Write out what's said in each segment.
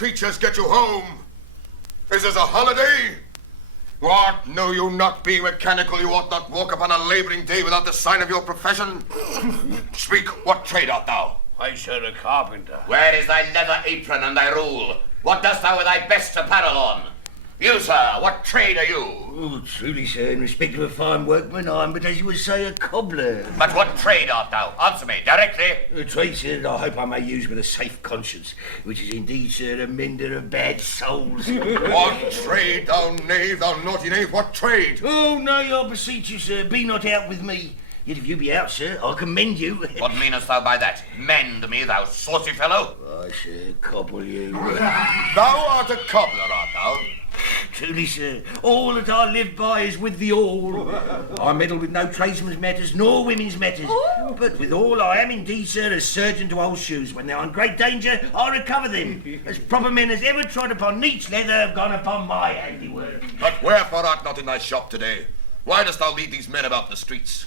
creatures get you home? Is this a holiday? What, know you not, being mechanical, you ought not walk upon a labouring day without the sign of your profession? Speak, what trade art thou? I, sir, a carpenter. Where is thy leather apron and thy rule? What dost thou with thy best apparel on? You, sir, what trade are you? Oh, truly, sir, in respect of a fine workman, I'm but as you would say, a cobbler. But what trade art thou? Answer me, directly. A trade, sir, that I hope I may use with a safe conscience, which is indeed, sir, a mender of bad souls. What trade, thou knave, thou naughty knave, what trade? Oh, nay, I beseech you, sir, be not out with me. Yet if you be out, sir, I'll commend you. What meanest thou by that? Mend me, thou saucy fellow. I, sir, cobble you. Thou art a cobbler, art thou? Truly, sir, all that I live by is with the all. I meddle with no tradesmen's matters nor women's matters. Ooh. But with all I am indeed, sir, a surgeon to old shoes. When they're in great danger, I recover them. As proper men as ever trod upon neat's leather have gone upon my handiwork. But wherefore art not in thy shop today? Why dost thou lead these men about the streets?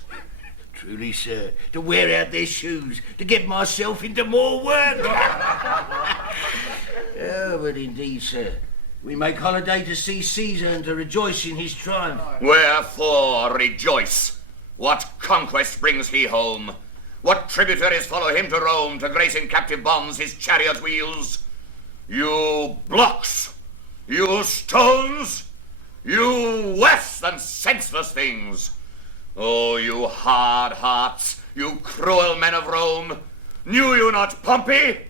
Truly, sir, to wear out their shoes, to get myself into more work. Oh, but indeed, sir, we make holiday to see Caesar and to rejoice in his triumph. Wherefore rejoice? What conquest brings he home? What tributaries follow him to Rome to grace in captive bonds his chariot wheels? You blocks! You stones! You worse than senseless things! Oh, you hard hearts, you cruel men of Rome! Knew you not Pompey?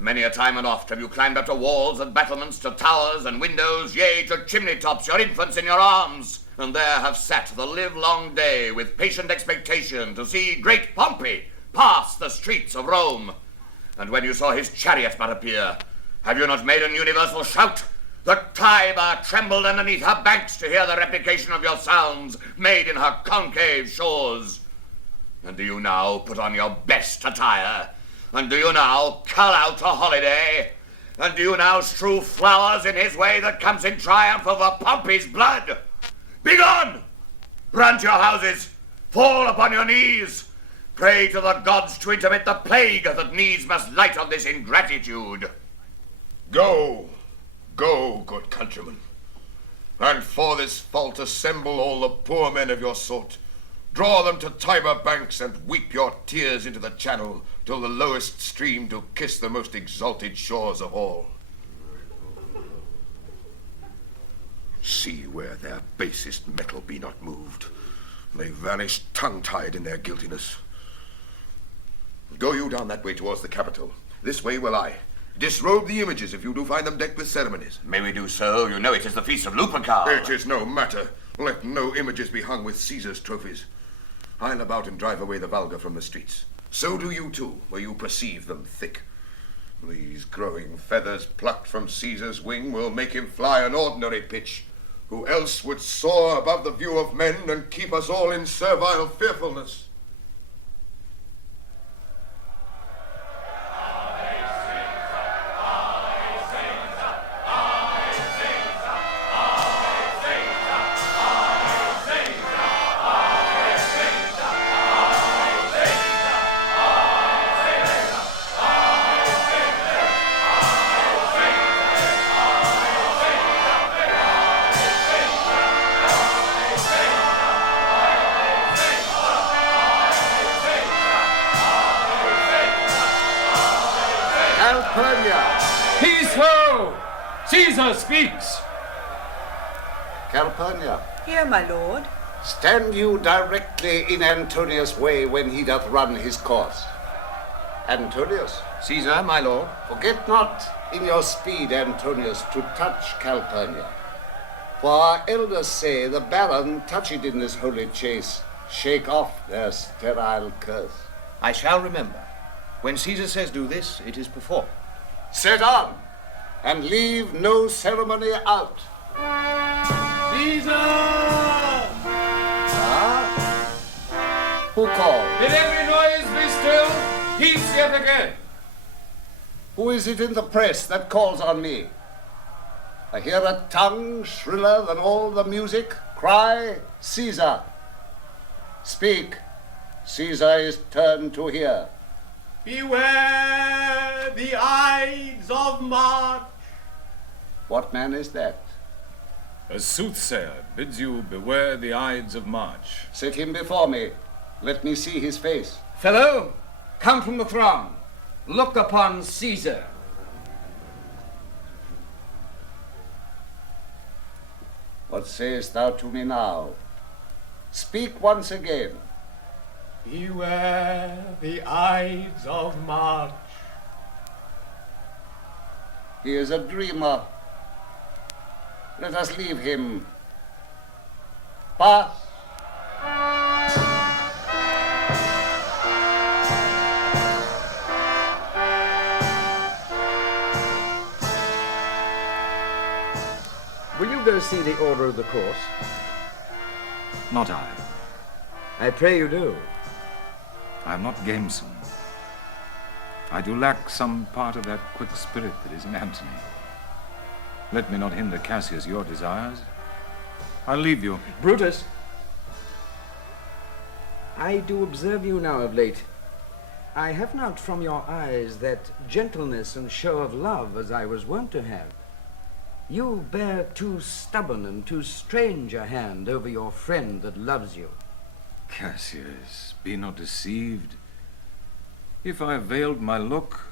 Many a time and oft have you climbed up to walls and battlements, to towers and windows, yea, to chimney tops, your infants in your arms, and there have sat the livelong day with patient expectation to see great Pompey pass the streets of Rome. And when you saw his chariot but appear, have you not made an universal shout? The Tiber trembled underneath her banks to hear the replication of your sounds made in her concave shores. And do you now put on your best attire? And do you now cull out a holiday? And do you now strew flowers in his way that comes in triumph over Pompey's blood? Begone! Run to your houses, fall upon your knees, pray to the gods to intermit the plague that needs must light on this ingratitude. Go, go, good countrymen, and for this fault assemble all the poor men of your sort. Draw them to Tiber banks and weep your tears into the channel till the lowest stream do kiss the most exalted shores of all. See where their basest metal be not moved. They vanish tongue-tied in their guiltiness. Go you down that way towards the Capitol. This way will I. Disrobe the images if you do find them decked with ceremonies. May we do so? You know it is the feast of Lupercal. It is no matter. Let no images be hung with Caesar's trophies. I'll about and drive away the vulgar from the streets. So do you too, where you perceive them thick. These growing feathers plucked from Caesar's wing will make him fly an ordinary pitch, who else would soar above the view of men and keep us all in servile fearfulness. Peace ho! Caesar speaks! Calpurnia, Here, my lord. stand you directly in Antonius' way when he doth run his course. Antonius, Caesar, my lord. forget not in your speed, Antonius, to touch Calpurnia. For our elders say the baron touched in this holy chase, shake off their sterile curse. I shall remember. When Caesar says do this, it is performed. Set on, and leave no ceremony out. Caesar! Ah? Who called? Let every noise be still. Peace yet again. Who is it in the press that calls on me? I hear a tongue shriller than all the music cry, Caesar. Speak, Caesar is turned to hear. Beware the Ides of March, What man is that? A soothsayer bids you beware the Ides of March. Set him before me. Let me see his face. Fellow, come from the throng. Look upon Caesar. What sayest thou to me now? Speak once again. Beware the Ides of March. He is a dreamer. Let us leave him. Pass. Will you go see the order of the course? Not I. I pray you do. I am not gamesome. I do lack some part of that quick spirit that is in Antony. Let me not hinder, Cassius, your desires. I'll leave you. Brutus, I do observe you now of late. I have not from your eyes that gentleness and show of love as I was wont to have. You bear too stubborn and too strange a hand over your friend that loves you. Cassius, be not deceived. If I veiled my look,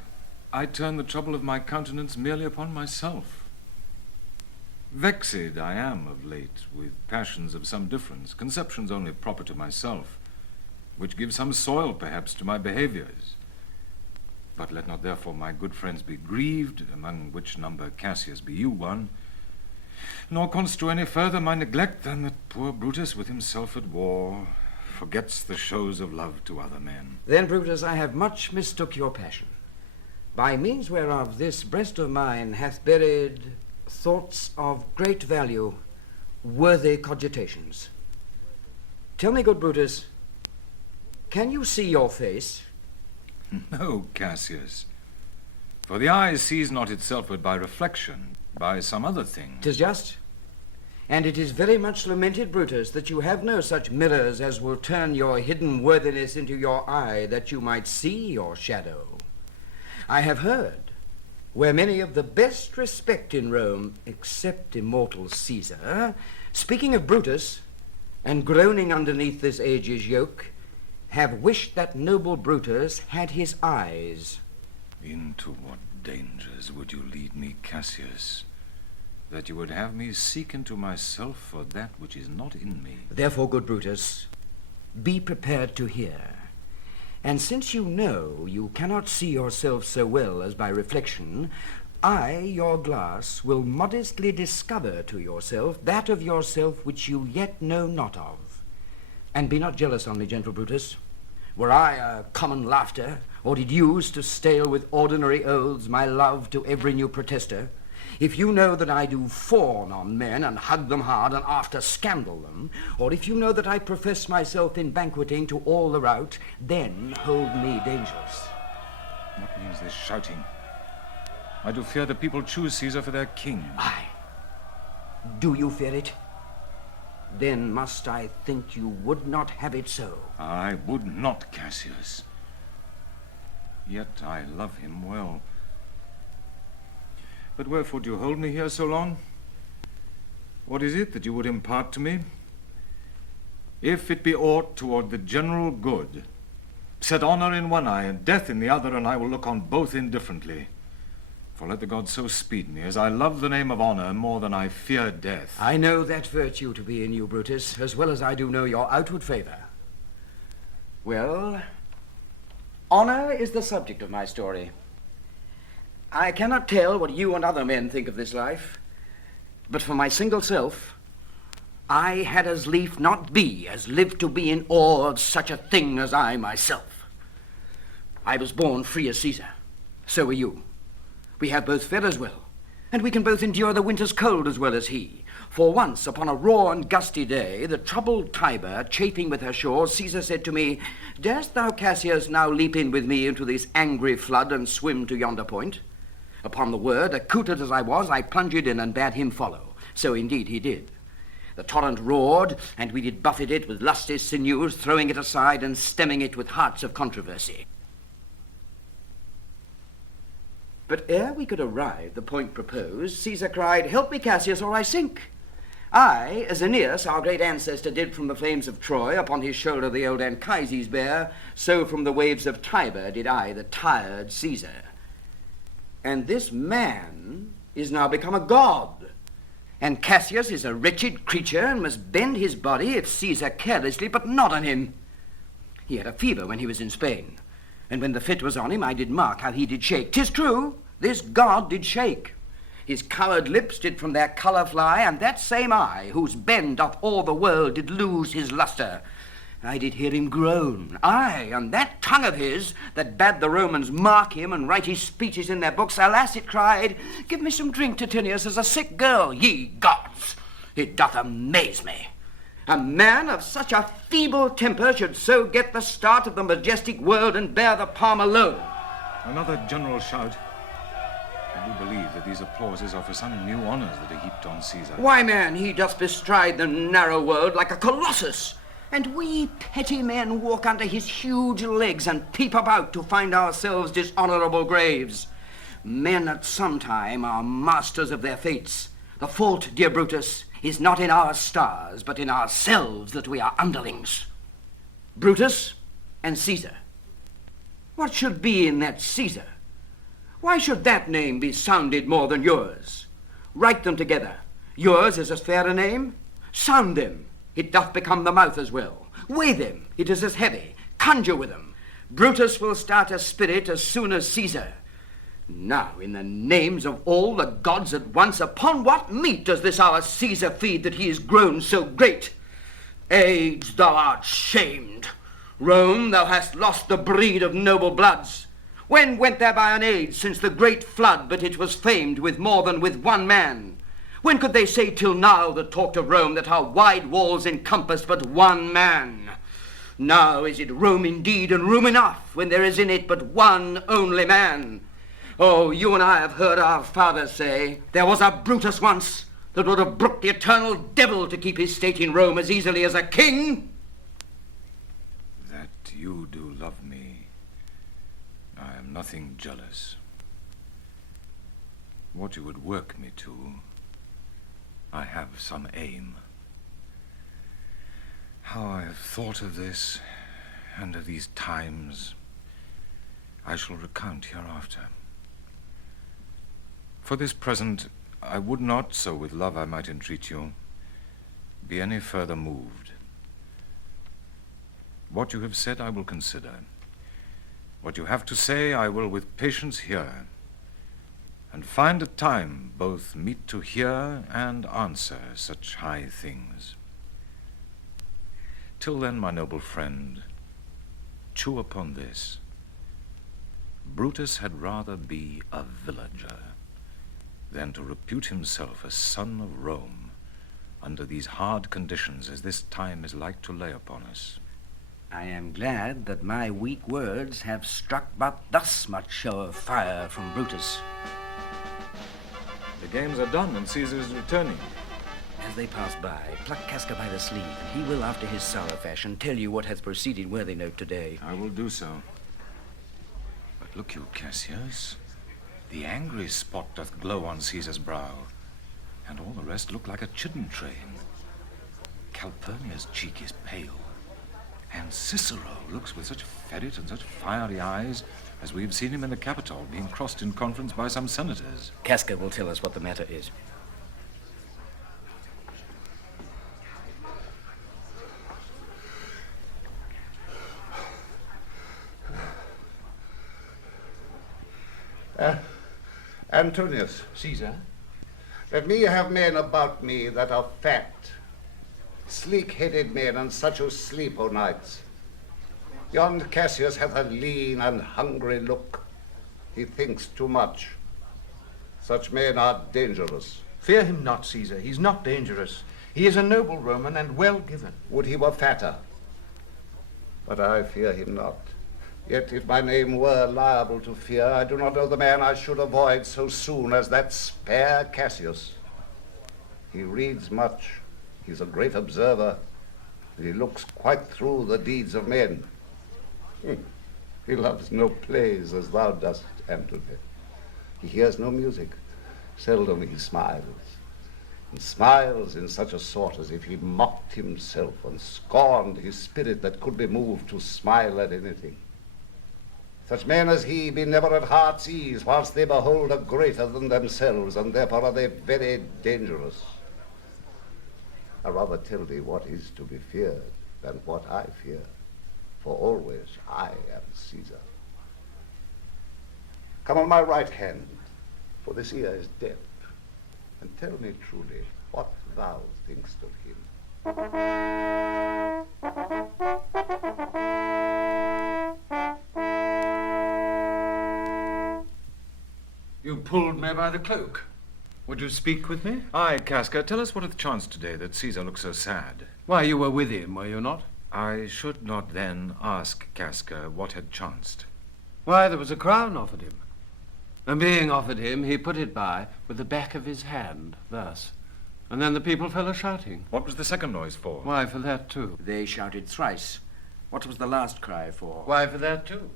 I turn the trouble of my countenance merely upon myself. Vexed I am of late with passions of some difference, conceptions only proper to myself, which give some soil perhaps to my behaviors. But let not therefore my good friends be grieved, among which number Cassius be you one, nor construe any further my neglect than that poor Brutus with himself at war forgets the shows of love to other men. Then, Brutus, I have much mistook your passion, by means whereof this breast of mine hath buried thoughts of great value, worthy cogitations. Tell me, good Brutus, can you see your face? No, Cassius, for the eye sees not itself but by reflection, by some other thing. 'Tis just. And it is very much lamented, Brutus, that you have no such mirrors as will turn your hidden worthiness into your eye, that you might see your shadow. I have heard, where many of the best respect in Rome, except immortal Caesar, speaking of Brutus, and groaning underneath this age's yoke, have wished that noble Brutus had his eyes. Into what dangers would you lead me, Cassius, that you would have me seek into myself for that which is not in me? Therefore, good Brutus, be prepared to hear. And since you know you cannot see yourself so well as by reflection, I, your glass, will modestly discover to yourself that of yourself which you yet know not of. And be not jealous on me, gentle Brutus. Were I a common laughter, or did use to stale with ordinary oaths my love to every new protester, if you know that I do fawn on men and hug them hard and after scandal them, or if you know that I profess myself in banqueting to all the rout, then hold me dangerous. What means this shouting? I do fear the people choose Caesar for their king. Aye. Do you fear it? Then must I think you would not have it so. I would not, Cassius. Yet I love him well. But wherefore do you hold me here so long? What is it that you would impart to me? If it be aught toward the general good, set honor in one eye and death in the other, and I will look on both indifferently. For let the gods so speed me, as I love the name of honor more than I fear death. I know that virtue to be in you, Brutus, as well as I do know your outward favor. Well, honor is the subject of my story. I cannot tell what you and other men think of this life, but for my single self, I had as lief not be as live to be in awe of such a thing as I myself. I was born free as Caesar. So were you. We have both fed as well, and we can both endure the winter's cold as well as he. For once, upon a raw and gusty day, the troubled Tiber, chafing with her shores, Caesar said to me, "Darest thou, Cassius, now leap in with me into this angry flood and swim to yonder point?" Upon the word, accoutred as I was, I plunged in and bade him follow. So indeed he did. The torrent roared, and we did buffet it with lusty sinews, throwing it aside and stemming it with hearts of controversy. But ere we could arrive the point proposed, Caesar cried, "Help me, Cassius, or I sink." I, as Aeneas, our great ancestor, did from the flames of Troy, upon his shoulder the old Anchises bear, so from the waves of Tiber did I, the tired Caesar. And this man is now become a god, and Cassius is a wretched creature, and must bend his body if Caesar carelessly, but not on him. He had a fever when he was in Spain, and when the fit was on him, I did mark how he did shake. 'Tis true, this god did shake. His colored lips did from their colour fly, and that same eye, whose bend doth all the world, did lose his lustre. I did hear him groan, aye, and that tongue of his, that bade the Romans mark him and write his speeches in their books, alas, it cried, "Give me some drink, Titinius, as a sick girl." Ye gods, it doth amaze me. A man of such a feeble temper should so get the start of the majestic world and bear the palm alone. Another general shout. I do believe that these applauses are for some new honors that are heaped on Caesar. Why, man, he doth bestride the narrow world like a colossus, and we petty men walk under his huge legs and peep about to find ourselves dishonorable graves. Men at some time are masters of their fates. The fault, dear Brutus, is not in our stars, but in ourselves that we are underlings. Brutus and Caesar. What should be in that Caesar? Why should that name be sounded more than yours? Write them together. Yours is as fair a name. Sound them. It doth become the mouth as well. Weigh them. It is as heavy. Conjure with them. Brutus will start a spirit as soon as Caesar. Now, in the names of all the gods at once, upon what meat does this our Caesar feed that he is grown so great? Age, thou art shamed. Rome, thou hast lost the breed of noble bloods. When went there by an age since the great flood, but it was famed with more than with one man? When could they say till now that talked of Rome that her wide walls encompassed but one man? Now is it Rome indeed, and room enough, when there is in it but one only man? Oh, you and I have heard our fathers say, there was a Brutus once that would have brooked the eternal devil to keep his state in Rome as easily as a king. That you do love me, I am nothing jealous. What you would work me to, I have some aim. How I have thought of this, and of these times, I shall recount hereafter. For this present, I would not, so with love I might entreat you, be any further moved. What you have said I will consider. What you have to say I will with patience hear, and find a time both meet to hear and answer such high things. Till then, my noble friend, chew upon this. Brutus had rather be a villager than to repute himself a son of Rome under these hard conditions as this time is like to lay upon us. I am glad that my weak words have struck but thus much show of fire from Brutus. The games are done and Caesar is returning. As they pass by, pluck Casca by the sleeve, and he will, after his sour fashion, tell you what hath proceeded worthy note today. I will do so. But look you, Cassius, the angry spot doth glow on Caesar's brow, and all the rest look like a chidden train. Calpurnia's cheek is pale, and Cicero looks with such ferret and such fiery eyes as we have seen him in the Capitol, being crossed in conference by some senators. Casca will tell us what the matter is. Antonius, Caesar? let me have men about me that are fat, sleek-headed men, and such who sleep o' nights. Yond Cassius hath a lean and hungry look. He thinks too much. Such men are dangerous. Fear him not, Caesar. He's not dangerous. He is a noble Roman and well given. Would he were fatter. But I fear him not. Yet if my name were liable to fear, I do not know the man I should avoid so soon as that spare Cassius. He reads much. He's a great observer. He looks quite through the deeds of men. He loves no plays as thou dost, Antony. He hears no music. Seldom he smiles. And smiles in such a sort as if he mocked himself and scorned his spirit that could be moved to smile at anything. Such men as he be never at heart's ease whilst they behold a greater than themselves, and therefore are they very dangerous. I rather tell thee what is to be feared than what I fear, for always I am Caesar. Come on my right hand, for this ear is deaf, and tell me truly what thou thinkst of him. You pulled me by the cloak. Would you speak with me? Aye, Casca, tell us what hath chanced today that Caesar looks so sad. Why, you were with him, were you not? I should not then ask Casca what had chanced. Why, there was a crown offered him. And being offered him, he put it by with the back of his hand, thus. And then the people fell a-shouting. What was the second noise for? Why, for that too. They shouted thrice. What was the last cry for? Why, for that too.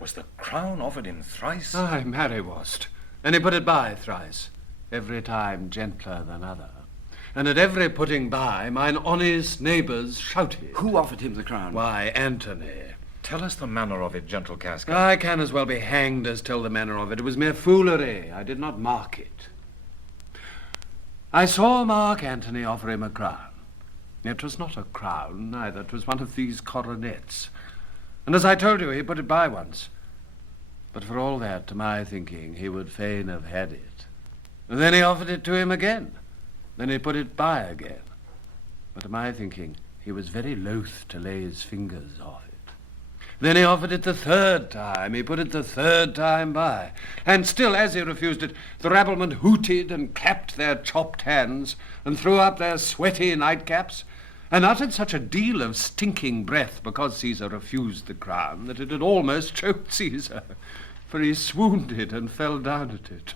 Was the crown offered him thrice? Aye, marry was't. And he put it by thrice, every time gentler than other. And at every putting by, mine honest neighbours shouted. Who offered him the crown? Why, Antony. Tell us the manner of it, gentle Casca. I can as well be hanged as tell the manner of it. It was mere foolery. I did not mark it. I saw Mark Antony offer him a crown. It was not a crown, neither. It was one of these coronets. And as I told you, he put it by once. But for all that, to my thinking, he would fain have had it. And then he offered it to him again. Then he put it by again. But to my thinking, he was very loath to lay his fingers off it. Then he offered it the third time. He put it the third time by. And still, as he refused it, the rabblemen hooted and clapped their chopped hands and threw up their sweaty nightcaps and uttered such a deal of stinking breath because Caesar refused the crown that it had almost choked Caesar, for he swooned and fell down at it.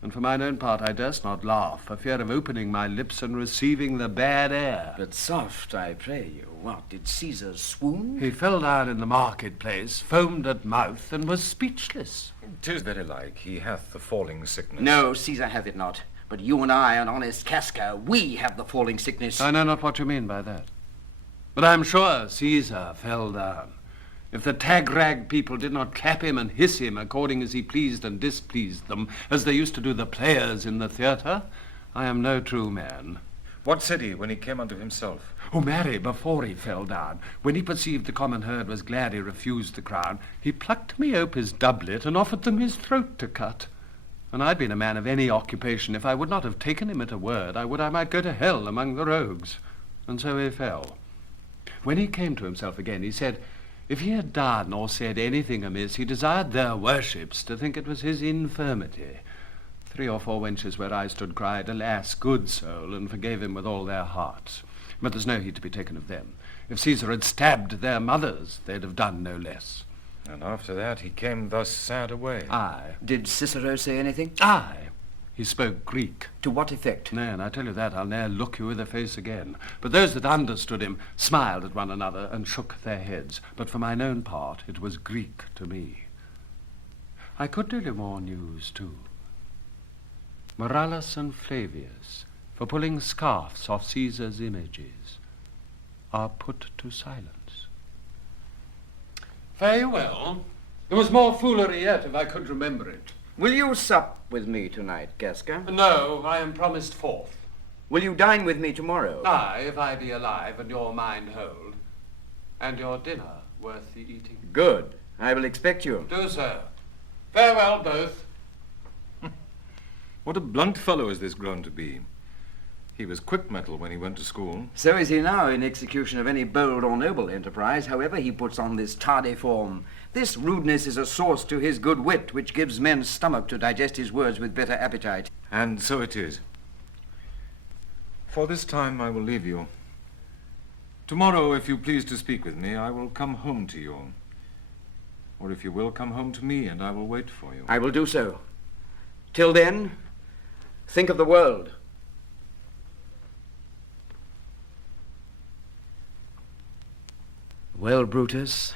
And for mine own part I durst not laugh, for fear of opening my lips and receiving the bad air. But soft, I pray you. What, did Caesar swoon? He fell down in the marketplace, foamed at mouth, and was speechless. 'Tis very like he hath the falling sickness. No, Caesar hath it not. But you and I and honest Casca, we have the falling sickness. I know not what you mean by that. But I'm sure Caesar fell down. If the tag-rag people did not clap him and hiss him according as he pleased and displeased them, as they used to do the players in the theatre, I am no true man. What said he when he came unto himself? Oh, marry, before he fell down, when he perceived the common herd was glad he refused the crown, he plucked me ope his doublet and offered them his throat to cut. And I'd been a man of any occupation. If I would not have taken him at a word, I might go to hell among the rogues. And so he fell. When he came to himself again, he said, if he had done or said anything amiss, he desired their worships to think it was his infirmity. 3 or 4 wenches where I stood cried, alas, good soul, and forgave him with all their hearts. But there's no heed to be taken of them. If Caesar had stabbed their mothers, they'd have done no less. And after that he came thus sad away. Aye. Did Cicero say anything? Aye. He spoke Greek. To what effect? Nay, and I tell you that, I'll ne'er look you i' the face again. But those that understood him smiled at one another and shook their heads. But for mine own part, it was Greek to me. I could tell you more news, too. Morallus and Flavius, for pulling scarfs off Caesar's images, are put to silence. Very well. There was more foolery yet, if I could remember it. Will you sup with me tonight, Casca? No, I am promised forth. Will you dine with me tomorrow? Aye, if I be alive and your mind hold, and your dinner worth the eating. Good. I will expect you. Do so. Farewell, both. What a blunt fellow is this grown to be. He was quick metal when he went to school. So is he now in execution of any bold or noble enterprise, however he puts on this tardy form. This rudeness is a source to his good wit, which gives men stomach to digest his words with better appetite. And so it is. For this time I will leave you. Tomorrow, if you please to speak with me, I will come home to you. Or if you will, come home to me, and I will wait for you. I will do so. Till then, think of the world. Well, Brutus,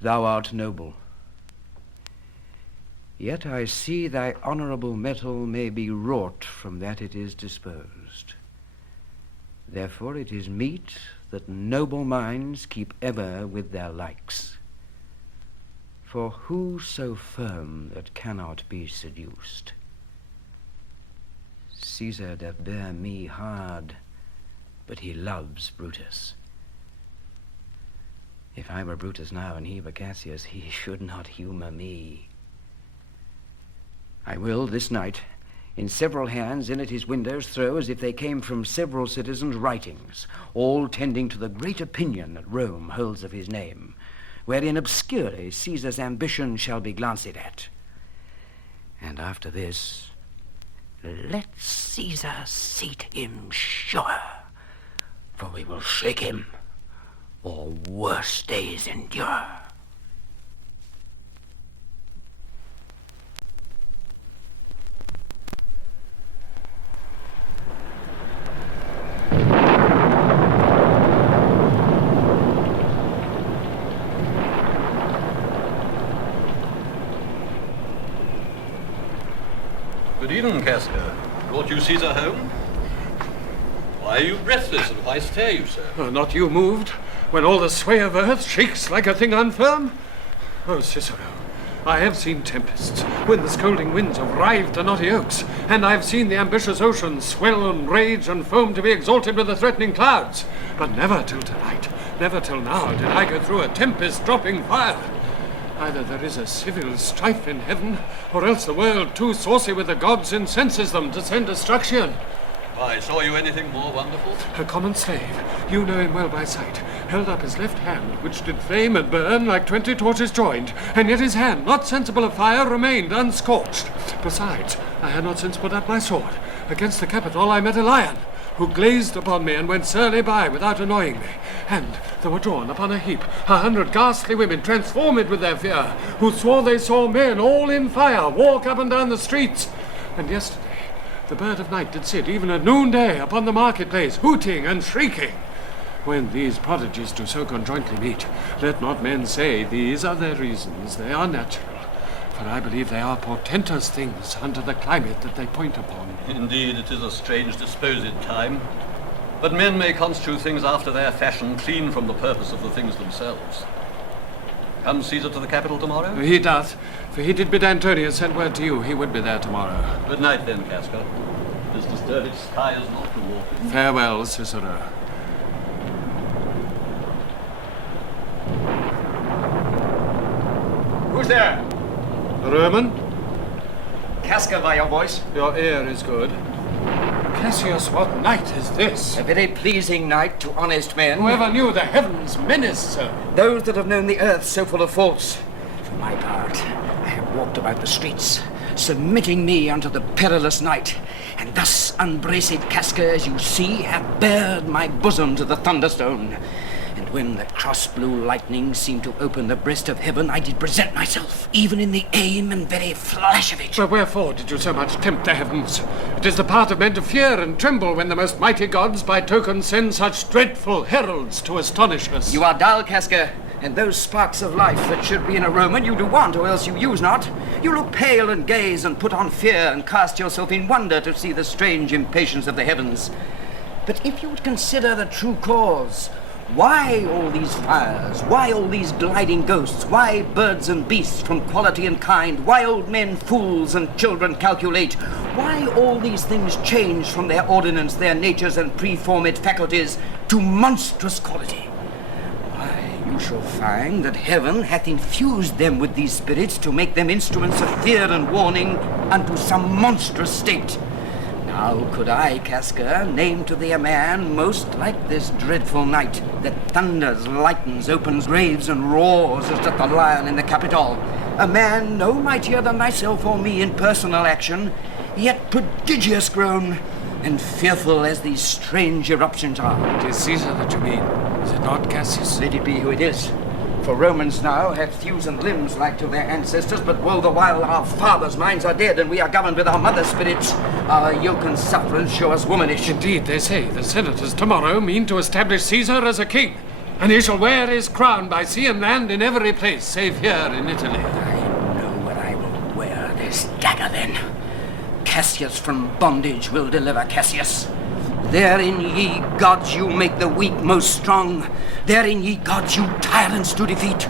thou art noble. Yet I see thy honourable metal may be wrought from that it is disposed. Therefore it is meet that noble minds keep ever with their likes. For who so firm that cannot be seduced? Caesar doth bear me hard, but he loves Brutus. If I were Brutus now and he were Cassius, he should not humour me. I will this night in several hands in at his windows throw, as if they came from several citizens, writings, all tending to the great opinion that Rome holds of his name, wherein obscurely Caesar's ambition shall be glanced at. And after this, let Caesar seat him sure, for we will shake him, or worse days endure. Good evening, Casca. Brought you Caesar home? Why are you breathless, and why stare you, sir? Are not you moved when all the sway of earth shakes like a thing unfirm? Oh, Cicero, I have seen tempests, when the scolding winds have rived the knotty oaks, and I have seen the ambitious ocean swell and rage and foam to be exalted with the threatening clouds. But never till tonight, never till now, did I go through a tempest dropping fire. Either there is a civil strife in heaven, or else the world, too saucy with the gods, incenses them to send destruction. Why, saw you anything more wonderful? A common slave, you know him well by sight, held up his left hand, which did flame and burn like 20 torches joined, and yet his hand, not sensible of fire, remained unscorched. Besides, I had not since put up my sword. Against the Capitol I met a lion, who glazed upon me and went surly by without annoying me. And there were drawn upon a heap 100 ghastly women, transformed with their fear, who swore they saw men all in fire walk up and down the streets. And yesterday the bird of night did sit even at noonday upon the marketplace, hooting and shrieking. When these prodigies do so conjointly meet, let not men say these are their reasons, they are natural. For I believe they are portentous things under the climate that they point upon. Indeed, it is a strange disposed time. But men may construe things after their fashion, clean from the purpose of the things themselves. Comes Caesar to the capital tomorrow? He doth, for he did bid Antonius send word to you he would be there tomorrow. Good night then, Casca. This disturbed sky is not to walk in. Farewell, Cicero. Who's there? A Roman? Casca, by your voice. Your ear is good. Cassius, what night is this? A very pleasing night to honest men. Whoever knew the heavens menaced so? Those that have known the earth so full of faults. For my part, I have walked about the streets, submitting me unto the perilous night, and thus unbraced Casca, as you see, have bared my bosom to the thunderstone. And when the cross-blue lightning seemed to open the breast of heaven, I did present myself, even in the aim and very flash of it. But wherefore did you so much tempt the heavens? It is the part of men to fear and tremble when the most mighty gods by token send such dreadful heralds to astonish us. You are dull, Casca, and those sparks of life that should be in a Roman you do want, or else you use not. You look pale and gaze and put on fear and cast yourself in wonder to see the strange impatience of the heavens. But if you would consider the true cause, why all these fires? Why all these gliding ghosts? Why birds and beasts from quality and kind? Why old men fools and children calculate? Why all these things change from their ordinance, their natures and preformed faculties to monstrous quality? Why, you shall find that heaven hath infused them with these spirits to make them instruments of fear and warning unto some monstrous state. How could I, Casca, name to thee a man most like this dreadful night that thunders, lightens, opens graves, and roars as doth the lion in the Capitol? A man no mightier than thyself or me in personal action, yet prodigious grown, and fearful as these strange eruptions are. It is Caesar that you mean, is it not, Cassius? Let it be who it is. For Romans now have thews and limbs like to their ancestors, but woe the while our fathers' minds are dead, and we are governed with our mother's spirits. Our yoke and sufferance show us womanish. Indeed, they say the senators tomorrow mean to establish Caesar as a king, and he shall wear his crown by sea and land in every place, save here in Italy. I know what I will wear His dagger, then. Cassius from bondage will deliver Cassius. Therein, ye gods, you make the weak most strong. Therein, ye gods, you tyrants to defeat.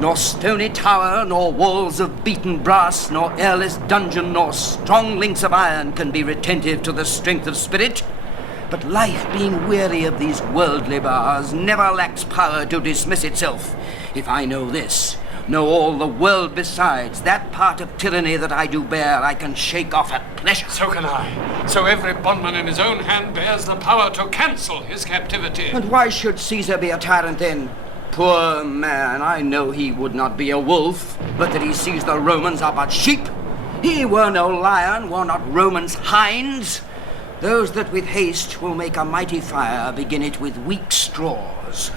Nor stony tower, nor walls of beaten brass, nor airless dungeon, nor strong links of iron can be retentive to the strength of spirit. But life, being weary of these worldly bars, never lacks power to dismiss itself. If I know this, know all the world besides, that part of tyranny that I do bear, I can shake off at pleasure. So can I. So every bondman in his own hand bears the power to cancel his captivity. And why should Caesar be a tyrant then? Poor man, I know he would not be a wolf, but that he sees the Romans are but sheep. He were no lion, were not Romans hinds. Those that with haste will make a mighty fire begin it with weak straws.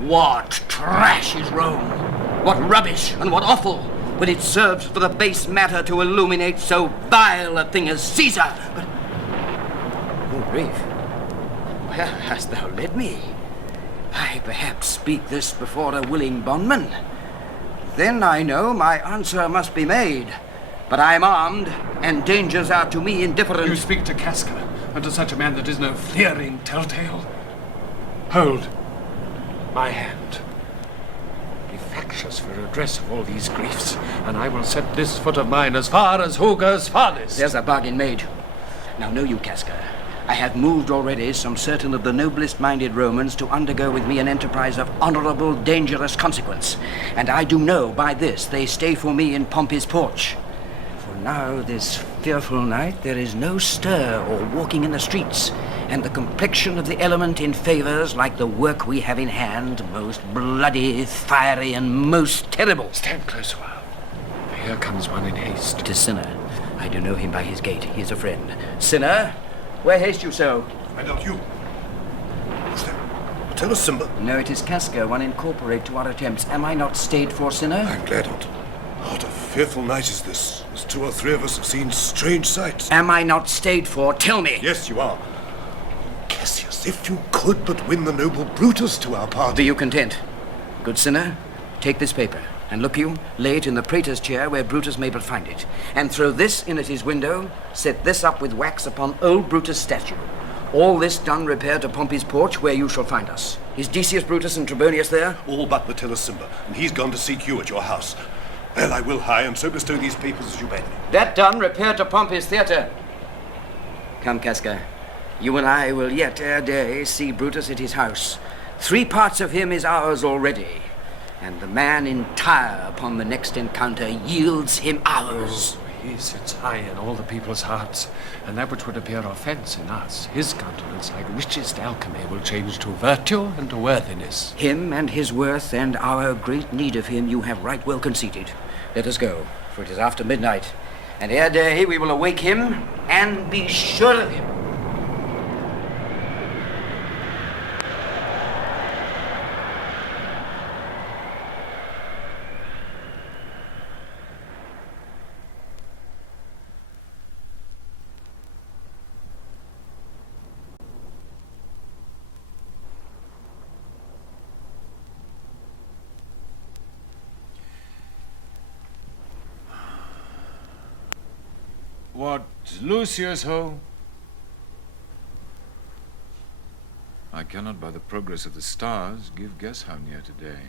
What trash is Rome? What rubbish and what offal, when it serves for the base matter to illuminate so vile a thing as Caesar. But, good grief, where hast thou led me? I perhaps speak this before a willing bondman. Then I know my answer must be made. But I am armed, and dangers are to me indifferent. You speak to Casca, and to such a man that is no fearing telltale. Hold my hand. Be factious for redress of all these griefs, and I will set this foot of mine as far as Huga's farthest. There's a bargain made. Now know you, Casca, I have moved already some certain of the noblest-minded Romans to undergo with me an enterprise of honorable, dangerous consequence. And I do know by this they stay for me in Pompey's porch. For now, this fearful night, there is no stir or walking in the streets, and the complexion of the element in favors like the work we have in hand, most bloody, fiery, and most terrible. Stand close a while. For here comes one in haste. 'Tis Sinner. I do know him by his gait. He is a friend. Sinner, where haste you so? Find out you. Who's there? Tell us, Simba. No, it is Casca, one incorporate to our attempts. Am I not stayed for, Sinner? I'm glad on't. What a fearful night is this, as 2 or 3 of us have seen strange sights. Am I not stayed for? Tell me. Yes, you are. Cassius, if you could but win the noble Brutus to our party. Be you content? Good Sinner, take this paper, and look you, lay it in the praetor's chair where Brutus may but find it, and throw this in at his window, set this up with wax upon old Brutus' statue. All this done, repair to Pompey's porch, where you shall find us. Is Decius Brutus and Trebonius there? All but Metellus Simba, and he's gone to seek you at your house. Well, I will hie, and so bestow these papers as you bade me. That done, repair to Pompey's theatre. Come, Casca. You and I will yet ere day see Brutus at his house. 3 parts of him is ours already, and the man entire upon the next encounter yields him ours. He sits high in all the people's hearts, and that which would appear offense in us, his countenance, like richest alchemy, will change to virtue and to worthiness. Him and his worth and our great need of him you have right well conceded. Let us go, for it is after midnight, and ere day we will awake him and be sure of him. What, Lucius, ho? I cannot, by the progress of the stars, give guess how near today.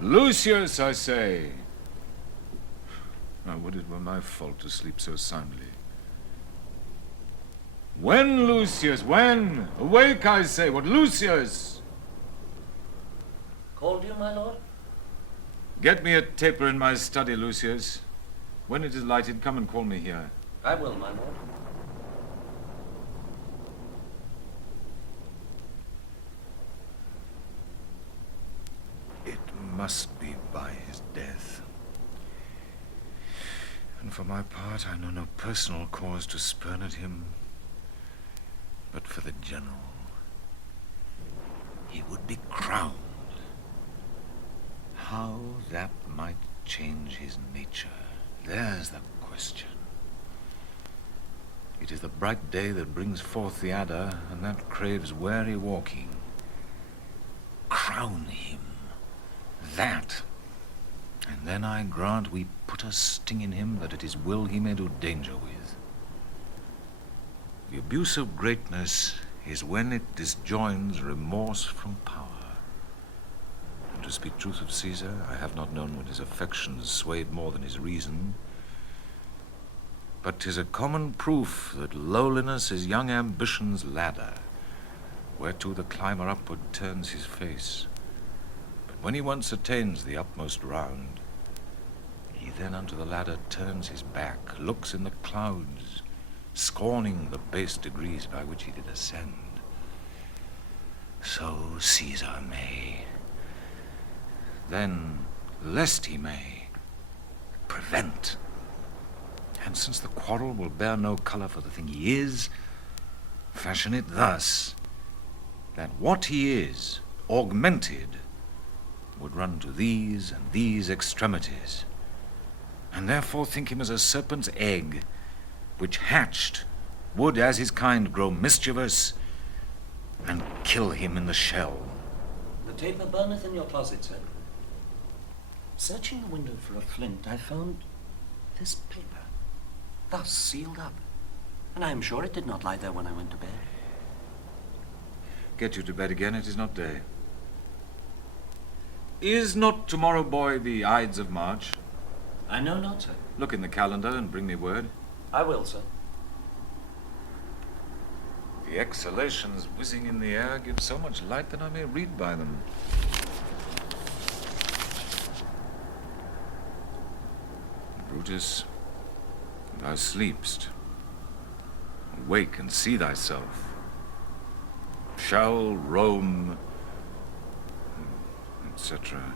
Lucius, I say! I would it were my fault to sleep so soundly. When, Lucius, when? Awake, I say! What, Lucius? Called you, my lord? Get me a taper in my study, Lucius. When it is lighted, come and call me here. I will, my lord. It must be by his death. And for my part, I know no personal cause to spurn at him, but for the general. He would be crowned. How that might change his nature, there's the question. It is the bright day that brings forth the adder, and that craves wary walking. Crown him. That, and And then I grant we put a sting in him that at his will he may do danger with. The abuse of greatness is when it disjoins remorse from power. And to speak truth of Caesar, I have not known when his affections swayed more than his reason. But 'tis a common proof that lowliness is young ambition's ladder, whereto the climber upward turns his face. But when he once attains the upmost round, he then unto the ladder turns his back, looks in the clouds, scorning the base degrees by which he did ascend. So Caesar may, then, lest he may, prevent. And since the quarrel will bear no colour for the thing he is, fashion it thus, that what he is, augmented, would run to these and these extremities, and therefore think him as a serpent's egg, which hatched would as his kind grow mischievous, and kill him in the shell. The taper burneth in your closet, sir. Searching the window for a flint, I found this paper, thus sealed up. And I am sure it did not lie there when I went to bed. Get you to bed again, it is not day. Is not tomorrow, boy, the Ides of March? I know not, sir. Look in the calendar and bring me word. I will, sir. The exhalations whizzing in the air give so much light that I may read by them. Brutus, thou sleepst. Awake and see thyself. Shall Rome, etc.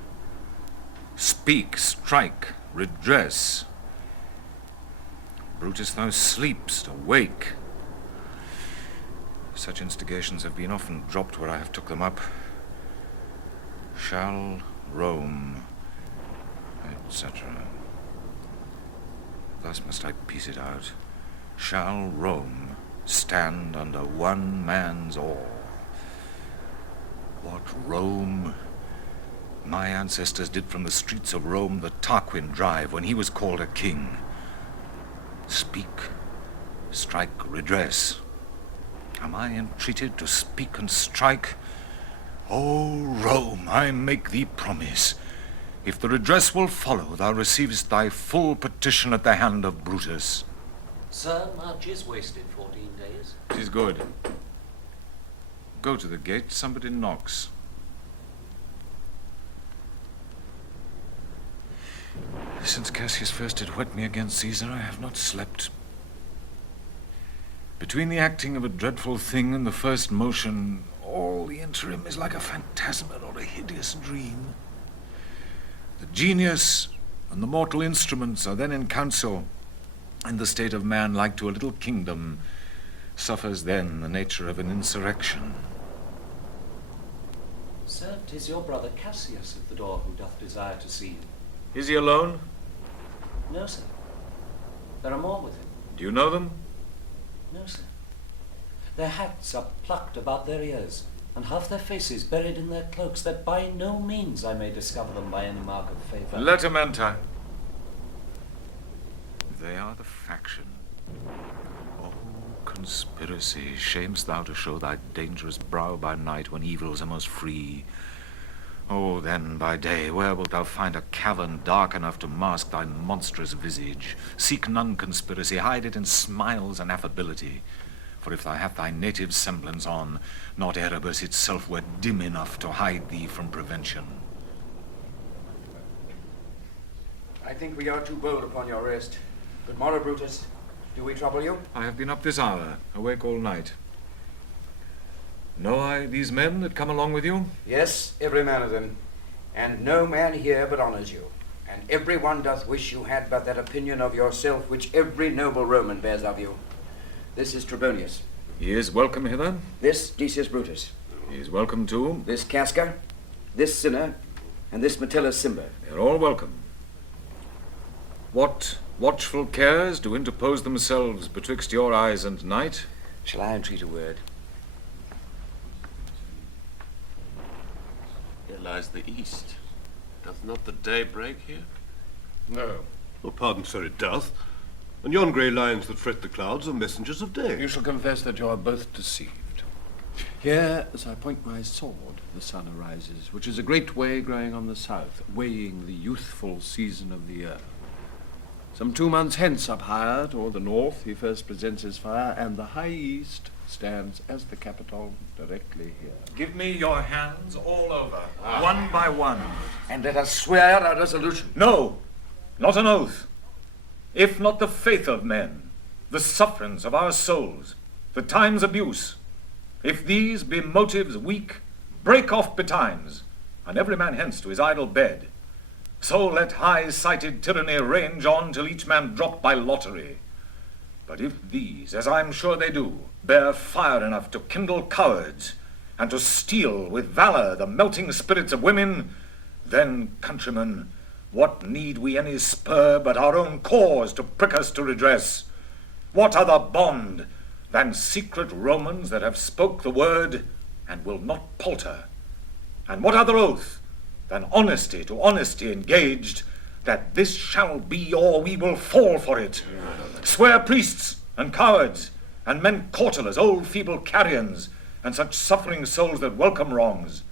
Speak, strike, redress. Brutus, thou sleepst. Awake. Such instigations have been often dropped where I have took them up. Shall Rome, etc. Thus must I piece it out. Shall Rome stand under one man's awe? What Rome? My ancestors did from the streets of Rome the Tarquin drive when he was called a king. Speak, strike, redress. Am I entreated to speak and strike? O Rome, I make thee promise. If the redress will follow, thou receivest thy full petition at the hand of Brutus. Sir, March is wasted 14 days. 'Tis good. Go to the gate, somebody knocks. Since Cassius first did whet me against Caesar, I have not slept. Between the acting of a dreadful thing and the first motion, all the interim is like a phantasmal or a hideous dream. The genius and the mortal instruments are then in council, and the state of man, like to a little kingdom, suffers then the nature of an insurrection. Sir, 'tis your brother Cassius at the door who doth desire to see you. Is he alone? No, sir. There are more with him. Do you know them? No, sir. Their hats are plucked about their ears, and half their faces buried in their cloaks, that by no means I may discover them by any mark of favour. Let him enter. They are the faction. Oh, conspiracy, shamest thou to show thy dangerous brow by night when evils are most free? Oh, then, by day, where wilt thou find a cavern dark enough to mask thy monstrous visage? Seek none conspiracy, hide it in smiles and affability. For if thou have thy native semblance on, not Erebus itself were dim enough to hide thee from prevention. I think we are too bold upon your rest. Good morrow, Brutus. Do we trouble you? I have been up this hour, awake all night. Know I these men that come along with you? Yes, every man of them. And no man here but honours you. And every one doth wish you had but that opinion of yourself which every noble Roman bears of you. This is Trebonius. He is welcome hither. This Decius Brutus. He is welcome too. This Casca, this Cinna, and this Metellus Cimber. They are all welcome. What watchful cares do interpose themselves betwixt your eyes and night? Shall I entreat a word? Here lies the east. Doth not the day break here? No. Oh, pardon, sir, it doth. And yon grey lines that fret the clouds are messengers of day. You shall confess that you are both deceived. Here, as I point my sword, the sun arises, which is a great way growing on the south, weighing the youthful season of the year. Some 2 months hence up higher toward the north he first presents his fire, and the high east stands as the capital directly here. Give me your hands all over, one by one. And let us swear our resolution. No, not an oath. If not the faith of men, the sufferance of our souls, the time's abuse, if these be motives weak, break off betimes, and every man hence to his idle bed. So let high-sighted tyranny range on till each man drop by lottery. But if these, as I'm sure they do, bear fire enough to kindle cowards, and to steal with valor the melting spirits of women, then, countrymen, what need we any spur but our own cause to prick us to redress? What other bond than secret Romans that have spoke the word and will not palter? And what other oath than honesty to honesty engaged, that this shall be or we will fall for it? Swear priests and cowards, and men cautelous, old feeble carrions, and such suffering souls that welcome wrongs.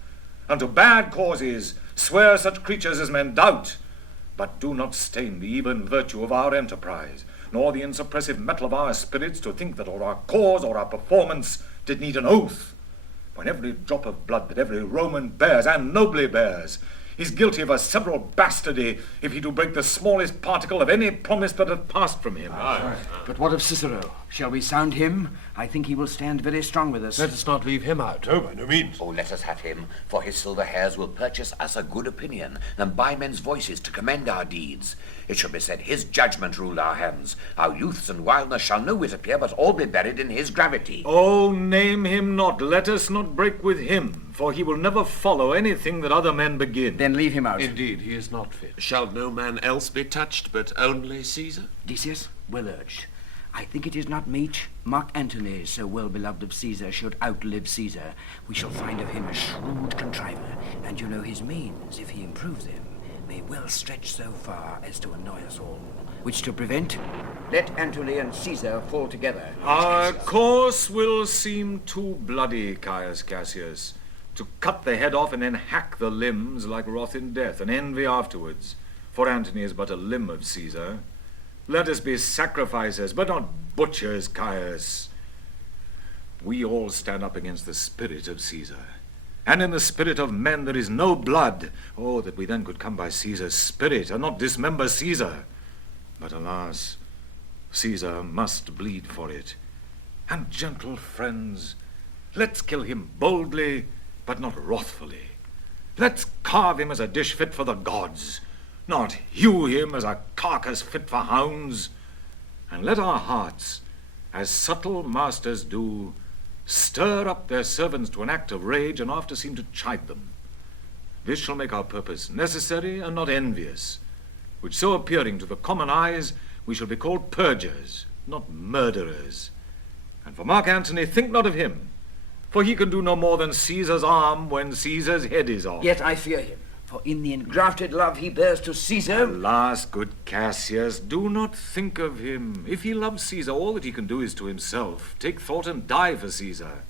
Unto bad causes swear such creatures as men doubt, but do not stain the even virtue of our enterprise, nor the insuppressive metal of our spirits, to think that or our cause or our performance did need an oath, when every drop of blood that every Roman bears, and nobly bears, is guilty of a several bastardy, if he do break the smallest particle of any promise that hath passed from him. But what of Cicero? Shall we sound him? I think he will stand very strong with us. Let us not leave him out. No, by no means. Oh, let us have him, for his silver hairs will purchase us a good opinion, and buy men's voices to commend our deeds. It shall be said his judgment ruled our hands. Our youths and wildness shall no whit appear, but all be buried in his gravity. Oh, name him not, let us not break with him, for he will never follow anything that other men begin. Then leave him out. Indeed, he is not fit. Shall no man else be touched but only Caesar? Decius, well urged. I think it is not meet Mark Antony, so well beloved of Caesar, should outlive Caesar. We shall find of him a shrewd contriver, and you know his means, if he improves them, may well stretch so far as to annoy us all. Which to prevent, let Antony and Caesar fall together. Our course will seem too bloody, Caius Cassius, to cut the head off and then hack the limbs like wrath in death, and envy afterwards, for Antony is but a limb of Caesar. Let us be sacrificers, but not butchers, Caius. We all stand up against the spirit of Caesar, and in the spirit of men there is no blood. Oh, that we then could come by Caesar's spirit, and not dismember Caesar. But alas, Caesar must bleed for it. And gentle friends, let's kill him boldly, but not wrathfully. Let's carve him as a dish fit for the gods, not hew him as a carcass fit for hounds. And let our hearts, as subtle masters do, stir up their servants to an act of rage, and after seem to chide them. This shall make our purpose necessary and not envious, which so appearing to the common eyes, we shall be called purgers, not murderers. And for Mark Antony, think not of him, for he can do no more than Caesar's arm when Caesar's head is off. Yet I fear him, for in the engrafted love he bears to Caesar... Alas, good Cassius, do not think of him. If he loves Caesar, all that he can do is to himself. Take thought and die for Caesar.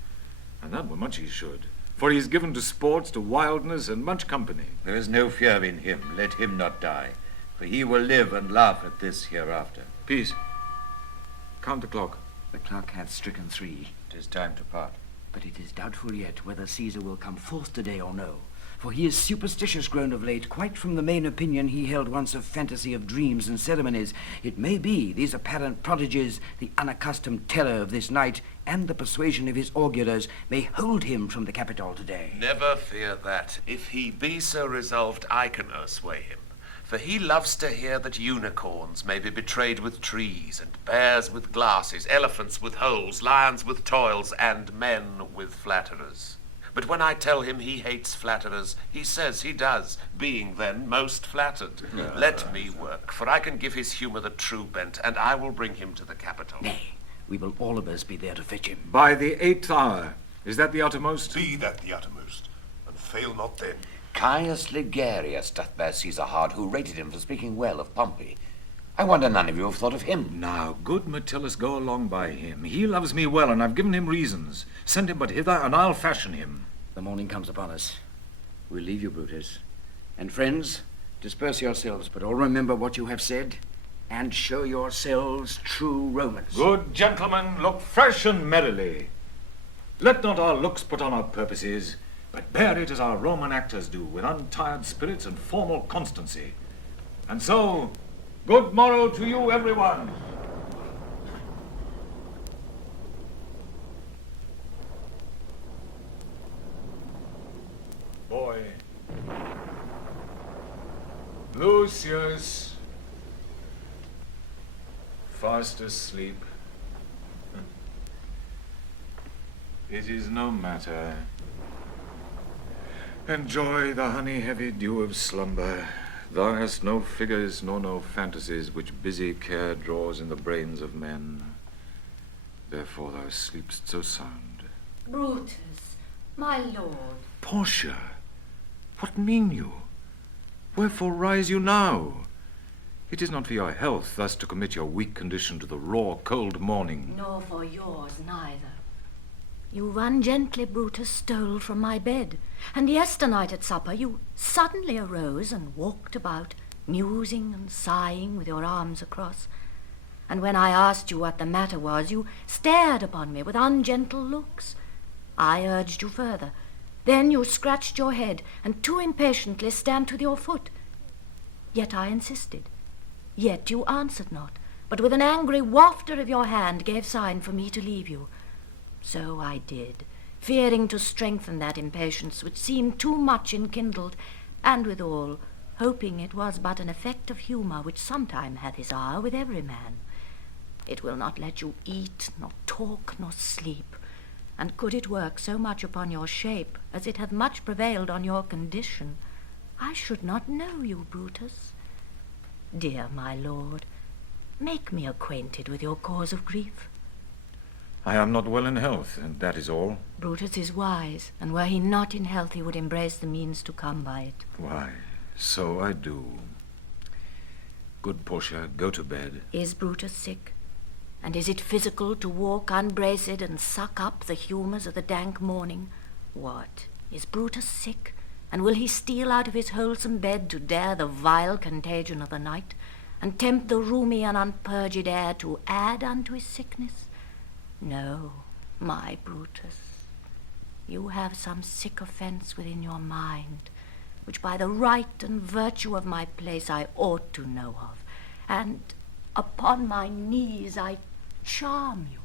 And that were much he should, for he is given to sports, to wildness, and much company. There is no fear in him. Let him not die, for he will live and laugh at this hereafter. Peace. Count the clock. The clock hath stricken 3. 'Tis time to part. But it is doubtful yet whether Caesar will come forth today or no. For he is superstitious grown of late, quite from the main opinion he held once of fantasy of dreams and ceremonies. It may be these apparent prodigies, the unaccustomed terror of this night, and the persuasion of his augurers may hold him from the Capitol today. Never fear that. If he be so resolved, I can sway him. For he loves to hear that unicorns may be betrayed with trees, and bears with glasses, elephants with holes, lions with toils, and men with flatterers. But when I tell him he hates flatterers, he says he does, being then most flattered. Let me work, for I can give his humour the true bent, and I will bring him to the Capitol. Nay, we will all of us be there to fetch him. By the 8th hour. Is that the uttermost? Be that the uttermost, and fail not then. Caius Ligarius doth bear Caesar hard, who rated him for speaking well of Pompey. I wonder none of you have thought of him. Now, good Metellus, go along by him. He loves me well, and I've given him reasons. Send him but hither, and I'll fashion him. The morning comes upon us. We'll leave you, Brutus. And friends, disperse yourselves, but all remember what you have said, and show yourselves true Romans. Good gentlemen, look fresh and merrily. Let not our looks put on our purposes, but bear it as our Roman actors do, with untired spirits and formal constancy. And so, good morrow to you, everyone. Boy. Lucius. Fast asleep. It is no matter. Enjoy the honey-heavy dew of slumber. Thou hast no figures nor no fantasies which busy care draws in the brains of men. Therefore thou sleepst so sound. Brutus, my lord. Portia, what mean you? Wherefore rise you now? It is not for your health thus to commit your weak condition to the raw, cold morning. Nor for yours neither. You ungently, Brutus, stole from my bed, and yesternight at supper you suddenly arose and walked about, musing and sighing with your arms across. And when I asked you what the matter was, you stared upon me with ungentle looks. I urged you further. Then you scratched your head, and too impatiently stamped with your foot. Yet I insisted. Yet you answered not, but with an angry wafter of your hand gave sign for me to leave you. So I did, fearing to strengthen that impatience which seemed too much enkindled, and withal hoping it was but an effect of humour which sometime hath his hour with every man. It will not let you eat, nor talk, nor sleep, and could it work so much upon your shape as it hath much prevailed on your condition, I should not know you, Brutus. Dear my lord, make me acquainted with your cause of grief. I am not well in health, and that is all. Brutus is wise, and were he not in health, he would embrace the means to come by it. Why, so I do. Good Portia, go to bed. Is Brutus sick? And is it physical to walk unbraced and suck up the humours of the dank morning? What, is Brutus sick? And will he steal out of his wholesome bed to dare the vile contagion of the night, and tempt the roomy and unpurged air to add unto his sickness? No, my Brutus, you have some sick offence within your mind, which by the right and virtue of my place I ought to know of, and upon my knees I charm you,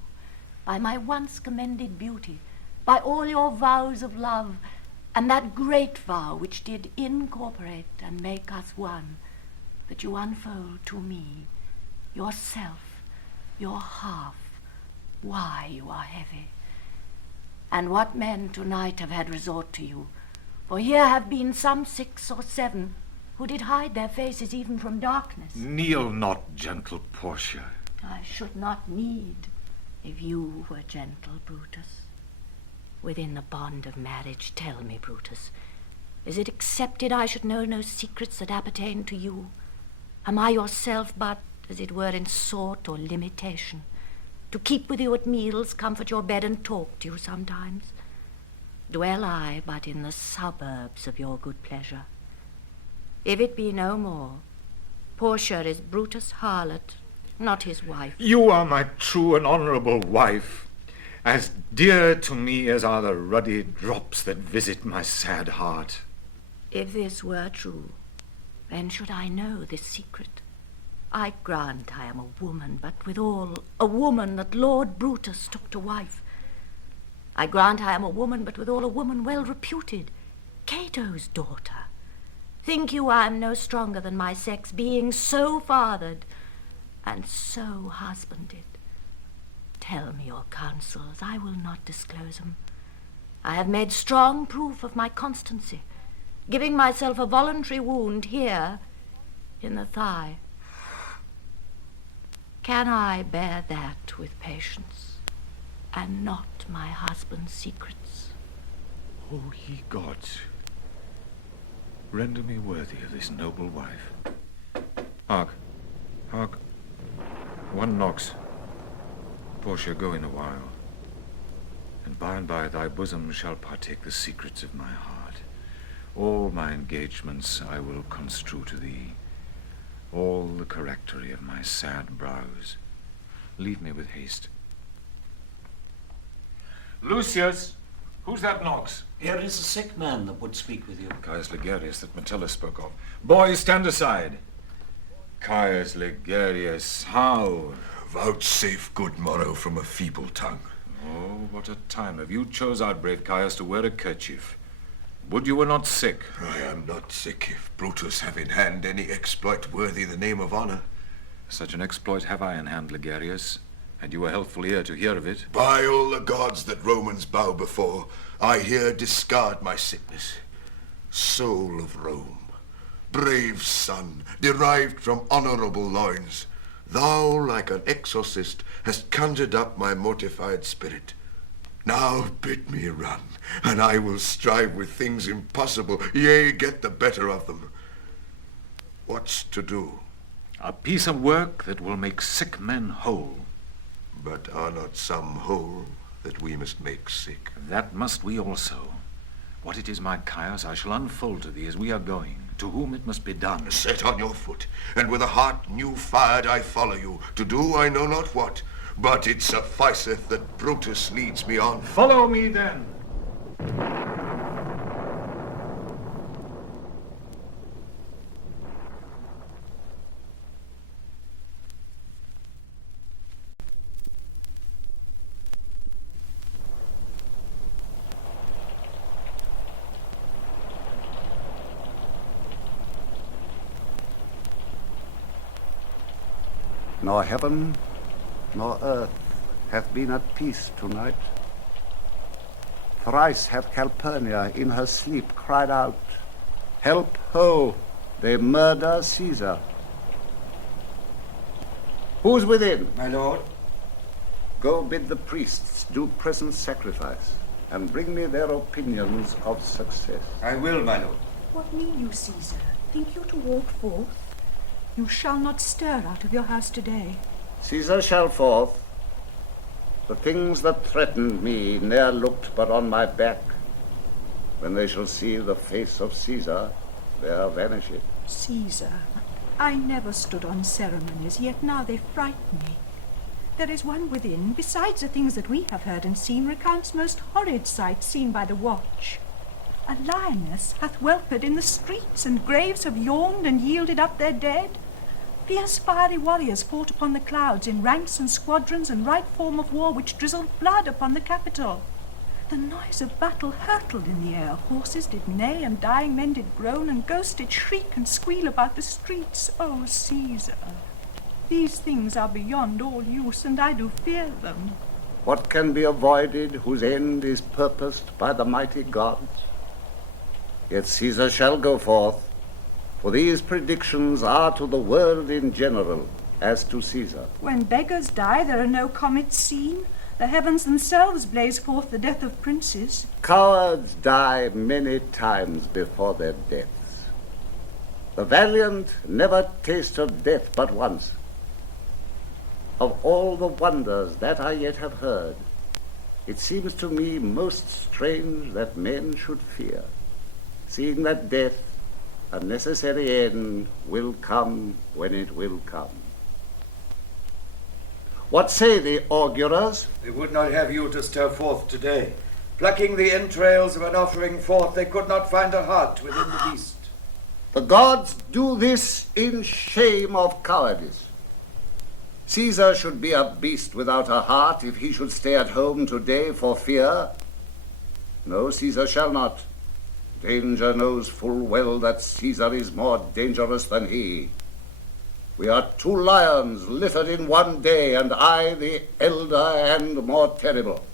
by my once commended beauty, by all your vows of love, and that great vow which did incorporate and make us one, that you unfold to me, yourself, your half, why you are heavy, and what men tonight have had resort to you, for here have been some 6 or 7 who did hide their faces even from darkness. Kneel not, gentle Portia. I should not need if you were gentle, Brutus. Within the bond of marriage, tell me, Brutus, is it accepted I should know no secrets that appertain to you? Am I yourself but, as it were, in sort or limitation, to keep with you at meals, comfort your bed, and talk to you sometimes? Dwell I but in the suburbs of your good pleasure? If it be no more, Portia is Brutus' harlot, not his wife. You are my true and honourable wife, as dear to me as are the ruddy drops that visit my sad heart. If this were true, then should I know this secret. I grant I am a woman, but withal a woman that Lord Brutus took to wife. I grant I am a woman, but withal a woman well reputed, Cato's daughter. Think you I am no stronger than my sex, being so fathered and so husbanded? Tell me your counsels, I will not disclose 'em. I have made strong proof of my constancy, giving myself a voluntary wound here in the thigh. Can I bear that with patience, and not my husband's secrets? O ye gods, Render me worthy of this noble wife. Hark, hark. One knocks. Portia, go in a while. And by thy bosom shall partake the secrets of my heart. All my engagements I will construe to thee. All the correctory of my sad brows. Leave me with haste. Lucius! Who's that knocks? Here is a sick man that would speak with you. Caius Ligarius that Metellus spoke of. Boys, stand aside. Caius Ligarius, how? Vouchsafe good morrow from a feeble tongue. Oh, what a time. Have you chose our brave Caius to wear a kerchief? Would you were not sick? I am not sick if Brutus have in hand any exploit worthy the name of honor. Such an exploit have I in hand, Ligarius, and you a healthful ear to hear of it. By all the gods that Romans bow before, I here discard my sickness. Soul of Rome, brave son, derived from honorable loins, thou, like an exorcist, hast conjured up my mortified spirit. Now bid me run, and I will strive with things impossible, yea, get the better of them. What's to do? A piece of work that will make sick men whole. But are not some whole that we must make sick? That must we also. What it is, my Caius, I shall unfold to thee as we are going, to whom it must be done. Set on your foot, and with a heart new fired I follow you, to do I know not what, but it sufficeth that Brutus leads me on. Follow me then. Nor heaven nor earth hath been at peace tonight. Thrice hath Calpurnia in her sleep cried out, "Help, ho! They murder Caesar." Who's within? My lord. Go bid the priests do present sacrifice, and bring me their opinions of success. I will, my lord. What mean you, Caesar? Think you to walk forth? You shall not stir out of your house today. Caesar shall forth. The things that threatened me ne'er looked but on my back. When they shall see the face of Caesar, there vanish it. Caesar, I never stood on ceremonies, yet now they frighten me. There is one within, besides the things that we have heard and seen, recounts most horrid sights seen by the watch. A lioness hath whelped in the streets, and graves have yawned and yielded up their dead. Fierce fiery warriors fought upon the clouds in ranks and squadrons and right form of war which drizzled blood upon the Capitol. The noise of battle hurtled in the air. Horses did neigh and dying men did groan and ghosts did shriek and squeal about the streets. O Caesar, these things are beyond all use, and I do fear them. What can be avoided whose end is purposed by the mighty gods? Yet Caesar shall go forth, for these predictions are to the world in general, as to Caesar. When beggars die, there are no comets seen. The heavens themselves blaze forth the death of princes. Cowards die many times before their deaths. The valiant never taste of death but once. Of all the wonders that I yet have heard, it seems to me most strange that men should fear, seeing that death, a necessary end, will come when it will come. What say the augurers? They would not have you to stir forth today. Plucking the entrails of an offering forth, they could not find a heart within the beast. The gods do this in shame of cowardice. Caesar should be a beast without a heart if he should stay at home today for fear. No, Caesar shall not. Danger knows full well that Caesar is more dangerous than he. We are two lions littered in one day, and I the elder and more terrible.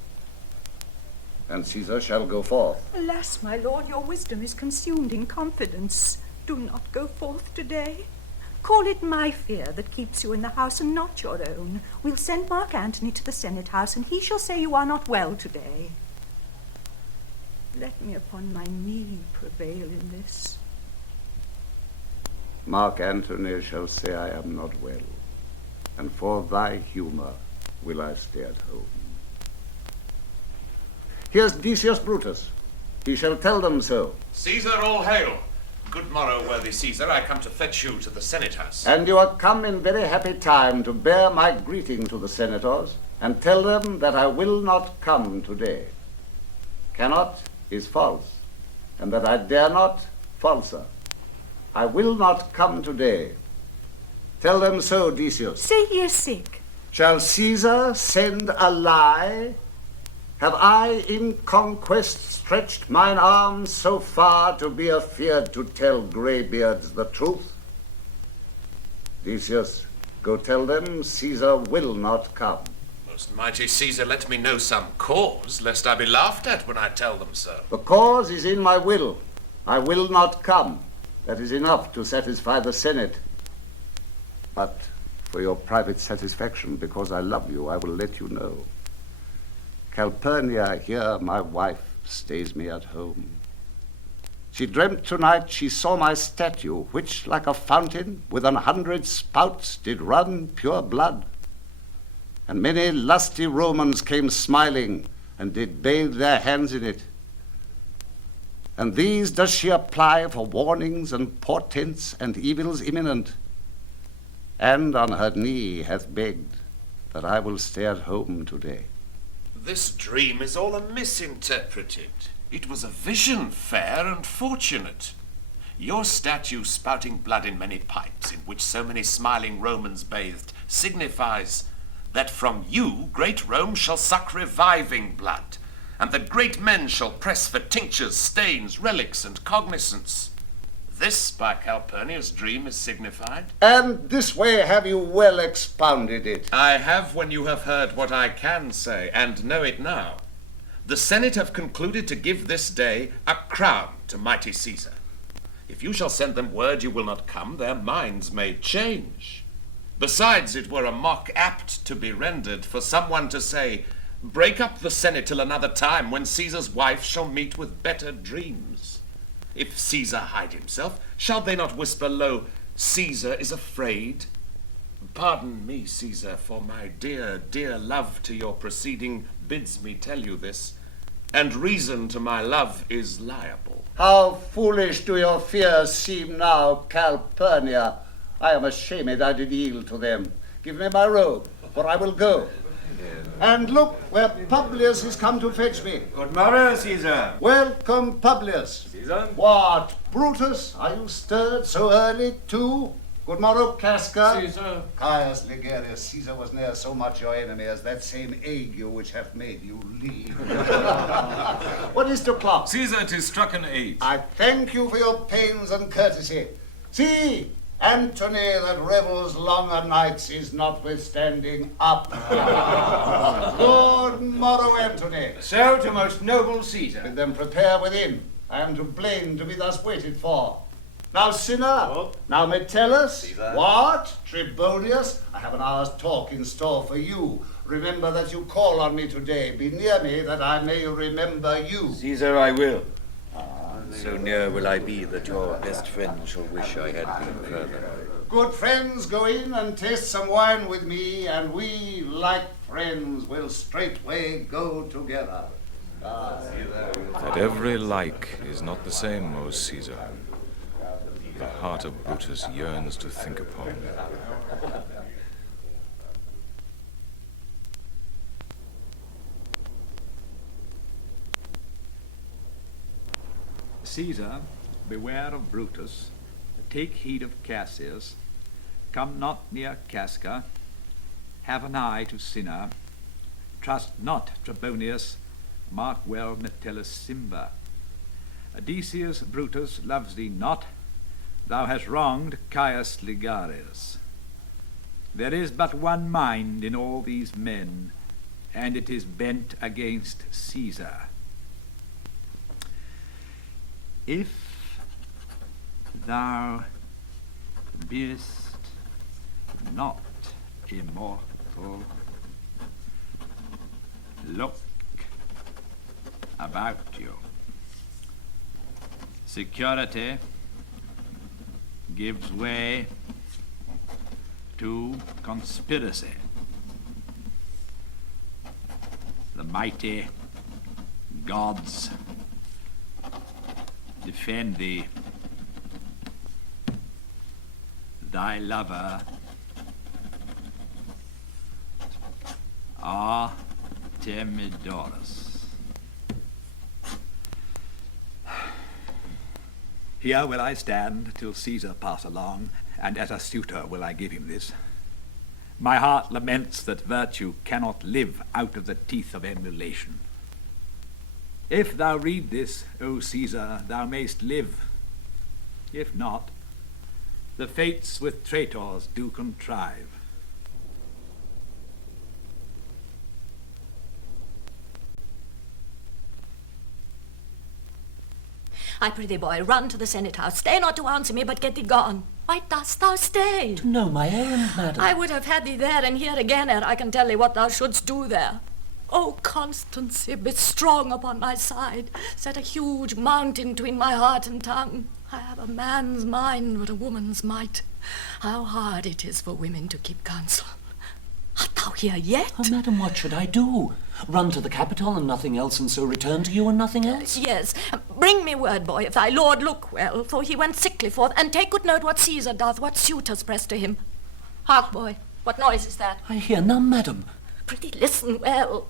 And Caesar shall go forth. Alas, my lord, your wisdom is consumed in confidence. Do not go forth today. Call it my fear that keeps you in the house and not your own. We'll send Mark Antony to the Senate House, and he shall say you are not well today. Let me upon my knee prevail in this. Mark Antony shall say I am not well, and for thy humor will I stay at home. Here's Decius Brutus. He shall tell them so. Caesar, all hail. Good morrow, worthy Caesar. I come to fetch you to the Senate House. And you are come in very happy time to bear my greeting to the senators, and tell them that I will not come today. Cannot is false, and that I dare not, falser. I will not come today. Tell them so, Decius. Say you're sick. Shall Caesar send a lie? Have I in conquest stretched mine arms so far to be afeard to tell greybeards the truth? Decius, go tell them Caesar will not come. Most mighty Caesar, let me know some cause, lest I be laughed at when I tell them so. The cause is in my will. I will not come. That is enough to satisfy the Senate. But for your private satisfaction, because I love you, I will let you know. Calpurnia here, my wife, stays me at home. She dreamt tonight she saw my statue, which, like a fountain, with 100 spouts, did run pure blood. And many lusty Romans came smiling, and did bathe their hands in it. And these does she apply for warnings and portents and evils imminent, and on her knee hath begged that I will stay at home today. This dream is all misinterpreted. It was a vision fair and fortunate. Your statue spouting blood in many pipes, in which so many smiling Romans bathed, signifies that from you great Rome shall suck reviving blood, and that great men shall press for tinctures, stains, relics, and cognizance. This by Calpurnia's dream is signified. And this way have you well expounded it. I have when you have heard what I can say, and know it now. The Senate have concluded to give this day a crown to mighty Caesar. If you shall send them word you will not come, their minds may change. Besides, it were a mock apt to be rendered for someone to say, break up the Senate till another time, when Caesar's wife shall meet with better dreams. If Caesar hide himself, shall they not whisper low, Caesar is afraid? Pardon me, Caesar, for my dear, dear love to your proceeding bids me tell you this, and reason to my love is liable. How foolish do your fears seem now, Calpurnia. I am ashamed I did yield to them. Give me my robe, for I will go. And look, where Publius is come to fetch me. Good morrow, Caesar. Welcome, Publius. Caesar? What, Brutus, are you stirred so early too? Good morrow, Casca. Caesar. Caius Ligarius, Caesar was ne'er so much your enemy as that same ague which hath made you leave. What is the clock? Caesar, it is struck an 8. I thank you for your pains and courtesy. See, Antony that revels longer nights is notwithstanding up. Good morrow, Antony. So to most noble Caesar. Bid them prepare within. I am to blame to be thus waited for. Now, Cinna, now Metellus, Caesar. What? Tribonius, I have an hour's talk in store for you. Remember that you call on me today. Be near me that I may remember you. Caesar, I will. So near will I be that your best friend shall wish I had been further. Good friends, go in and taste some wine with me, and we, like friends, will straightway go together. That every like is not the same, O Caesar. The heart of Brutus yearns to think upon. Caesar, beware of Brutus, take heed of Cassius, come not near Casca, have an eye to Cinna, trust not Tribonius, mark well Metellus Cimber. Decius Brutus loves thee not, thou hast wronged Caius Ligarius. There is but one mind in all these men, and it is bent against Caesar. If thou beest not immortal, look about you. Security, gives way to conspiracy. The mighty gods defend thee. Thy lover, Artemidorus. Here will I stand till Caesar pass along, and as a suitor will I give him this. My heart laments that virtue cannot live out of the teeth of emulation. If thou read this, O Caesar, thou mayst live. If not, the fates with traitors do contrive. I prithee, boy, run to the Senate House. Stay not to answer me, but get thee gone. Why dost thou stay? To know my errand, madam. I would have had thee there and here again ere I can tell thee what thou shouldst do there. O Constancy, be strong upon my side. Set a huge mountain between my heart and tongue. I have a man's mind, but a woman's might. How hard it is for women to keep counsel. Art thou here yet? Oh, madam, what should I do? Run to the capital and nothing else, and so return to you and nothing else? Yes. Bring me word, boy, if thy lord look well, for he went sickly forth, and take good note what Caesar doth, what suitors press to him. Hark, boy, what noise is that? I hear none, madam. Prithee, listen well.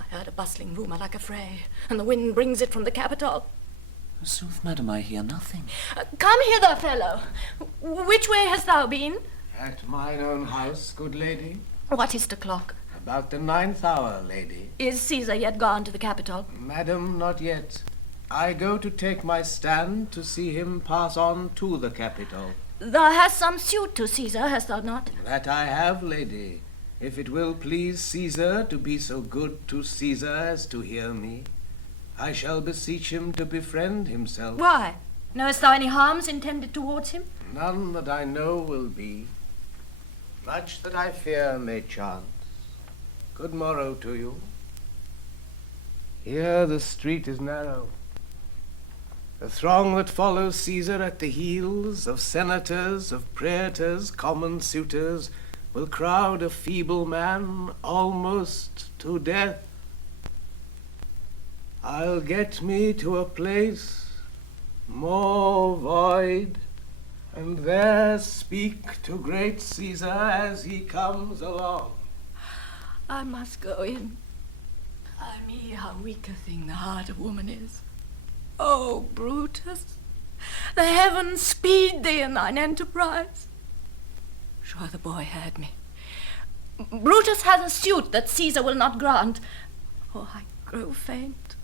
I heard a bustling rumour like a fray, and the wind brings it from the capital. Sooth, madam, I hear nothing. Come hither, fellow. Which way hast thou been? At mine own house, good lady. What is the clock? About the 9th hour, lady. Is Caesar yet gone to the capital? Madam, not yet. I go to take my stand to see him pass on to the capital. Thou hast some suit to Caesar, hast thou not? That I have, lady. If it will please Caesar to be so good to Caesar as to hear me, I shall beseech him to befriend himself. Why? Knowest thou any harms intended towards him? None that I know will be. Much that I fear may chance. Good morrow to you. Here the street is narrow. The throng that follows Caesar at the heels of senators, of praetors, common suitors, will crowd a feeble man almost to death. I'll get me to a place more void, and there speak to great Caesar as he comes along. I must go in. Ah me, how weak a thing the heart of woman is. Oh, Brutus, the heavens speed thee in thine enterprise. Sure the boy heard me. Brutus has a suit that Caesar will not grant. Oh, I grow faint.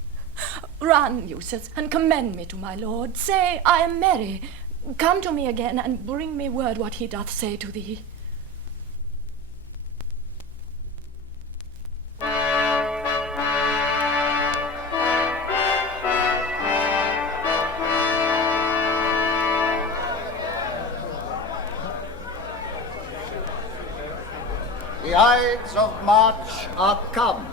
Run, Eustace, and commend me to my lord. Say, I am merry. Come to me again, and bring me word what he doth say to thee. The Ides of March are come.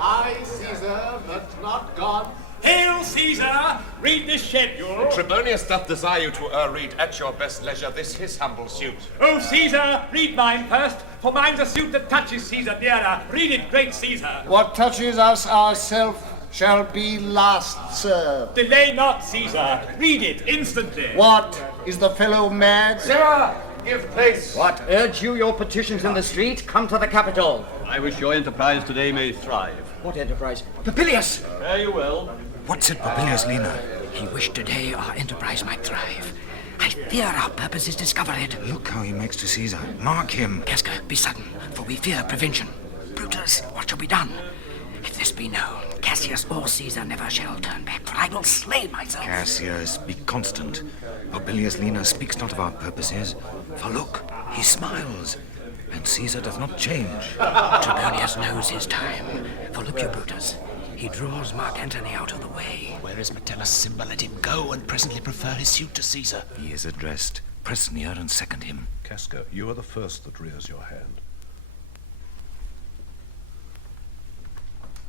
I, Caesar, but not gone. Hail, Caesar! Read this schedule. Trebonius doth desire you to read at your best leisure this his humble suit. Oh, Caesar, read mine first, for mine's a suit that touches Caesar nearer. Read it, great Caesar. What touches us ourself shall be last served. Delay not, Caesar. Read it instantly. What, is the fellow mad? Sirrah, give place. What, urge you your petitions in the street? Come to the capital. I wish your enterprise today may thrive. What enterprise? Papilius! Fare you well. What said Papilius, Lena? He wished today our enterprise might thrive. I fear our purpose is discovered. Look how he makes to Caesar. Mark him. Casca, be sudden, for we fear prevention. Brutus, what shall be done? If this be known, Cassius or Caesar never shall turn back, for I will slay myself. Cassius, be constant. Papilius Lena speaks not of our purposes. For look, he smiles, and Caesar doth not change. Trebonius knows his time. For look you, Brutus, he draws Mark Antony out of the way. Where is Metellus Simba? Let him go and presently prefer his suit to Caesar. He is addressed. Press near and second him. Casca, you are the first that rears your hand.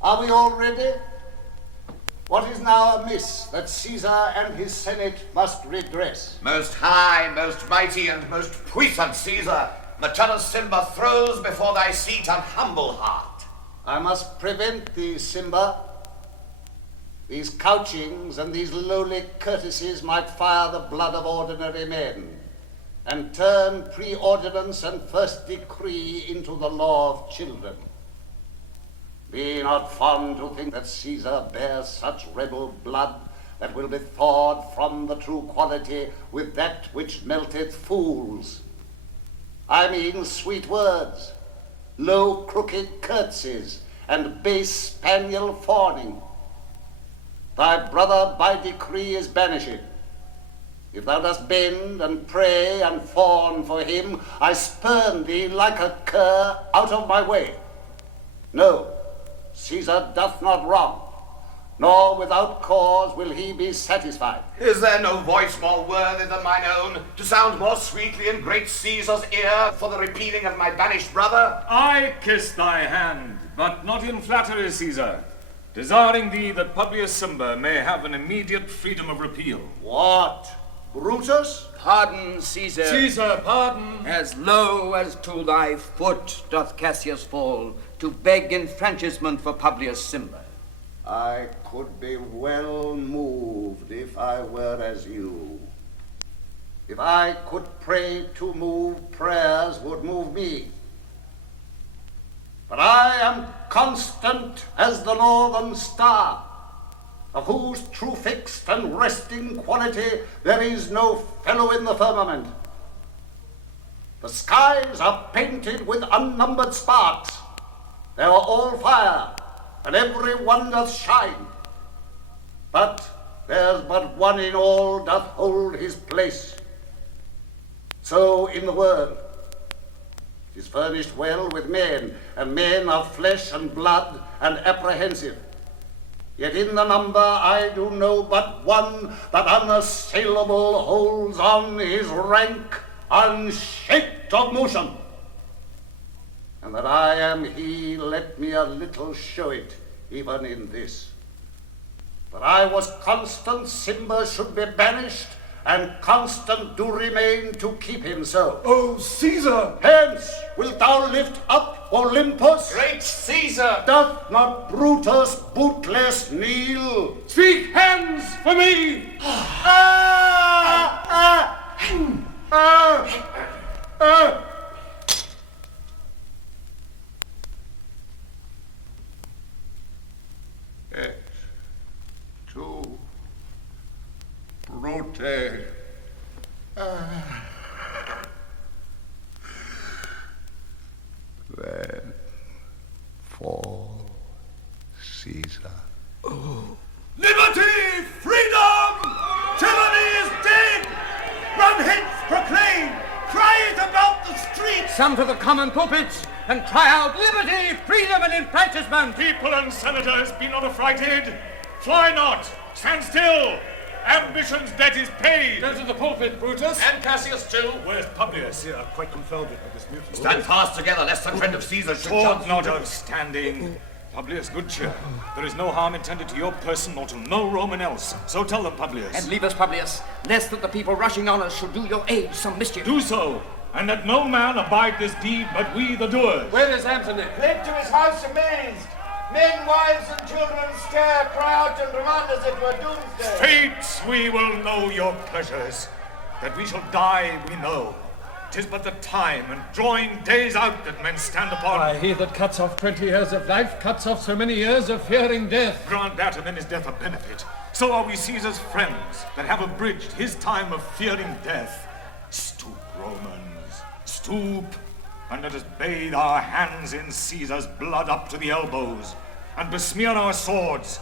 Are we all ready? What is now amiss that Caesar and his Senate must redress? Most high, most mighty, and most puissant Caesar, Metellus Simba throws before thy seat an humble heart. I must prevent thee, Simba. These couchings and these lowly courtesies might fire the blood of ordinary men, and turn pre-ordinance and first decree into the law of children. Be not fond to think that Caesar bears such rebel blood that will be thawed from the true quality with that which melteth fools. I mean sweet words, low crooked curtsies, and base spaniel fawning. Thy brother by decree is banished. If thou dost bend and pray and fawn for him, I spurn thee like a cur out of my way. No, Caesar doth not wrong, nor without cause will he be satisfied. Is there no voice more worthy than mine own, to sound more sweetly in great Caesar's ear for the repealing of my banished brother? I kiss thy hand, but not in flattery, Caesar, desiring thee that Publius Simba may have an immediate freedom of repeal. What? Brutus? Pardon, Caesar. Caesar, pardon. As low as to thy foot doth Cassius fall, to beg enfranchisement for Publius Simba. I could be well moved if I were as you. If I could pray to move, prayers would move me. But I am constant as the northern star, of whose true fixed and resting quality there is no fellow in the firmament. The skies are painted with unnumbered sparks. They are all fire, and every one doth shine. But there's but one in all doth hold his place. So in the world, it is furnished well with men, and men of flesh and blood and apprehensive. Yet in the number I do know but one that unassailable holds on his rank unshaked of motion. And that I am he, let me a little show it, even in this. That I was constant, Simba should be banished, and constant do remain to keep him so. Oh, Caesar! Hence, wilt thou lift up Olympus? Great Caesar! Doth not Brutus bootless kneel? Speak, hands for me! Et tu, Brute. Then fall, Caesar. Oh. Liberty! Freedom! Tyranny is dead! Run hence, proclaim! Cry it about the streets! Some to the common pulpits and cry out liberty, freedom, and enfranchisement! People and senators, be not affrighted. Fly not. Stand still. Ambition's debt is paid. Go to the pulpit, Brutus. And Cassius too. Where's Publius? Yeah, quite confounded by this mutiny. Stand fast together, lest some friend of Caesar should Talk jump. not of standing. Publius, good cheer. There is no harm intended to your person or to no Roman else. So tell them, Publius. And leave us, Publius, lest that the people rushing on us should do your age some mischief. Do so, and let no man abide this deed but we the doers. Where is Antony? Fled to his house amazed. Men, wives, and children stare, cry out, and run as it were doomsday. Fates, we will know your pleasures. That we shall die, we know. 'Tis but the time and drawing days out that men stand upon. Why, he that cuts off 20 years of life cuts off so many years of fearing death. Grant that, and then is death a benefit. So are we Caesar's friends, that have abridged his time of fearing death. Stoop, Romans, stoop, and let us bathe our hands in Caesar's blood up to the elbows, and besmear our swords.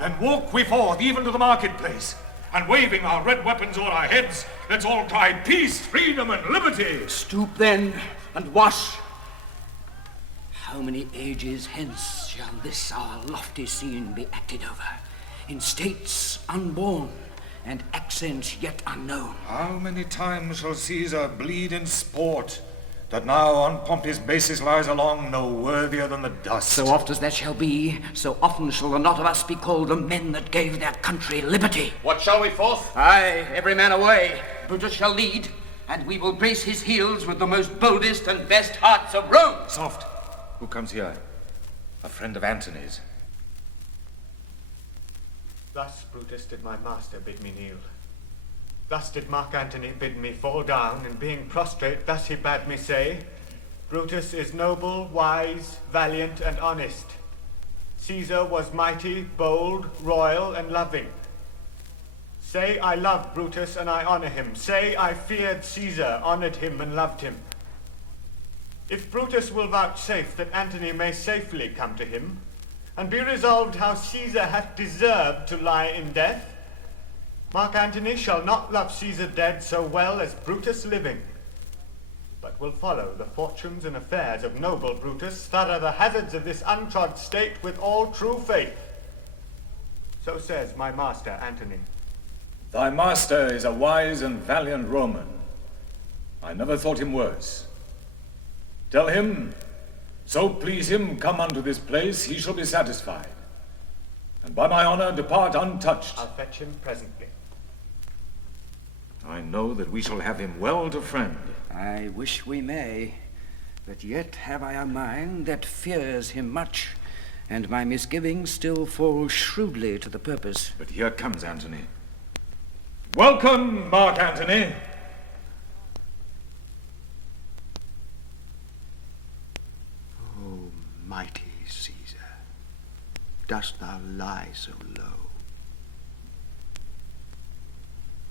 Then walk we forth even to the marketplace, and waving our red weapons o'er our heads, let's all cry peace, freedom, and liberty. Stoop then, and wash. How many ages hence shall this our lofty scene be acted over, in states unborn, and accents yet unknown? How many times shall Caesar bleed in sport, that now on Pompey's basis lies along no worthier than the dust. So oft as that shall be, so often shall the not of us be called the men that gave their country liberty. What shall we forth? Aye, every man away. Brutus shall lead, and we will brace his heels with the most boldest and best hearts of Rome. Soft. Who comes here? A friend of Antony's. Thus, Brutus, did my master bid me kneel. Thus did Mark Antony bid me fall down, and being prostrate, thus he bade me say, Brutus is noble, wise, valiant, and honest. Caesar was mighty, bold, royal, and loving. Say I love Brutus, and I honor him. Say I feared Caesar, honored him, and loved him. If Brutus will vouchsafe that Antony may safely come to him, and be resolved how Caesar hath deserved to lie in death, Mark Antony shall not love Caesar dead so well as Brutus living, but will follow the fortunes and affairs of noble Brutus, thorough the hazards of this untrod state with all true faith. So says my master Antony. Thy master is a wise and valiant Roman. I never thought him worse. Tell him, so please him come unto this place, he shall be satisfied. And by my honor depart untouched. I'll fetch him presently. I know that we shall have him well to friend. I wish we may, but yet have I a mind that fears him much, and my misgivings still fall shrewdly to the purpose. But here comes Antony. Welcome, Mark Antony. O mighty Caesar, dost thou lie so low?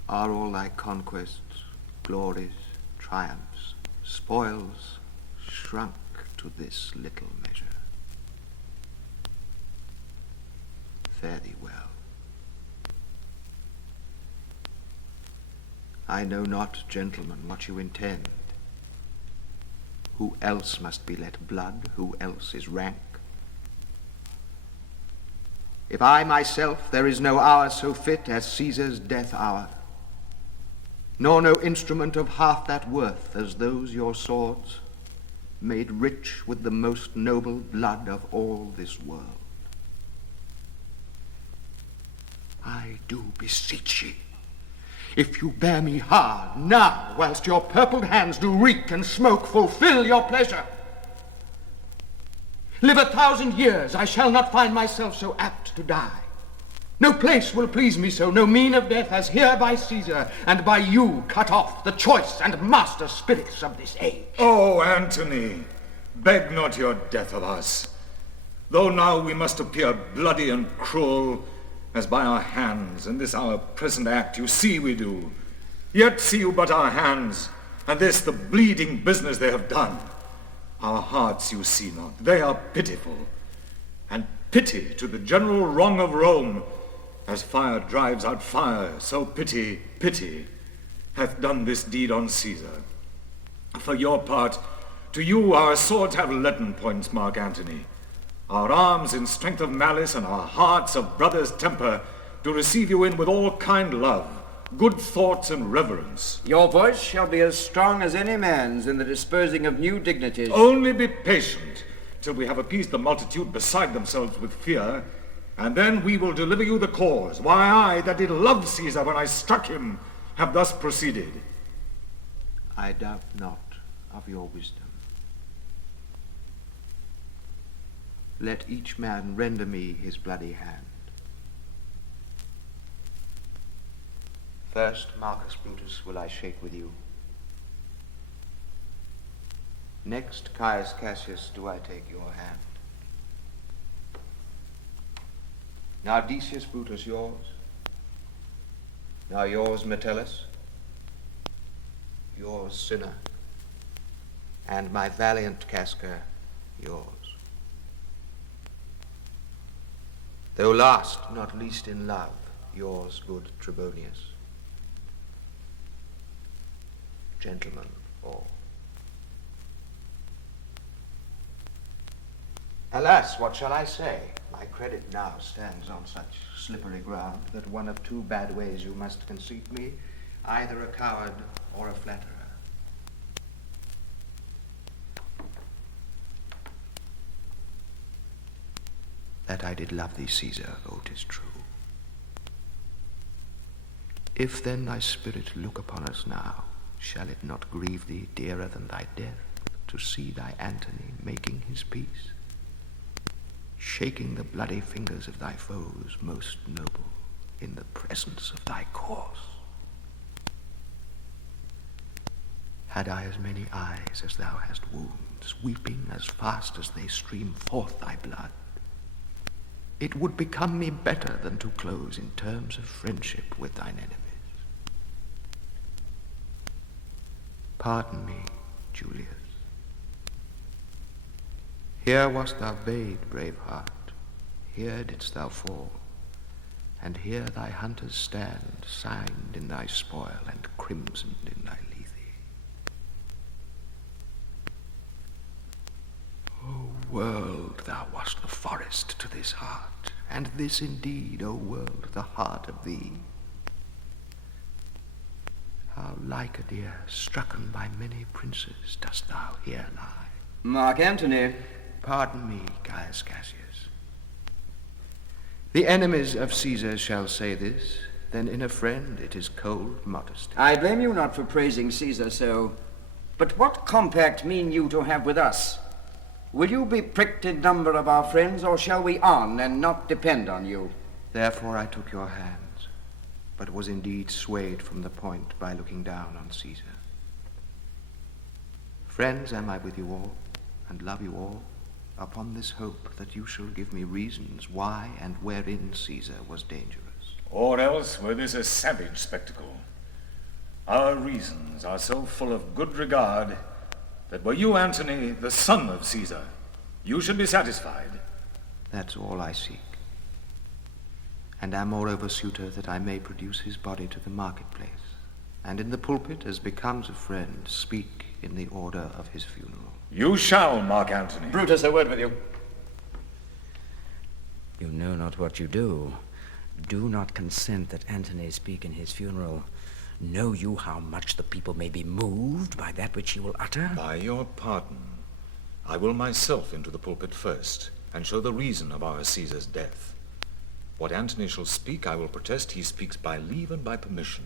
Are all thy conquests, glories, triumphs, spoils shrunk to this little measure? Fare thee well. I know not, gentlemen, what you intend. Who else must be let blood? Who else is rank? If I myself, there is no hour so fit as Caesar's death hour, nor no instrument of half that worth as those your swords, made rich with the most noble blood of all this world. I do beseech ye, if you bear me hard, now, whilst your purpled hands do reek and smoke, fulfill your pleasure. Live 1,000 years, I shall not find myself so apt to die. No place will please me so, no mean of death as here by Caesar, and by you cut off, the choice and master spirits of this age. Oh, Antony, beg not your death of us. Though now we must appear bloody and cruel, as by our hands in this our present act you see we do, yet see you but our hands, and this the bleeding business they have done. Our hearts you see not, they are pitiful, and pity to the general wrong of Rome. As fire drives out fire, so pity, pity, hath done this deed on Caesar. For your part, to you our swords have leaden points, Mark Antony. Our arms in strength of malice, and our hearts of brother's temper, do receive you in with all kind love, good thoughts and reverence. Your voice shall be as strong as any man's in the disposing of new dignities. Only be patient till we have appeased the multitude beside themselves with fear, and then we will deliver you the cause, why I, that did love Caesar when I struck him, have thus proceeded. I doubt not of your wisdom. Let each man render me his bloody hand. First, Marcus Brutus, will I shake with you. Next, Caius Cassius, do I take your hand. Now, Decius Brutus, yours. Now yours, Metellus. Yours, Cinna. And my valiant Casca, yours. Though last, not least in love, yours, good Trebonius. Gentlemen all. Alas, what shall I say? My credit now stands on such slippery ground that one of two bad ways you must conceit me, either a coward or a flatterer. that I did love thee, Caesar, oh, 'tis true. If then thy spirit look upon us now, shall it not grieve thee dearer than thy death, to see thy Antony making his peace, shaking the bloody fingers of thy foes most noble in the presence of thy corse? Had I as many eyes as thou hast wounds, weeping as fast as they stream forth thy blood, it would become me better than to close in terms of friendship with thine enemies. Pardon me, Julius. Here wast thou bade, brave heart, here didst thou fall, and here thy hunters stand, signed in thy spoil and crimsoned in thy lethe. O world, thou wast the forest to this heart, and this indeed, O world, the heart of thee. How like a deer strucken by many princes dost thou here lie. Mark Antony. Pardon me, Caius Cassius. The enemies of Caesar shall say this, then in a friend it is cold modesty. I blame you not for praising Caesar so, but what compact mean you to have with us? Will you be pricked in number of our friends, or shall we on and not depend on you? Therefore I took your hands, but was indeed swayed from the point by looking down on Caesar. Friends am I with you all, and love you all, upon this hope that you shall give me reasons why and wherein Caesar was dangerous. Or else were this a savage spectacle. Our reasons are so full of good regard that were you, Antony, the son of Caesar, you should be satisfied. That's all I seek. And am moreover suitor that I may produce his body to the marketplace, and in the pulpit, as becomes a friend, speak in the order of his funeral. You shall, Mark Antony. Brutus, a word with you. You know not what you do. Do not consent that Antony speak in his funeral. Know you how much the people may be moved by that which he will utter? By your pardon, I will myself into the pulpit first, and show the reason of our Caesar's death. What Antony shall speak, I will protest he speaks by leave and by permission.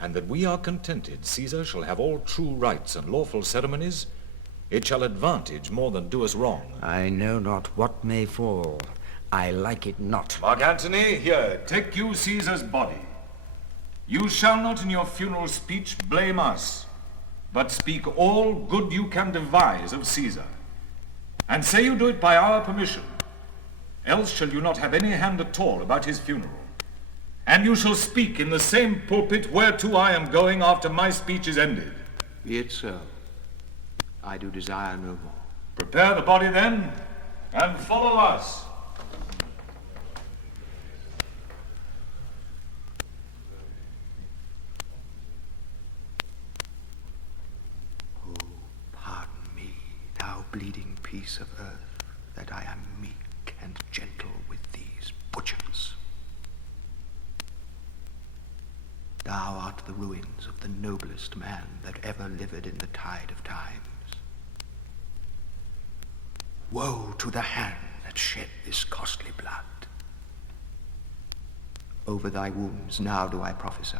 And that we are contented Caesar shall have all true rights and lawful ceremonies, it shall advantage more than do us wrong. I know not what may fall. I like it not. Mark Antony, here, take you Caesar's body. You shall not in your funeral speech blame us, but speak all good you can devise of Caesar. And say you do it by our permission, else shall you not have any hand at all about his funeral. And you shall speak in the same pulpit whereto I am going after my speech is ended. Be it so. I do desire no more. Prepare the body then, and follow us. Bleeding piece of earth, that I am meek and gentle with these butchers. Thou art the ruins of the noblest man that ever lived in the tide of times. Woe to the hand that shed this costly blood. Over thy wounds now do I prophesy,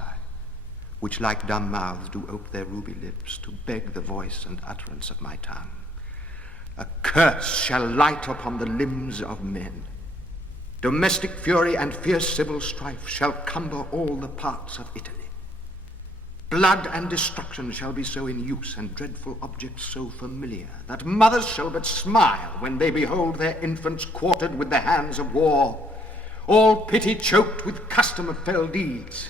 which like dumb mouths do ope their ruby lips to beg the voice and utterance of my tongue. A curse shall light upon the limbs of men. Domestic fury and fierce civil strife shall cumber all the parts of Italy. Blood and destruction shall be so in use, and dreadful objects so familiar, that mothers shall but smile when they behold their infants quartered with the hands of war, all pity choked with custom of fell deeds.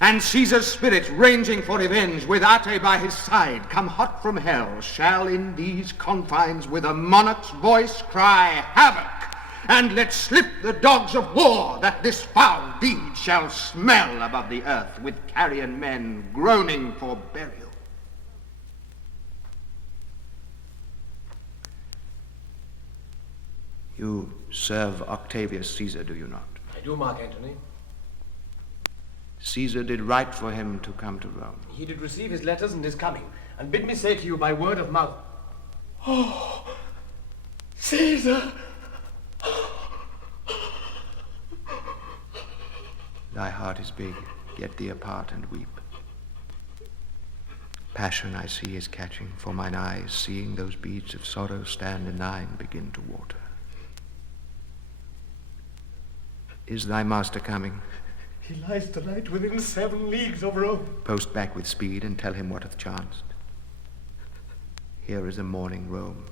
And Caesar's spirit, ranging for revenge, with Ate by his side, come hot from hell, shall in these confines with a monarch's voice cry havoc, and let slip the dogs of war, that this foul deed shall smell above the earth, with carrion men groaning for burial. You serve Octavius Caesar, do you not? I do, Mark Antony. Caesar did right for him to come to Rome. He did receive his letters and is coming, and bid me say to you by word of mouth, Oh, Caesar! Thy heart is big, get thee apart and weep. Passion I see is catching, for mine eyes, seeing those beads of sorrow stand in thine, begin to water. Is thy master coming? He lies tonight within 7 leagues of Rome. Post back with speed and tell him what hath chanced. Here is a morning Rome,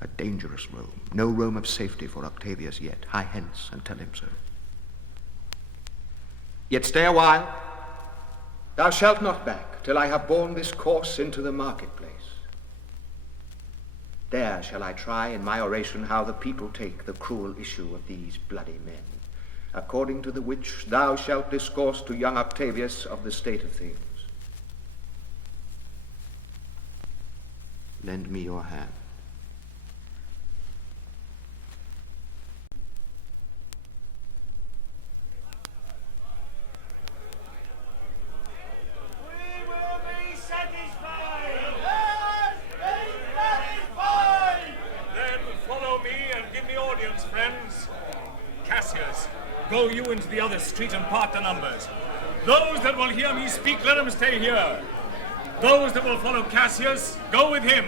a dangerous Rome, no Rome of safety for Octavius yet. Hie hence and tell him so. Yet stay a while. Thou shalt not back till I have borne this corse into the marketplace. There shall I try in my oration how the people take the cruel issue of these bloody men, according to the which thou shalt discourse to young Octavius of the state of things. Lend me your hand. Go you into the other street and part the numbers. Those that will hear me speak, let them stay here. Those that will follow Cassius, go with him.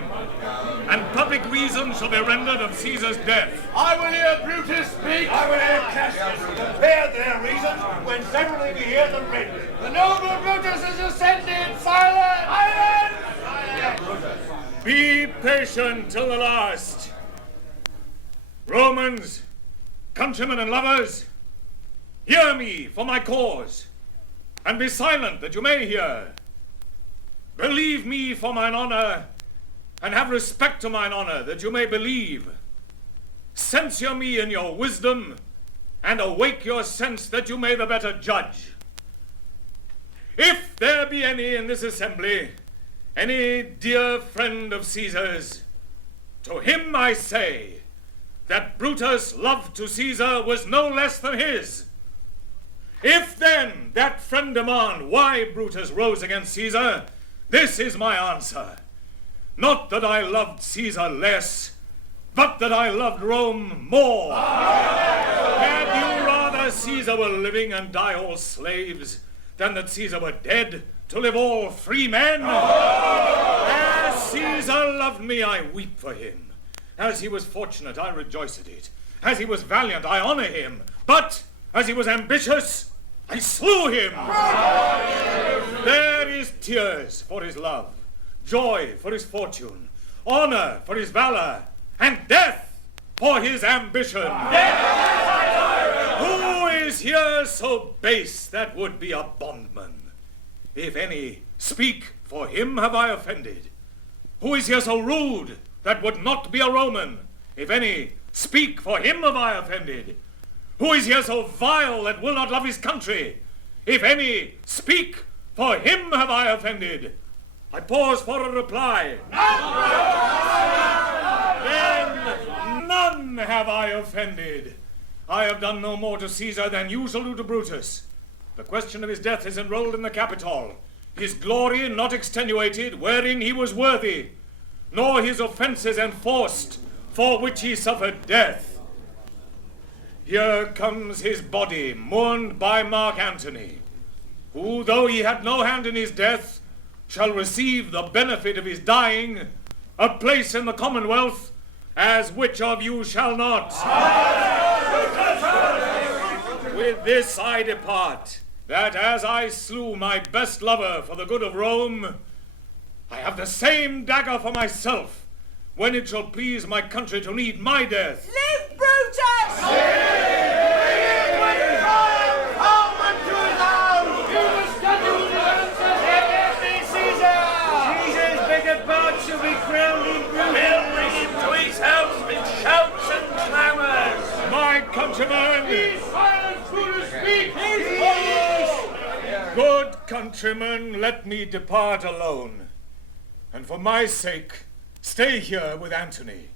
And public reason shall be rendered of Caesar's death. I will hear Brutus speak. I will hear Cassius compare their reasons when severally we hear them read. The noble Brutus is ascended. Silence! Silence! Be patient till the last. Romans, countrymen and lovers, hear me for my cause, and be silent that you may hear. Believe me for mine honor, and have respect to mine honor, that you may believe. Censure me in your wisdom, and awake your sense, that you may the better judge. If there be any in this assembly, any dear friend of Caesar's, to him I say that Brutus' love to Caesar was no less than his. If then that friend demand why Brutus rose against Caesar, this is my answer. Not that I loved Caesar less, but that I loved Rome more. Had you rather Caesar were living and die all slaves, than that Caesar were dead to live all free men? As Caesar loved me, I weep for him. As he was fortunate, I rejoice at it. As he was valiant, I honor him. But as he was ambitious, I slew him. There is tears for his love, joy for his fortune, honor for his valor, and death for his ambition. Who is here so base that would be a bondman? If any, speak, for him have I offended. Who is here so rude that would not be a Roman? If any, speak, for him have I offended. Who is here so vile that will not love his country? If any, speak, for him have I offended. I pause for a reply. Then none have I offended. I have done no more to Caesar than you shall do to Brutus. The question of his death is enrolled in the Capitol. His glory not extenuated, wherein he was worthy, nor his offences enforced, for which he suffered death. Here comes his body, mourned by Mark Antony, who, though he had no hand in his death, shall receive the benefit of his dying, a place in the Commonwealth, as which of you shall not? With this I depart, that as I slew my best lover for the good of Rome, I have the same dagger for myself, when it shall please my country to need my death. Live Brutus! Caesar's bigger part shall be crowned in Brutus. We'll bring him to his house with shouts and clamours. My countrymen! Be silent, Brutus, speak! Good countrymen, let me depart alone, and for my sake, stay here with Antony.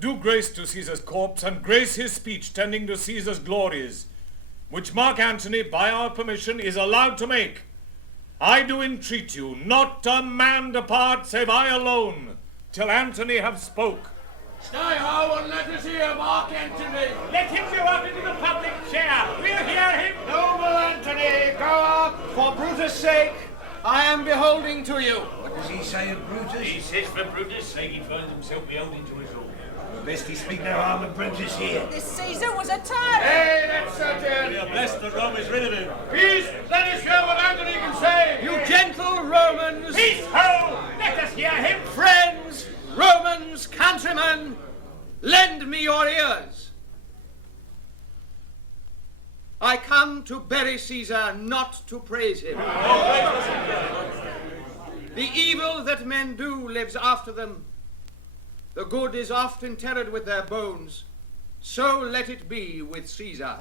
Do grace to Caesar's corpse, and grace his speech tending to Caesar's glories, which Mark Antony, by our permission, is allowed to make. I do entreat you, not a man depart, save I alone, till Antony have spoke. Stay ho and let us hear Mark Antony. Let him go up into the public chair. We'll hear him. Noble Antony. am beholding to you. What does he say of Brutus? He says for Brutus' sake he finds himself beholden to us all. Best he speak no harm of Brutus here. This Caesar was a tyrant. Hey, that's certain. We are blessed that Rome is rid of him. Peace! Let us hear what Antony can say! You gentle Romans! Peace, ho! Let us hear him. Friends, Romans, countrymen, lend me your ears. I come to bury Caesar, not to praise him. The evil that men do lives after them. The good is oft interred with their bones. So let it be with Caesar.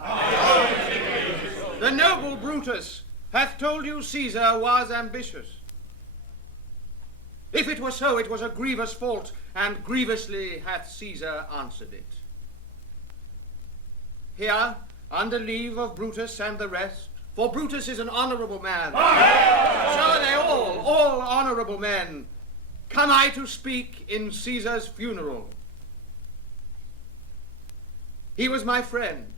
The noble Brutus hath told you Caesar was ambitious. If it was so, it was a grievous fault, and grievously hath Caesar answered it. Here, under leave of Brutus and the rest, for Brutus is an honourable man. So are they all honourable men. Come I to speak in Caesar's funeral. He was my friend,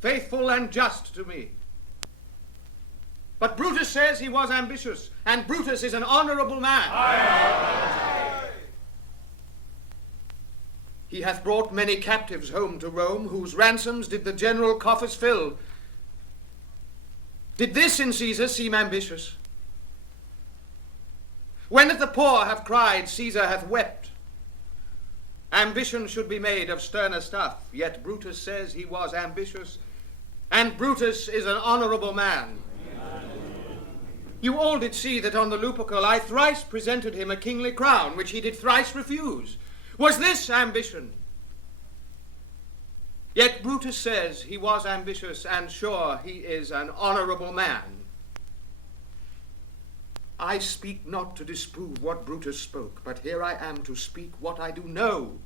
faithful and just to me. But Brutus says he was ambitious, and Brutus is an honourable man. He hath brought many captives home to Rome, whose ransoms did the general coffers fill. Did this in Caesar seem ambitious? When the poor have cried, Caesar hath wept. Ambition should be made of sterner stuff, yet Brutus says he was ambitious, and Brutus is an honourable man. You all did see that on the Lupercal I thrice presented him a kingly crown, which he did thrice refuse. Was this ambition? Yet Brutus says he was ambitious, and sure he is an honourable man. I speak not to disprove what Brutus spoke, but here I am to speak what I do know.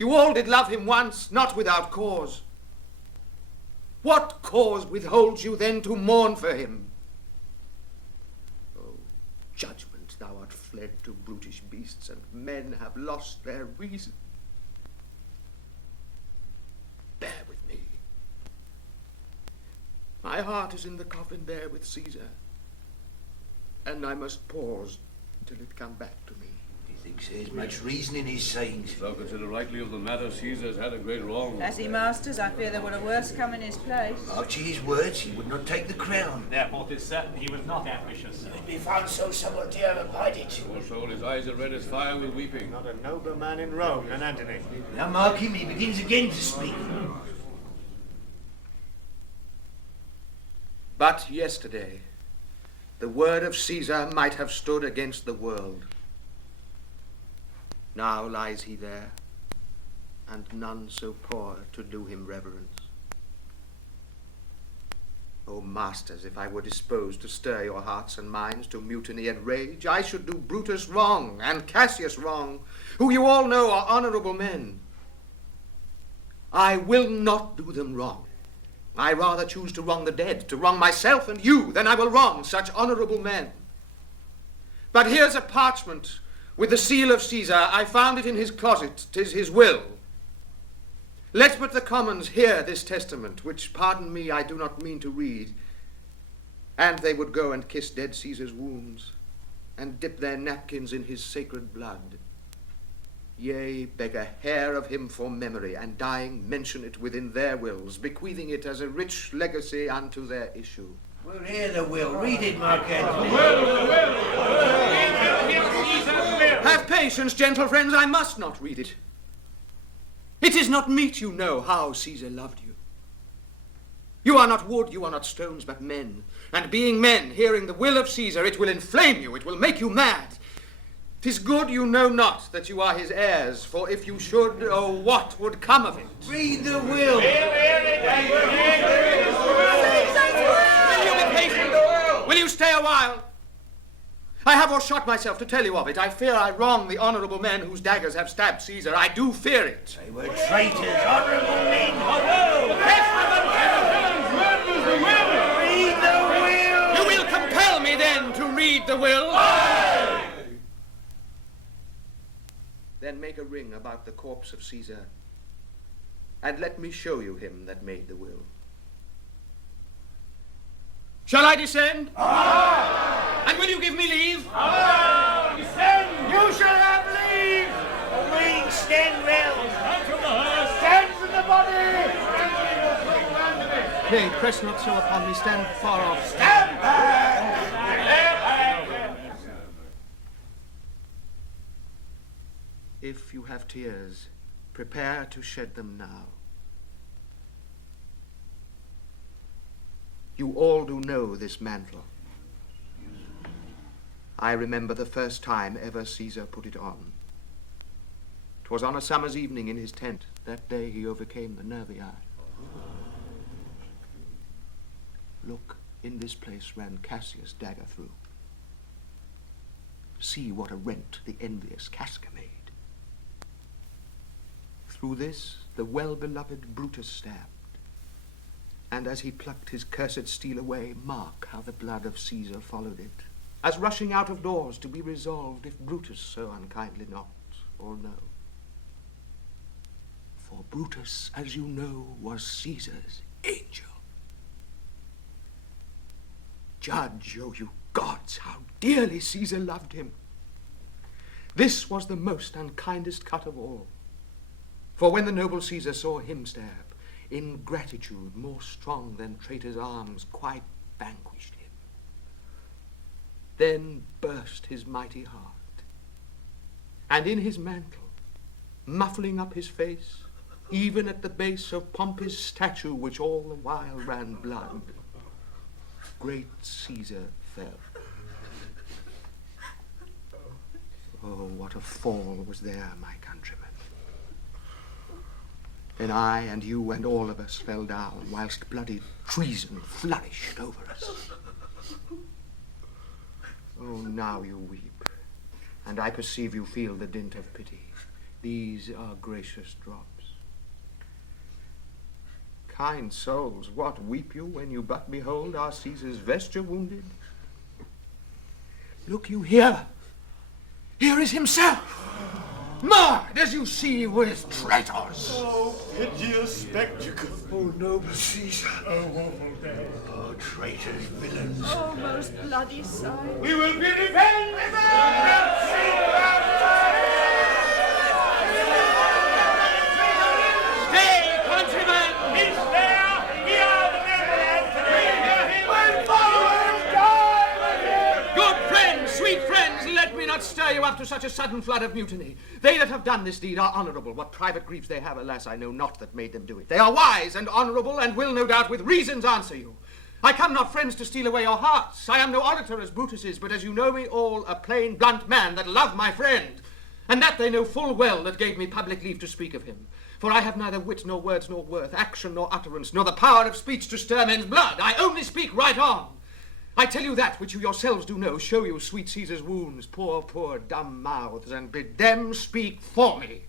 You all did love him once, not without cause. What cause withholds you then to mourn for him? Oh, judgment, thou art fled to brutish beasts, and men have lost their reason. Bear with me. My heart is in the coffin there with Caesar, and I must pause till it come back to me. He thinks there's much reason in his sayings. Thou consider rightly of the matter, Caesar's had a great wrong. As he masters, I fear there were a worse come in his place. After his words, he would not take the crown. Therefore, 'tis certain he was not ambitious. If he found so, someone dare abide it. Poor soul, his eyes are red as fire with weeping. Not a nobler man in Rome than Antony. Now mark him, he begins again to speak. But yesterday, the word of Caesar might have stood against the world. Now lies he there, and none so poor to do him reverence. O masters, if I were disposed to stir your hearts and minds to mutiny and rage, I should do Brutus wrong and Cassius wrong, who you all know are honourable men. I will not do them wrong. I rather choose to wrong the dead, to wrong myself and you, than I will wrong such honourable men. But here's a parchment with the seal of Caesar. I found it in his closet. 'Tis his will. Let but the commons hear this testament, which, pardon me, I do not mean to read, and they would go and kiss dead Caesar's wounds, and dip their napkins in his sacred blood. Yea, beg a hair of him for memory, and dying mention it within their wills, bequeathing it as a rich legacy unto their issue. We'll hear the will. Read it, Mark Antony. Have patience, gentle friends, I must not read it. It is not meet you know how Caesar loved you. You are not wood, you are not stones, but men. And being men, hearing the will of Caesar, it will inflame you, it will make you mad. 'Tis good you know not that you are his heirs, for if you should, oh, what would come of it? Read the will. Will you be patient? Will you stay a while? I have o'ershot myself to tell you of it. I fear I wrong the honourable men whose daggers have stabbed Caesar. I do fear it. They were traitors, honourable men. Read the will. You will compel me then to read the will? Then make a ring about the corpse of Caesar, and let me show you him that made the will. Shall I descend? And will you give me leave? Descend! You shall have leave! We stand well. Stand from the body! Nay, press not so upon me. Stand far off. Stand back! If you have tears, prepare to shed them now. You all do know this mantle. I remember the first time ever Caesar put it on. 'Twas on a summer's evening in his tent. That day he overcame the nervy eye. Look, in this place ran Cassius' dagger through. See what a rent the envious Casca made. Through this the well-beloved Brutus stabbed. And as he plucked his cursed steel away, mark how the blood of Caesar followed it, as rushing out of doors to be resolved if Brutus so unkindly knocked or no. For Brutus, as you know, was Caesar's angel. Judge, O you gods, how dearly Caesar loved him. This was the most unkindest cut of all. For when the noble Caesar saw him stab, ingratitude more strong than traitors' arms quite vanquished him. Then burst his mighty heart, and in his mantle, muffling up his face, even at the base of Pompey's statue, which all the while ran blood, great Caesar fell. Oh, what a fall was there, my countrymen. Then I and you and all of us fell down, whilst bloody treason flourished over us. Oh, now you weep, and I perceive you feel the dint of pity. These are gracious drops. Kind souls, what weep you when you but behold our Caesar's vesture wounded? Look you here. Here is himself. Marred, as you see, with traitors. Oh, piteous spectacle. Oh, noble Caesar. Oh, awful day. Oh, traitors, villains. Oh, most bloody sight. We will be revenged! Stay, countrymen! He's there! Here are the men of Antony! We'll follow him! Die with him! Good friends, sweet friends, let me not stir you up to such a sudden flood of mutiny. They that have done this deed are honourable. What private griefs they have, alas, I know not that made them do it. They are wise and honourable, and will, no doubt, with reasons answer you. I come not, friends, to steal away your hearts. I am no orator as Brutus is, but as you know me all, a plain, blunt man that love my friend. And that they know full well that gave me public leave to speak of him. For I have neither wit nor words nor worth, action nor utterance, nor the power of speech to stir men's blood. I only speak right on. I tell you that which you yourselves do know, show you sweet Caesar's wounds, poor dumb mouths, and bid them speak for me.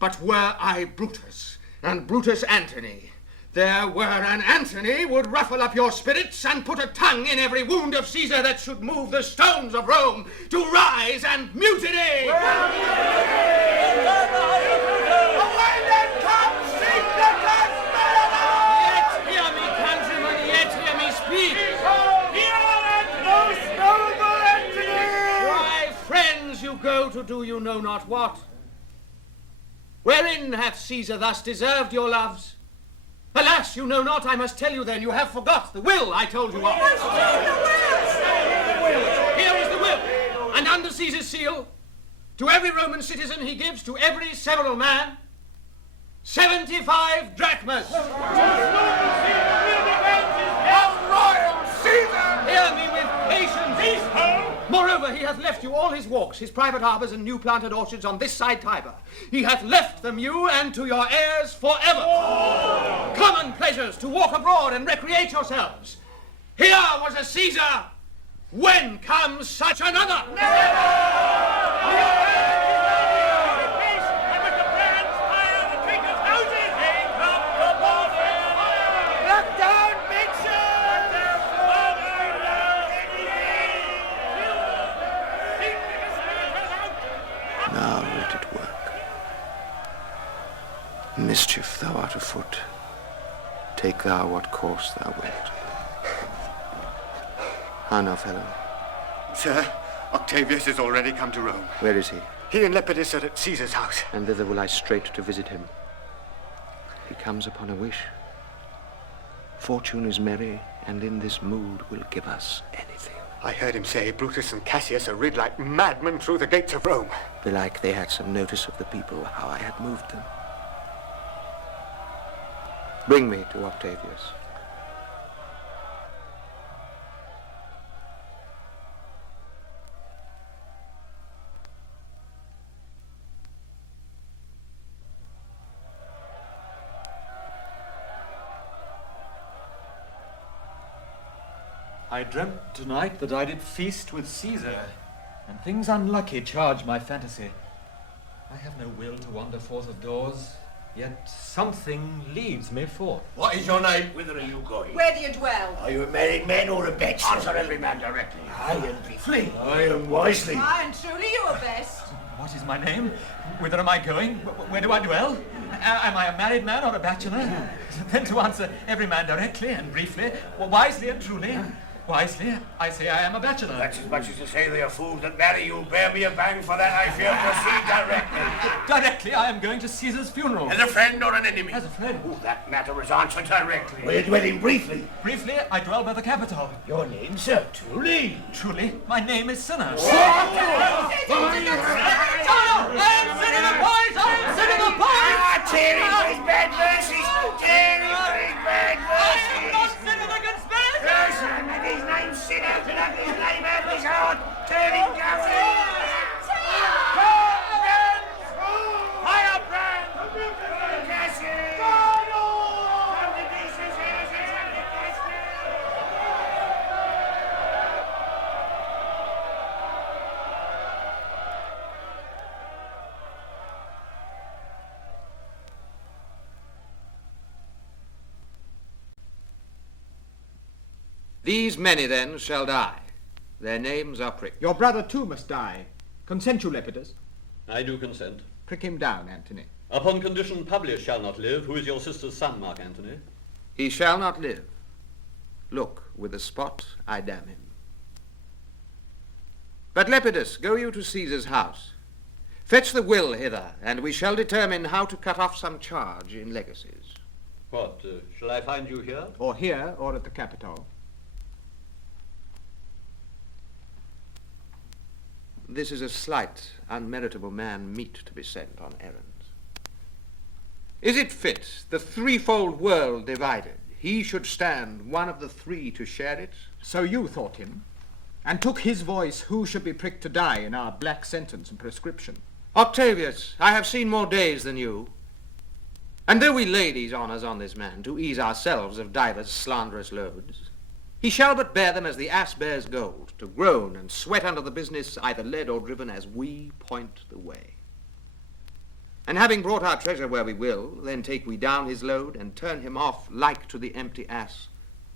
But were I Brutus, and Brutus Antony, there were an Antony would ruffle up your spirits and put a tongue in every wound of Caesar that should move the stones of Rome to rise and mutiny! Away then come, seek the last man! Yet hear me, countrymen, yet hear me speak! Why, friends, you go to do you know not what. Wherein hath Caesar thus deserved your loves? Alas, you know not, I must tell you then, you have forgot the will I told you of. Here is the will, and under Caesar's seal, to every Roman citizen he gives, to every several man, 75 drachmas. Royal Caesar! Hear me with patience. Moreover, he hath left you all his walks, his private harbours and new planted orchards on this side Tiber. He hath left them you and to your heirs forever. Common pleasures to walk abroad and recreate yourselves. Here was a Caesar. When comes such another? Now let it work. Mischief thou art afoot. Take thou what course thou wilt. How now, fellow? Sir, Octavius has already come to Rome. Where is he? He and Lepidus are at Caesar's house. And thither will I straight to visit him. He comes upon a wish. Fortune is merry, and in this mood will give us anything. I heard him say Brutus and Cassius are rid like madmen through the gates of Rome. Belike they had some notice of the people, how I had moved them. Bring me to Octavius. I dreamt tonight that I did feast with Caesar, and things unlucky charge my fantasy. I have no will to wander forth of doors, yet something leads me forth. What is your name? Whither are you going? Where do you dwell? Are you a married man or a bachelor? Answer every man directly. I am briefly. I am wisely. Aye, and truly you are best. What is my name? Whither am I going? Where do I dwell? Am I a married man or a bachelor? Then to answer every man directly and briefly, wisely and truly. Wisely, I say I am a bachelor. That's as much as to say they are fools that marry you. Bear me a bang for that, I fear. Proceed directly. Directly, I am going to Caesar's funeral. As a friend or an enemy? As a friend. Oh, that matter is answered directly. Where dwelling briefly? Briefly, I dwell by the Capitol. Your name, sir? Truly? Truly, my name is Sinner. Oh, tearing for his bad verses! Tearing for his bad verses! Yes, and his name Sinner, to have his name out of his heart, turning These many, then, shall die. Their names are pricked. Your brother, too, must die. Consent you, Lepidus? I do consent. Prick him down, Antony. Upon condition Publius shall not live, who is your sister's son, Mark Antony. He shall not live. Look, with a spot I damn him. But Lepidus, go you to Caesar's house. Fetch the will hither, and we shall determine how to cut off some charge in legacies. What, shall I find you here? Or here, or at the Capitol. This is a slight, unmeritable man meet to be sent on errands. Is it fit, the threefold world divided, he should stand one of the three to share it? So you thought him, and took his voice who should be pricked to die in our black sentence and prescription. Octavius, I have seen more days than you. And though we lay these honours on this man, to ease ourselves of divers slanderous loads, he shall but bear them as the ass bears gold, to groan and sweat under the business, either led or driven, as we point the way. And having brought our treasure where we will, then take we down his load, and turn him off like to the empty ass,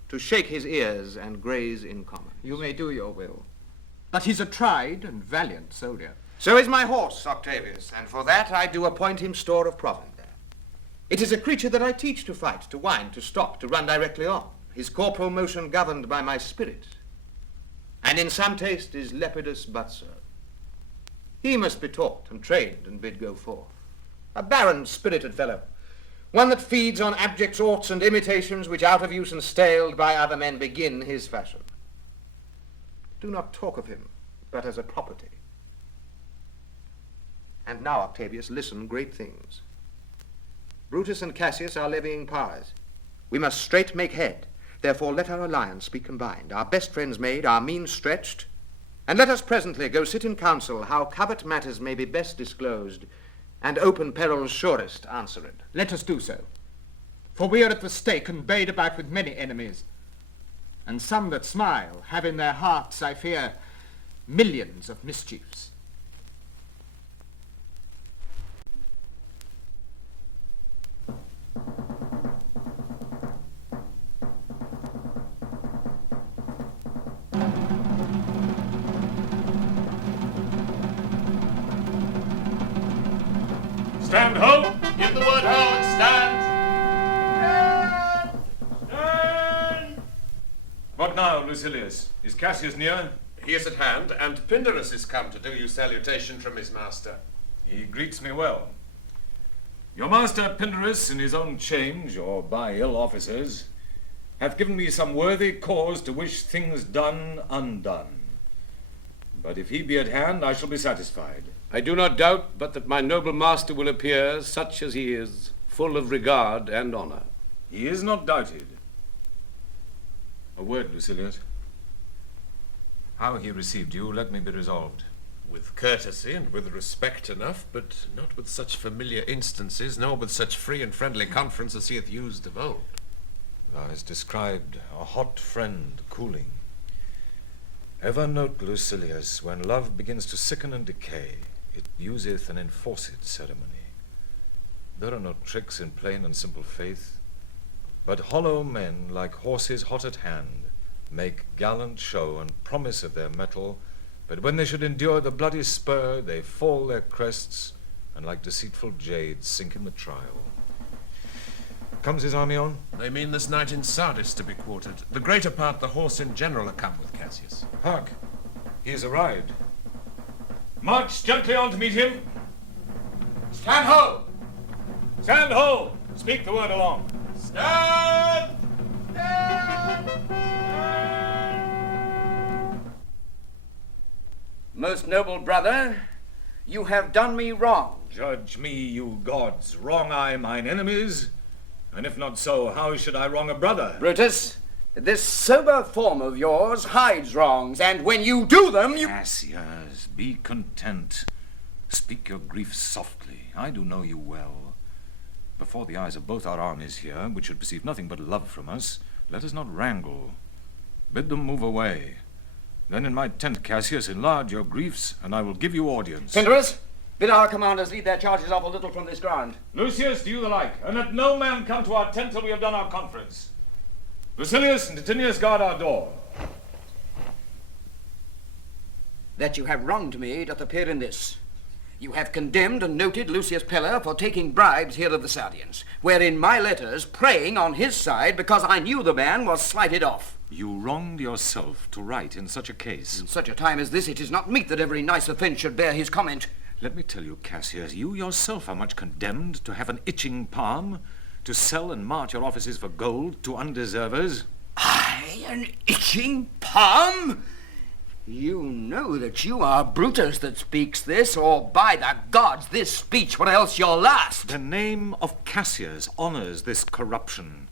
to shake his ears and graze in common. You may do your will. But he's a tried and valiant soldier. So is my horse, Octavius, and for that I do appoint him store of provender. It is a creature that I teach to fight, to wind, to stop, to run directly on, his corporal motion governed by my spirit. And in some taste is Lepidus but so. He must be taught and trained and bid go forth. A barren, spirited fellow, one that feeds on abject orts and imitations which out of use and staled by other men begin his fashion. Do not talk of him but as a property. And now, Octavius, listen, great things. Brutus and Cassius are levying powers. We must straight make head. Therefore let our alliance be combined, our best friends made, our means stretched, and let us presently go sit in council how covert matters may be best disclosed, and open perils surest answered. Let us do so. For we are at the stake and bade about with many enemies, and some that smile have in their hearts, I fear, millions of mischiefs. Stand ho! Give the word ho and stand! What now, Lucilius? Is Cassius near? He is at hand, and Pindarus is come to do you salutation from his master. He greets me well. Your master Pindarus, in his own change, or by ill officers, hath given me some worthy cause to wish things done undone. But if he be at hand, I shall be satisfied. I do not doubt but that my noble master will appear, such as he is, full of regard and honor. He is not doubted. A word, Lucilius. How he received you, let me be resolved. With courtesy and with respect enough, but not with such familiar instances, nor with such free and friendly conference as he hath used of old. Thou hast described a hot friend cooling. Ever note, Lucilius, when love begins to sicken and decay, it useth an enforced ceremony. There are no tricks in plain and simple faith, but hollow men, like horses hot at hand, make gallant show and promise of their mettle, but when they should endure the bloody spur, they fall their crests, and like deceitful jades sink in the trial. Comes his army on? They mean this night in Sardis to be quartered. The greater part, the horse in general, are come with Cassius. Hark! He has arrived. March gently on to meet him. Stand ho! Stand ho! Speak the word along. Stand! Most noble brother, you have done me wrong. Judge me, you gods. Wrong I mine enemies? And if not so, how should I wrong a brother? Brutus, this sober form of yours hides wrongs, and when you do them, you... Cassius, be content. Speak your grief softly. I do know you well. Before the eyes of both our armies here, which should perceive nothing but love from us, let us not wrangle. Bid them move away. Then in my tent, Cassius, enlarge your griefs, and I will give you audience. Pindarus, bid our commanders lead their charges off a little from this ground. Lucius, do you the like, and let no man come to our tent till we have done our conference. Lucilius and Titinius, guard our door. That you have wronged me doth appear in this. You have condemned and noted Lucius Pella for taking bribes here of the Sardians, wherein my letters praying on his side because I knew the man was slighted off. You wronged yourself to write in such a case. In such a time as this, it is not meet that every nice offence should bear his comment. Let me tell you, Cassius, you yourself are much condemned to have an itching palm, to sell and mart your offices for gold to undeservers. I, an itching palm? You know that you are Brutus that speaks this, or by the gods, this speech were else your last. The name of Cassius honors this corruption,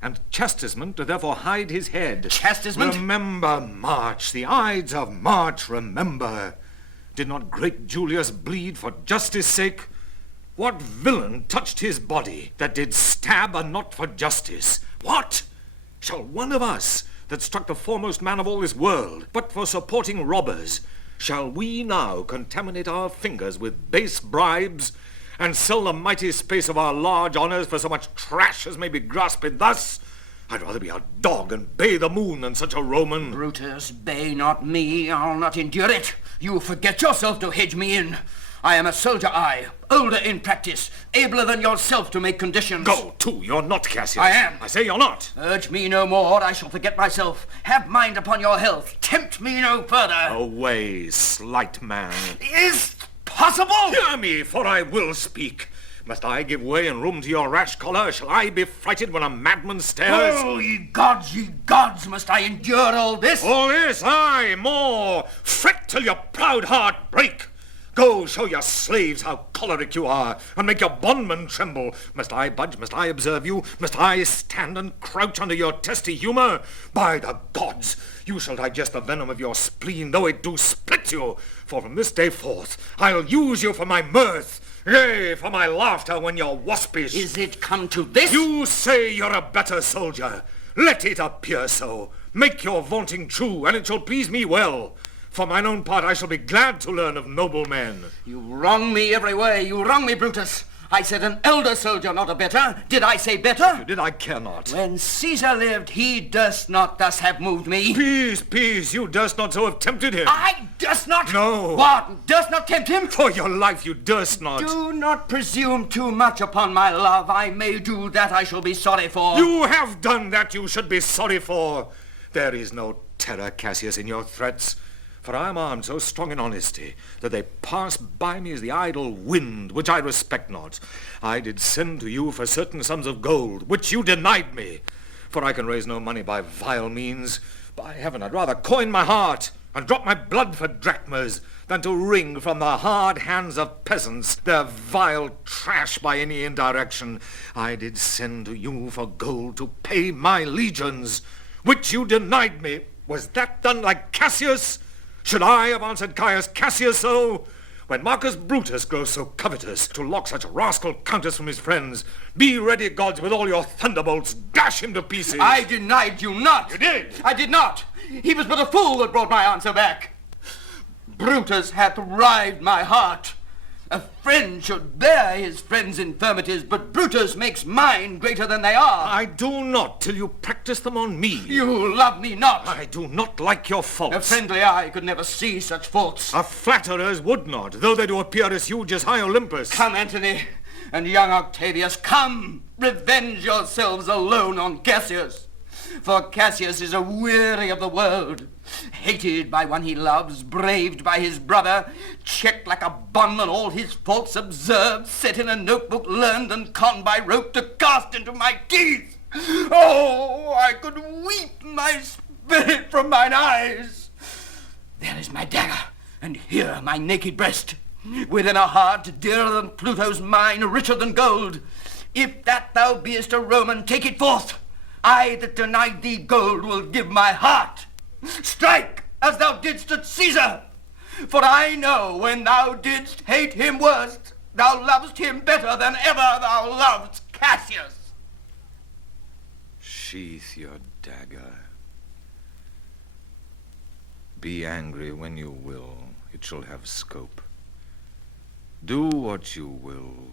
and chastisement to therefore hide his head. Chastisement? Remember March, the Ides of March, remember. Did not great Julius bleed for justice' sake? What villain touched his body that did stab and not for justice? What? Shall one of us, that struck the foremost man of all this world, but for supporting robbers, shall we now contaminate our fingers with base bribes, and sell the mighty space of our large honours for so much trash as may be grasped thus? I'd rather be a dog and bay the moon than such a Roman. Brutus, bay not me, I'll not endure it. You forget yourself to hedge me in. I am a soldier, older in practice, abler than yourself to make conditions. Go to, you're not Cassius. I am. I say you're not. Urge me no more, I shall forget myself. Have mind upon your health. Tempt me no further. Away, slight man. Is possible? Hear me, for I will speak. Must I give way and room to your rash choler? Shall I be frighted when a madman stares? Oh, ye gods, must I endure all this? All this, aye, more. Fret till your proud heart break. Go show your slaves how choleric you are, and make your bondmen tremble. Must I budge? Must I observe you? Must I stand and crouch under your testy humour? By the gods, you shall digest the venom of your spleen, though it do split you. For from this day forth, I'll use you for my mirth, yea, for my laughter when you're waspish. Is it come to this? You say you're a better soldier. Let it appear so. Make your vaunting true, and it shall please me well. For mine own part, I shall be glad to learn of noble men. You wrong me every way. You wrong me, Brutus. I said an elder soldier, not a better. Did I say better? If you did, I care not. When Caesar lived, he durst not thus have moved me. Peace, you durst not so have tempted him. I durst not? No. What, durst not tempt him? For your life, you durst not. Do not presume too much upon my love. I may do that I shall be sorry for. You have done that you should be sorry for. There is no terror, Cassius, in your threats, for I am armed so strong in honesty that they pass by me as the idle wind, which I respect not. I did send to you for certain sums of gold, which you denied me, for I can raise no money by vile means. By heaven, I'd rather coin my heart and drop my blood for drachmas than to wring from the hard hands of peasants their vile trash by any indirection. I did send to you for gold to pay my legions, which you denied me. Was that done like Cassius? Should I have answered Caius Cassius so? When Marcus Brutus grows so covetous to lock such rascal countess from his friends, be ready, gods, with all your thunderbolts, dash him to pieces. I denied you not. You did. I did not. He was but a fool that brought my answer back. Brutus hath rived my heart. A friend should bear his friend's infirmities, but Brutus makes mine greater than they are. I do not till you practice them on me. You love me not. I do not like your faults. A friendly eye could never see such faults. A flatterers would not, though they do appear as huge as high Olympus. Come, Antony, and young Octavius, come, revenge yourselves alone on Cassius. For Cassius is aweary of the world, hated by one he loves, braved by his brother, checked like a bum and all his faults observed, set in a notebook, learned and conned by rote to cast into my teeth. Oh, I could weep my spirit from mine eyes. There is my dagger, and here my naked breast, within a heart dearer than Pluto's mine, richer than gold. If that thou beest a Roman, take it forth. I that denied thee gold will give my heart. Strike as thou didst at Caesar. For I know when thou didst hate him worst, thou lovest him better than ever thou loved Cassius. Sheath your dagger. Be angry when you will. It shall have scope. Do what you will.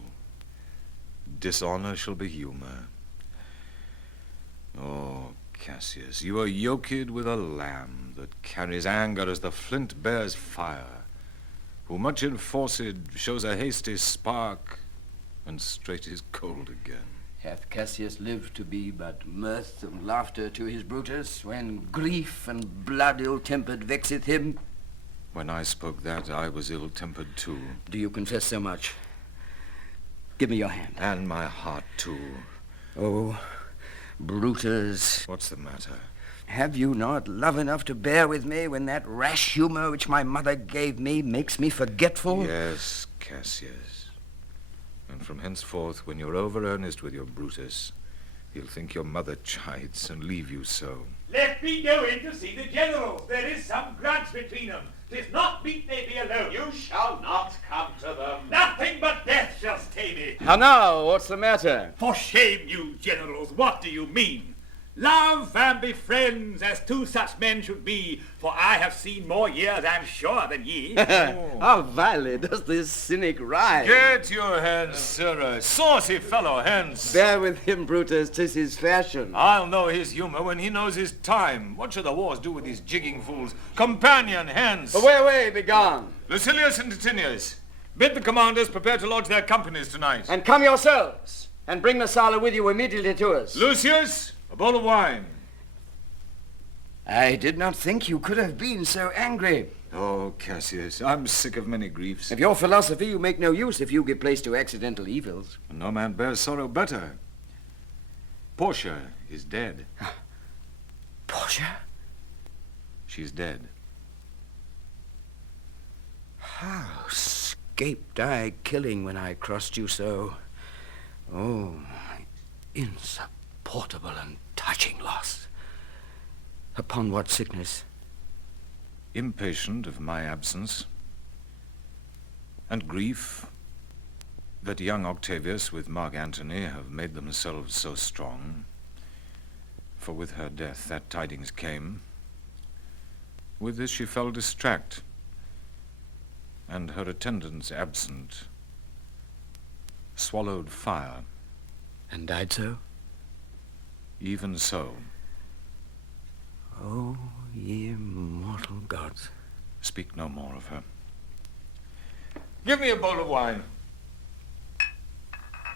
Dishonor shall be humor. Oh, Cassius, you are yoked with a lamb that carries anger as the flint bears fire, who much enforced shows a hasty spark, and straight is cold again. Hath Cassius lived to be but mirth and laughter to his Brutus, when grief and blood ill-tempered vexeth him? When I spoke that, I was ill-tempered too. Do you confess so much? Give me your hand. And my heart too. Oh, Brutus. What's the matter? Have you not love enough to bear with me when that rash humor which my mother gave me makes me forgetful? Yes, Cassius. And from henceforth, when you're over-earnest with your Brutus, he'll think your mother chides and leave you so. Let me go in to see the generals. There is some grudge between them. 'Tis not meet they be alone. You shall not come to them. Nothing but death shall stay me. How now? What's the matter? For shame, you generals. What do you mean? Love and be friends, as two such men should be, for I have seen more years, I'm sure, than ye. How vilely does this cynic ride? Get your hands, sirrah. Saucy fellow, hence. Bear with him, Brutus, 'tis his fashion. I'll know his humor when he knows his time. What should the wars do with these jigging fools? Companion, hence. Away, away, begone. Lucilius and Titinius, bid the commanders prepare to lodge their companies tonight. And come yourselves, and bring Messala with you immediately to us. Lucius, a bowl of wine. I did not think you could have been so angry. Oh, Cassius, I'm sick of many griefs. Of your philosophy you make no use if you give place to accidental evils. No man bears sorrow better. Portia is dead. Portia? She's dead. How escaped I killing when I crossed you so? Oh, my insupportable and touching loss. Upon what sickness? Impatient of my absence, and grief that young Octavius with Mark Antony have made themselves so strong. For with her death that tidings came. With this she fell distract, and her attendants absent swallowed fire. And died so? Even so. Oh, ye immortal gods. Speak no more of her. Give me a bowl of wine.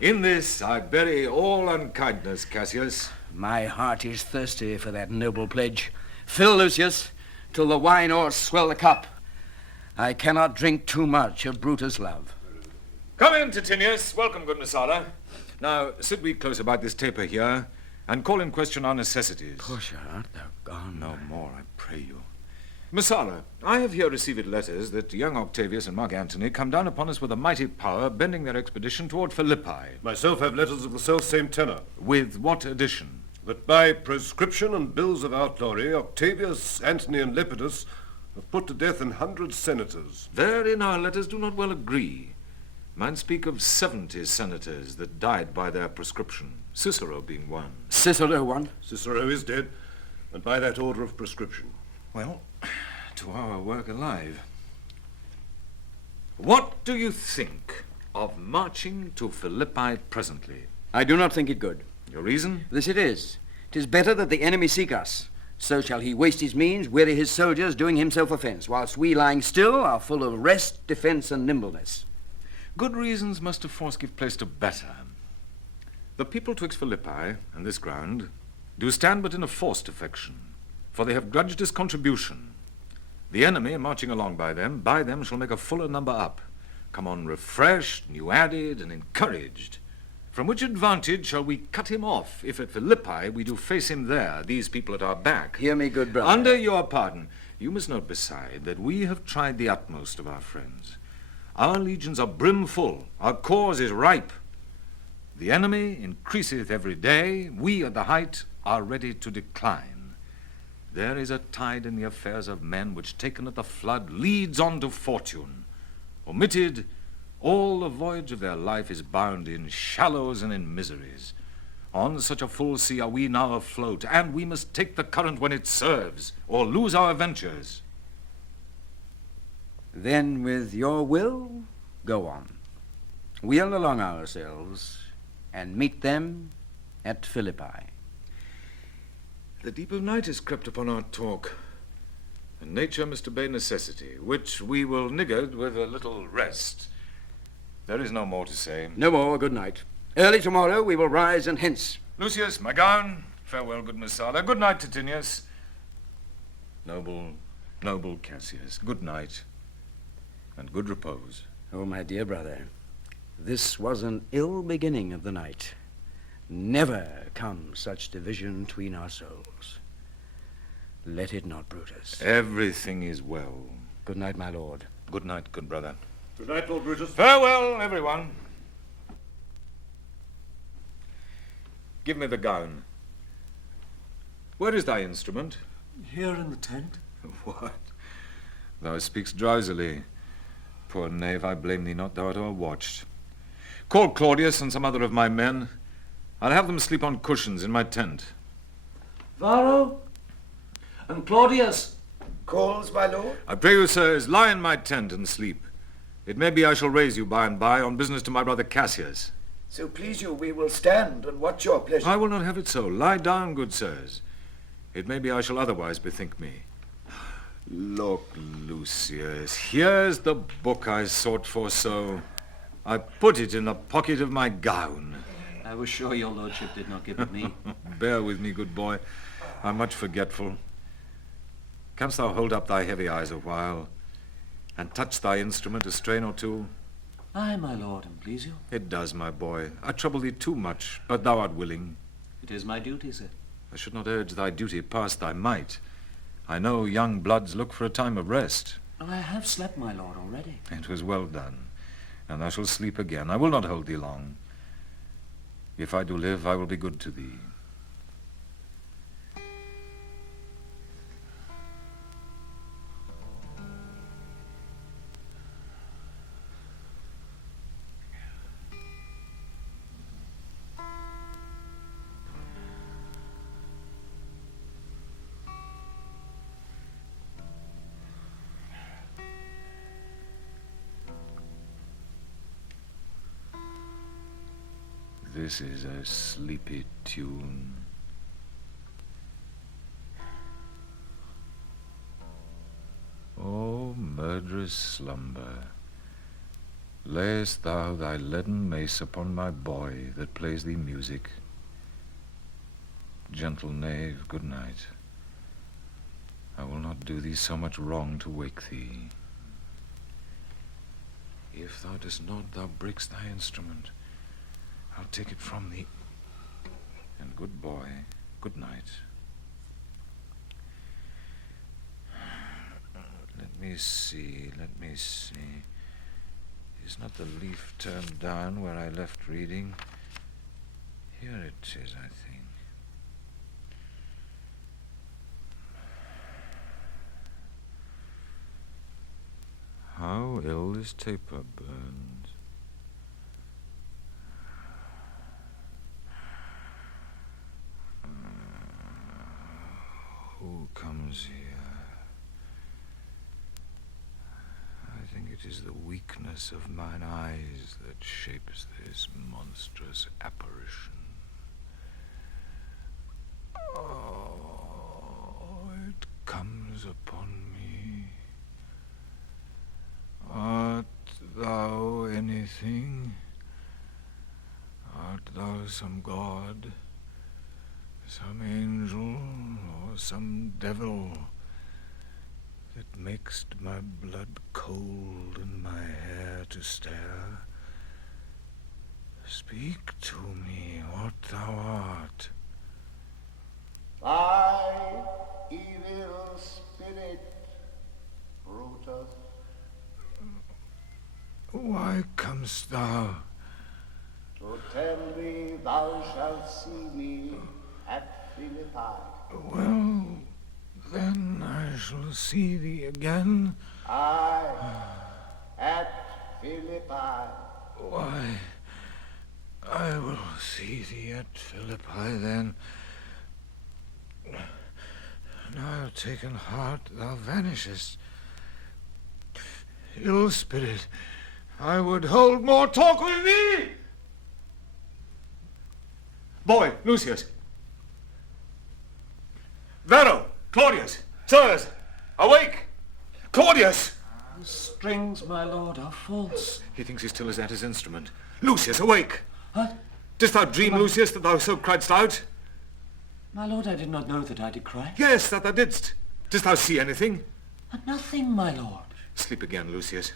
In this I bury all unkindness, Cassius. My heart is thirsty for that noble pledge. Fill, Lucius, till the wine o'erswell the cup. I cannot drink too much of Brutus' love. Come in, Titinius. Welcome, good Messala. Now, sit we close about this taper here, and call in question our necessities. Portia, art thou gone? No more, I pray you. Messala, I have here received letters that young Octavius and Mark Antony come down upon us with a mighty power, bending their expedition toward Philippi. Myself have letters of the self-same tenor. With what addition? That by prescription and bills of outlawry, Octavius, Antony, and Lepidus have put to death 100 senators. Therein our letters do not well agree. Mine speak of 70 senators that died by their prescription, Cicero being one. Cicero one? Cicero is dead, and by that order of prescription. Well, to our work alive. What do you think of marching to Philippi presently? I do not think it good. Your reason? This it is. 'Tis better that the enemy seek us. So shall he waste his means, weary his soldiers, doing himself offence, whilst we, lying still, are full of rest, defence, and nimbleness. Good reasons must of force give place to better. The people twixt Philippi and this ground do stand but in a forced affection, for they have grudged his contribution. The enemy, marching along by them shall make a fuller number up, come on refreshed, new added, and encouraged. From which advantage shall we cut him off, if at Philippi we do face him there, these people at our back? Hear me, good brother. Under your pardon, you must note beside that we have tried the utmost of our friends. Our legions are brimful, our cause is ripe. The enemy increaseth every day, we at the height are ready to decline. There is a tide in the affairs of men which, taken at the flood, leads on to fortune. Omitted, all the voyage of their life is bound in shallows and in miseries. On such a full sea are we now afloat, and we must take the current when it serves, or lose our ventures. Then, with your will, go on. We'll along ourselves, and meet them at Philippi. The deep of night has crept upon our talk, and nature must obey necessity, which we will niggard with a little rest. There is no more to say. No more, good night. Early tomorrow we will rise and hence. Lucius, my gown, farewell, good Messala. Good night, Titinius. Noble Cassius, good night, and good repose. Oh, my dear brother, this was an ill beginning of the night. Never comes such division between our souls. Let it not, Brutus. Everything is well. Good night, my lord. Good night, good brother. Good night, Lord Brutus. Farewell, everyone. Give me the gown. Where is thy instrument? Here in the tent. What? Thou speakst drowsily. Poor knave, I blame thee not, thou art o'erwatched. Call Claudius and some other of my men. I'll have them sleep on cushions in my tent. Varro and Claudius. Calls, my lord? I pray you, sirs, lie in my tent and sleep. It may be I shall raise you by and by on business to my brother Cassius. So please you, we will stand and watch your pleasure. I will not have it so. Lie down, good sirs. It may be I shall otherwise bethink me. Look, Lucius, here's the book I sought for so. I put it in the pocket of my gown. I was sure your lordship did not give it me. Bear with me, good boy. I'm much forgetful. Canst thou hold up thy heavy eyes a while, and touch thy instrument a strain or two? Aye, my lord, and please you. It does, my boy. I trouble thee too much, but thou art willing. It is my duty, sir. I should not urge thy duty past thy might. I know young bloods look for a time of rest. I have slept, my lord, already. It was well done, and thou shalt sleep again. I will not hold thee long. If I do live, I will be good to thee. This is a sleepy tune. O murderous slumber, layest thou thy leaden mace upon my boy that plays thee music? Gentle knave, good night. I will not do thee so much wrong to wake thee. If thou dost not, thou breakst thy instrument. I'll take it from thee. And good boy, good night. Let me see. Is not the leaf turned down where I left reading? Here it is, I think. How ill this taper burns. Who comes here? I think it is the weakness of mine eyes that shapes this monstrous apparition. Oh, it comes upon me. Art thou anything? Art thou some god, some angel, or some devil that makest my blood cold and my hair to stare? Speak to me what thou art. Thy evil spirit, Brutus. Why comest thou? To tell me thou shalt see me at Philippi. Well, then I shall see thee again. Aye, at Philippi. Why, I will see thee at Philippi then. Now taken heart, thou vanishest. Ill spirit, I would hold more talk with thee. Boy, Lucius. Varro, Claudius, sirs, awake! Claudius! The strings, my lord, are false. He thinks he still is at his instrument. Lucius, awake! What? Didst thou dream, Lucius, that thou so criedst out? My lord, I did not know that I did cry. Yes, that thou didst. Didst thou see anything? Nothing, my lord. Sleep again, Lucius.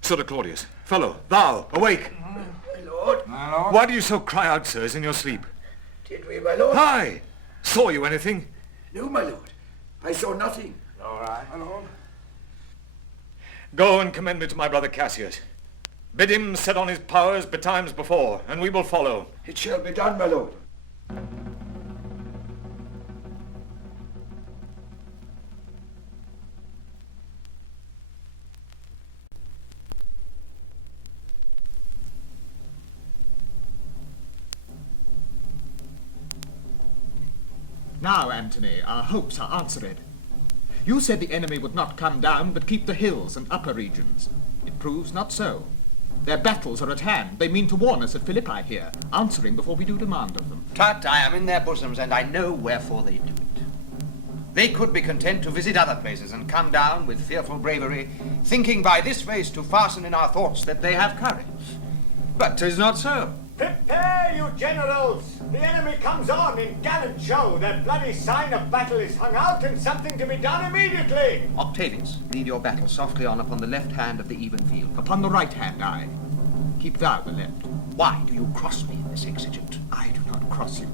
So do Claudius. Fellow, thou, awake! My lord. My lord. Why do you so cry out, sirs, in your sleep? Did we, my lord? Aye! Saw you anything? No, my lord. I saw nothing. All right. My lord. Go and commend me to my brother Cassius. Bid him set on his powers betimes before, and we will follow. It shall be done, my lord. Now, Antony, our hopes are answered. You said the enemy would not come down, but keep the hills and upper regions. It proves not so. Their battles are at hand. They mean to warn us at Philippi here, answering before we do demand of them. Tut, I am in their bosoms, and I know wherefore they do it. They could be content to visit other places and come down with fearful bravery, thinking by this race to fasten in our thoughts that they have courage. But 'tis not so. Prepare, you generals! The enemy comes on in gallant show. Their bloody sign of battle is hung out, and something to be done immediately. Octavius, lead your battle softly on upon the left hand of the even field. Upon the right hand, I. Keep thou the left. Why do you cross me in this exigent? I do not cross you,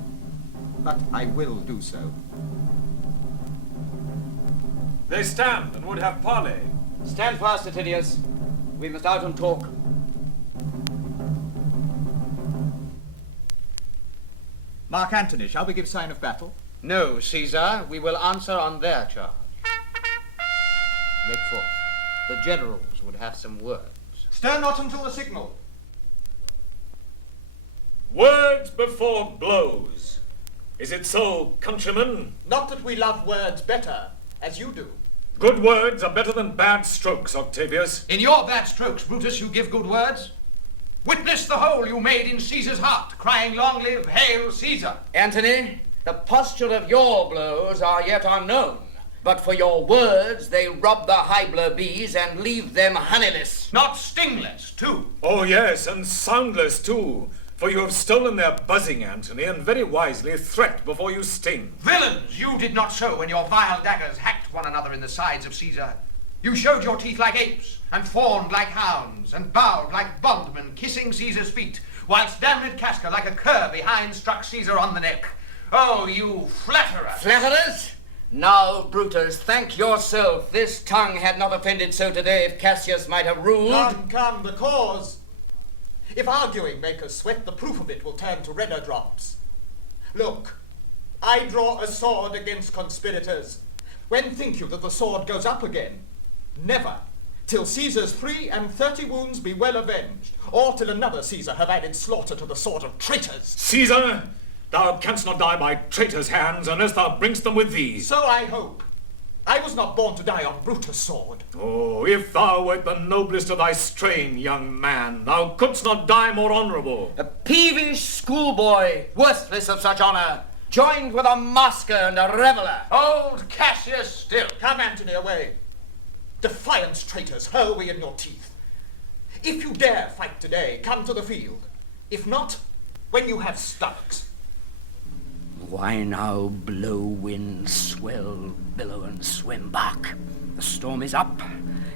but I will do so. They stand and would have parley. Stand fast, Atilius. We must out and talk. Mark Antony, shall we give sign of battle? No, Caesar. We will answer on their charge. Make forth. The generals would have some words. Stir not until the signal. Words before blows. Is it so, countrymen? Not that we love words better, as you do. Good words are better than bad strokes, Octavius. In your bad strokes, Brutus, you give good words. Witness the hole you made in Caesar's heart, crying, "Long live, hail Caesar!" Antony, the posture of your blows are yet unknown, but for your words they rob the highbler bees and leave them honeyless, not stingless, too. Oh, yes, and soundless, too. For you have stolen their buzzing, Antony, and very wisely threat before you sting. Villains, you did not so when your vile daggers hacked one another in the sides of Caesar. You showed your teeth like apes, and fawned like hounds, and bowed like bondmen kissing Caesar's feet, whilst damned Casca like a cur behind struck Caesar on the neck. Oh, you flatterers! Flatterers? Now, Brutus, thank yourself. This tongue had not offended so today if Cassius might have ruled. Come, the cause. If arguing make us sweat, the proof of it will turn to redder drops. Look, I draw a sword against conspirators. When think you that the sword goes up again? Never, till Caesar's 33 wounds be well avenged, or till another Caesar have added slaughter to the sword of traitors. Caesar, thou canst not die by traitors' hands unless thou bringst them with thee. So I hope. I was not born to die on Brutus' sword. Oh, if thou wert the noblest of thy strain, young man, thou couldst not die more honourable. A peevish schoolboy, worthless of such honour, joined with a masker and a reveller. Hold Cassius still. Come, Antony, away. Defiance, traitors, hurl we in your teeth. If you dare fight today, come to the field. If not, when you have stomachs. Why now blow wind, swell, billow, and swim back? The storm is up,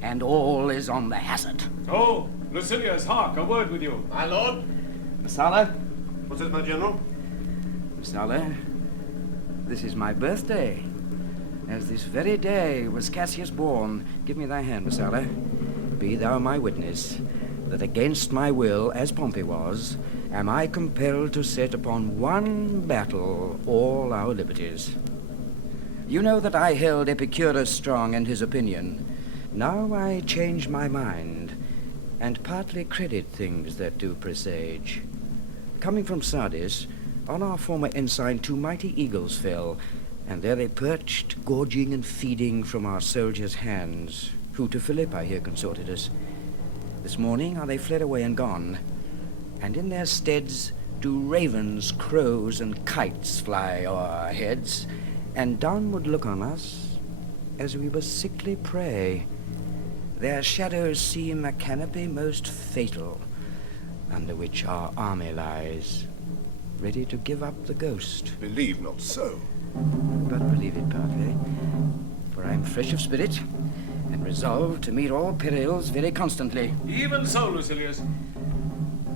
and all is on the hazard. Oh, Lucilius, hark, a word with you. My lord. Messala? What's it, my general? Messala, this is my birthday. As this very day was Cassius born. Give me thy hand, Messala. Be thou my witness that against my will, as Pompey was, am I compelled to set upon one battle all our liberties. You know that I held Epicurus strong in his opinion. Now I change my mind, and partly credit things that do presage. Coming from Sardis, on our former ensign 2 mighty eagles fell, and there they perched, gorging and feeding from our soldiers' hands, who to Philippi here consorted us. This morning are they fled away and gone, and in their steads do ravens, crows, and kites fly o'er our heads, and downward look on us as we were sickly prey. Their shadows seem a canopy most fatal, under which our army lies, ready to give up the ghost. Believe not so. But believe it partly, for I am fresh of spirit, and resolved to meet all perils very constantly. Even so, Lucilius.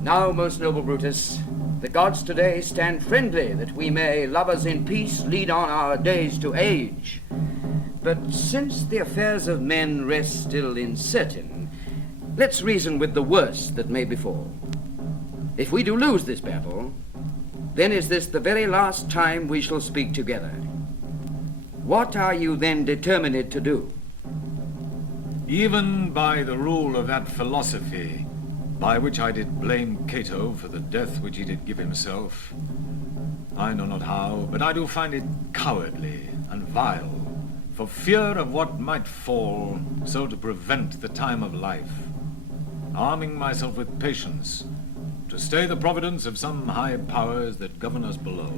Now, most noble Brutus, the gods today stand friendly, that we may, lovers in peace, lead on our days to age. But since the affairs of men rest still uncertain, let's reason with the worst that may befall. If we do lose this battle, then is this the very last time we shall speak together. What are you then determined to do? Even by the rule of that philosophy, by which I did blame Cato for the death which he did give himself, I know not how, but I do find it cowardly and vile, for fear of what might fall, so to prevent the time of life, arming myself with patience, to stay the providence of some high powers that govern us below.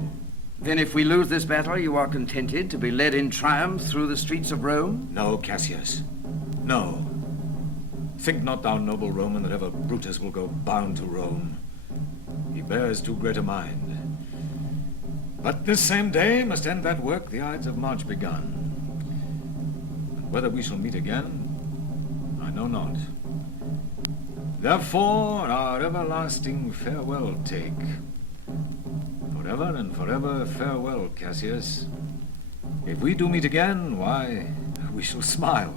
Then if we lose this battle, you are contented to be led in triumph through the streets of Rome? No, Cassius, no. Think not thou, noble Roman, that ever Brutus will go bound to Rome. He bears too great a mind. But this same day must end that work the Ides of March begun. And whether we shall meet again, I know not. Therefore our everlasting farewell take. Forever and forever farewell, Cassius. If we do meet again, why, we shall smile.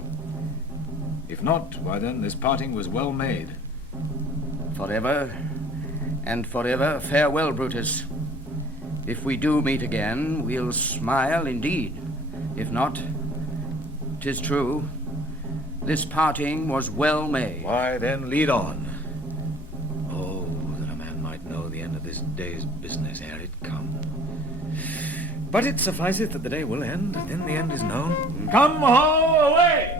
If not, why then this parting was well made. Forever and forever farewell, Brutus. If we do meet again, we'll smile indeed. If not, 'tis true, this parting was well made. Why then lead on. Oh, that a man might know the end of this day's business ere it come. But it sufficeth that the day will end, then the end is known. Come ho, away!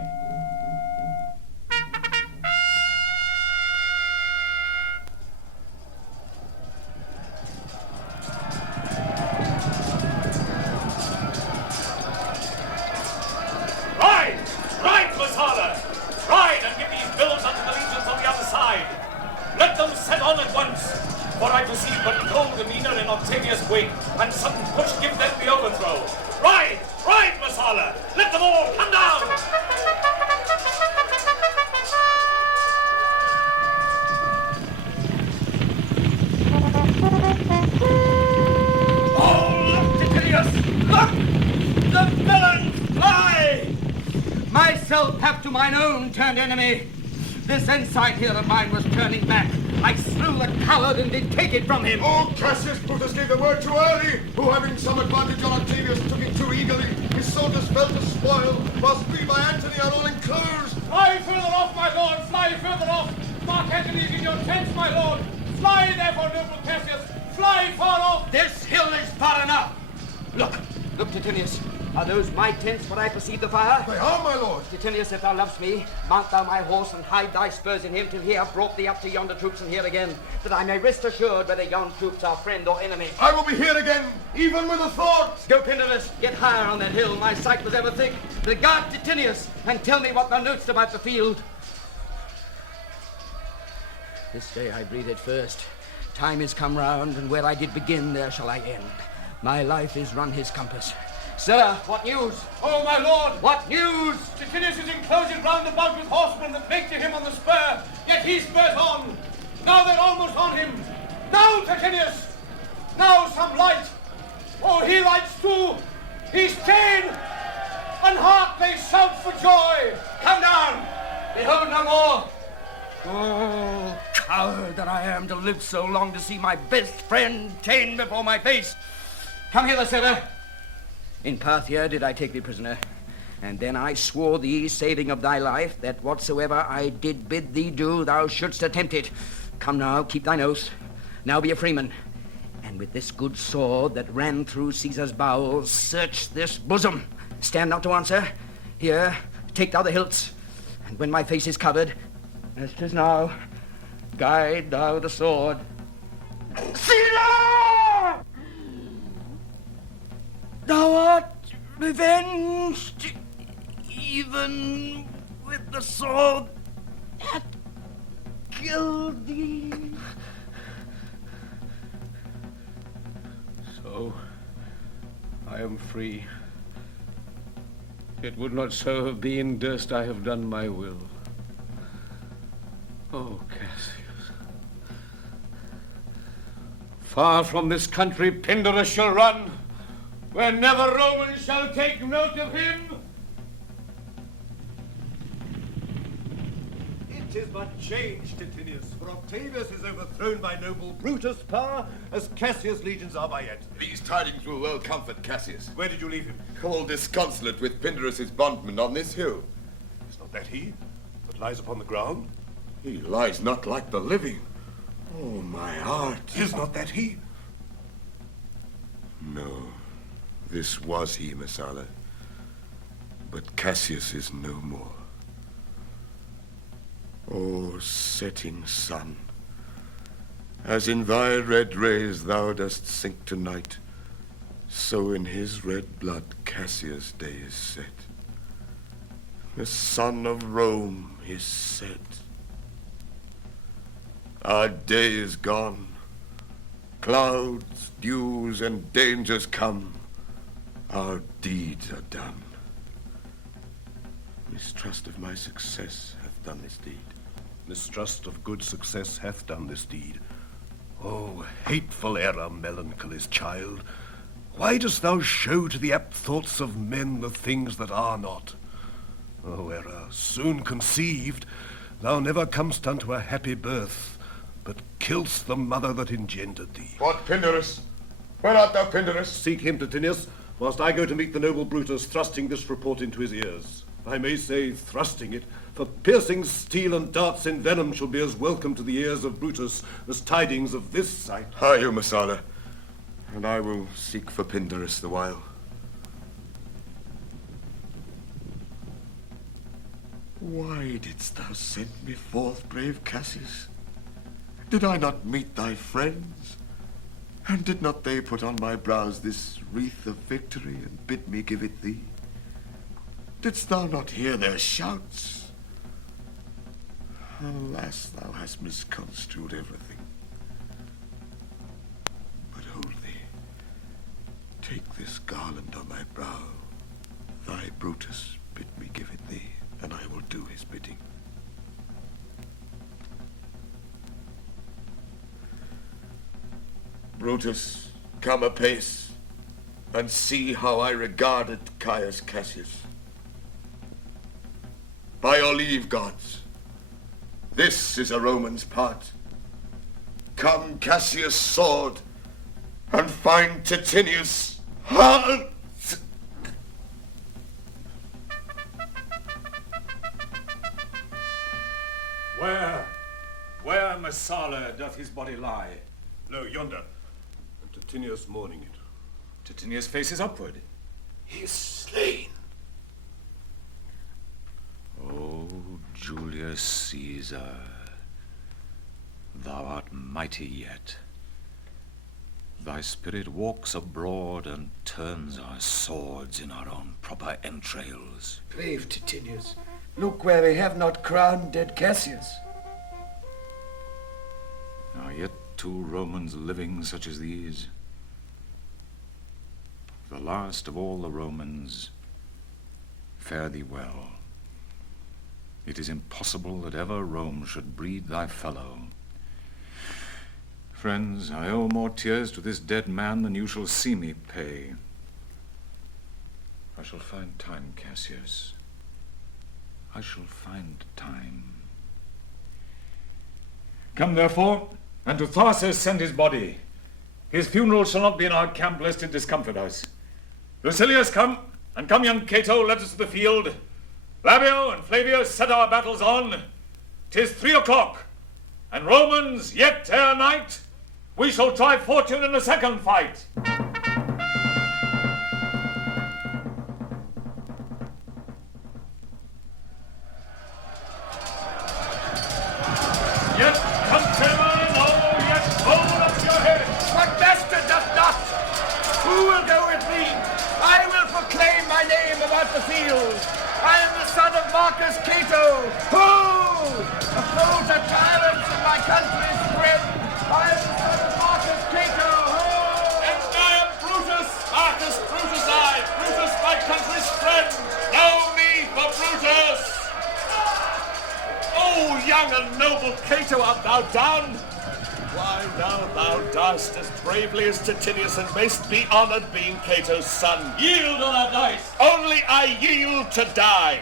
myself have to mine own turned enemy. This ensign here of mine was turning back. I slew the coward and did take it from him. Oh, Cassius Brutus gave the word too early, who having some advantage on Octavius took it too eagerly. His soldiers fell to spoil, whilst we by Antony are all enclosed. Fly further off, my lord, fly further off. Mark Antony is in your tents, my lord. Fly therefore, noble Cassius, fly far off. This hill is far enough. Look, Titinius. Are those my tents where I perceive the fire? They are, my lord. Titinius, if thou lovest me, mount thou my horse and hide thy spurs in him till he have brought thee up to yonder troops and here again, that I may rest assured whether yon troops are friend or enemy. I will be here again, even with a thought. Go, Pindarus, get higher on that hill. My sight was ever thick. Regard Titinius, and tell me what thou knowest about the field. This day I breathed first. Time is come round, and where I did begin, there shall I end. My life is run his compass. Sir, what news? Oh, my lord! What news? Titinius is enclosed round about with horsemen that make to him on the spur, yet he spurs on. Now they're almost on him. Now, Titinius! Now some light! Oh, he lights too! He's ta'en! And hark, they shout for joy! Come down! Behold no more! Oh, coward that I am to live so long to see my best friend ta'en before my face! Come hither, Sir. In Parthia did I take thee prisoner, and then I swore thee, saving of thy life, that whatsoever I did bid thee do, thou shouldst attempt it. Come now, keep thine oath. Now be a freeman, and with this good sword that ran through Caesar's bowels, search this bosom. Stand not to answer. Here, take thou the hilts, and when my face is covered, as 'tis now, guide thou the sword. Caesar! Thou art revenged, even with the sword that killed thee. So, I am free. It would not so have been, durst I have done my will. Oh, Cassius. Far from this country Pindarus shall run, where never Roman shall take note of him. It is but change, Titinius, for Octavius is overthrown by noble Brutus' power, as Cassius' legions are by Antony. These tidings will well comfort Cassius. Where did you leave him? All disconsolate with Pindarus' bondman on this hill. Is not that he that lies upon the ground? He lies not like the living. Oh, my heart. Is not that he? No, this was he, Messala. But Cassius is no more. O setting sun, as in thy red rays thou dost sink to night, so in his red blood Cassius' day is set. The sun of Rome is set. Our day is gone. Clouds, dews, and dangers come. Our deeds are done. Mistrust of my success hath done this deed. Mistrust of good success hath done this deed. Oh, hateful error, melancholy's child. Why dost thou show to the apt thoughts of men the things that are not? O error, soon conceived, thou never comest unto a happy birth, but kill'st the mother that engendered thee. What, Pindarus? Where art thou, Pindarus? Seek him, Titinius, whilst I go to meet the noble Brutus, thrusting this report into his ears. I may say thrusting it, for piercing steel and darts in venom shall be as welcome to the ears of Brutus as tidings of this sight. Hie you, Messala, and I will seek for Pindarus the while. Why didst thou send me forth, brave Cassius? Did I not meet thy friends? And did not they put on my brows this wreath of victory and bid me give it thee? Didst thou not hear their shouts? Alas, thou hast misconstrued everything. But hold thee. Take this garland on thy brow. Thy Brutus bid me give it thee, and I will do his bidding. Brutus, come apace, and see how I regarded Caius Cassius. By your leave, gods. This is a Roman's part. Come, Cassius' sword, and find Titinius' heart. Where, Messala, doth his body lie? Lo, yonder, and Titinius mourning it. Titinius faces upward. He is slain. O Julius Caesar, thou art mighty yet. Thy spirit walks abroad and turns our swords in our own proper entrails. Brave Titinius, look where they have not crowned dead Cassius. Are yet 2 Romans living such as these? The last of all the Romans, fare thee well. It is impossible that ever Rome should breed thy fellow. Friends, I owe more tears to this dead man than you shall see me pay. I shall find time, Cassius. I shall find time. Come, therefore, and to Tharsus send his body. His funeral shall not be in our camp, lest it discomfort us. Lucilius, come, and come, young Cato, let us to the field. Flavio and Flavius, set our battles on. 'Tis 3 o'clock, and Romans, yet ere night, we shall try fortune in a second fight. Yet, countrymen, oh, yet hold up your head. What master doth not? Who will go with me? I will proclaim my name about the field. I am the son of Marcus Cato. Who? Oppose the tyrants of my country's friend. I am the son of Marcus Cato. Who? And I am Brutus, Marcus Brutus I, Brutus my country's friend. Know me for Brutus. Oh, young and noble Cato, art thou down? Why, now thou darst as bravely as Titinius, and mayst be honored being Cato's son. Yield or thou dice. Only I yield to die.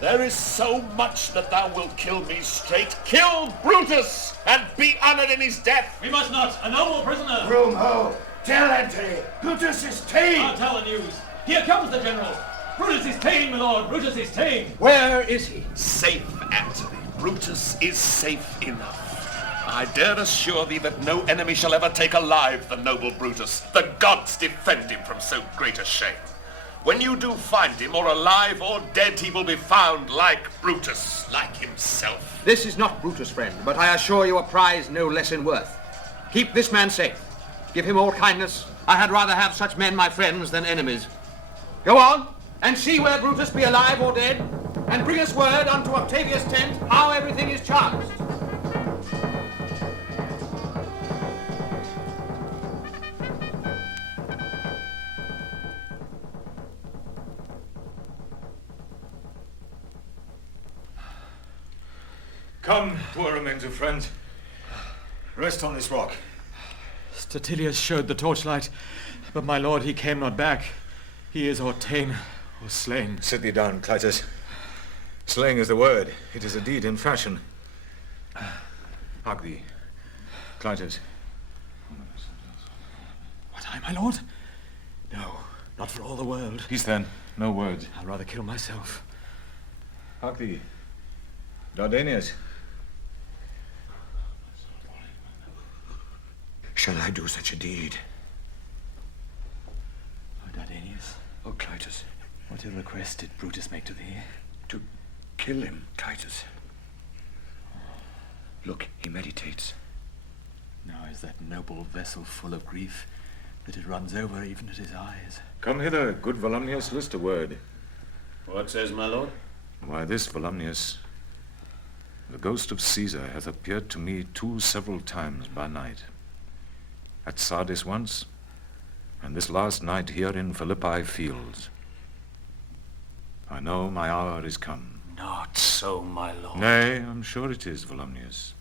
There is so much that thou wilt kill me straight. Kill Brutus, and be honored in his death. We must not. A noble prisoner. Room ho! Tell Antony, Brutus is ta'en! I'll tell the news. Here comes the general. Brutus is ta'en, my lord. Brutus is ta'en. Where is he? Safe, Antony. Brutus is safe enough. I dare assure thee that no enemy shall ever take alive the noble Brutus. The gods defend him from so great a shame. When you do find him, or alive or dead, he will be found like Brutus, like himself. This is not Brutus, friend, but I assure you a prize no less in worth. Keep this man safe. Give him all kindness. I had rather have such men my friends than enemies. Go on, and see where Brutus be alive or dead, and bring us word unto Octavius' tent how everything is chanced. Come, poor remains of friends. Rest on this rock. Statilius showed the torchlight, but my lord, he came not back. He is or ta'en or slain. Sit thee down, Clitus. Slaying is the word. It is a deed in fashion. Hark thee, Clitus. What, I, my lord? No, not for all the world. Peace then, no words. I'll rather kill myself. Hark thee, Dardanius. Shall I do such a deed? Oh, Dardanius. Oh, Clitus. What a request did Brutus make to thee? To kill him, Titus. Look, he meditates. Now is that noble vessel full of grief that it runs over even at his eyes. Come hither, good Volumnius, list a word. What says my lord? Why, this, Volumnius. The ghost of Caesar hath appeared to me 2 several times by night. At Sardis once, and this last night here in Philippi fields. I know my hour is come. Not so, my lord. Nay, I'm sure it is, Volumnius.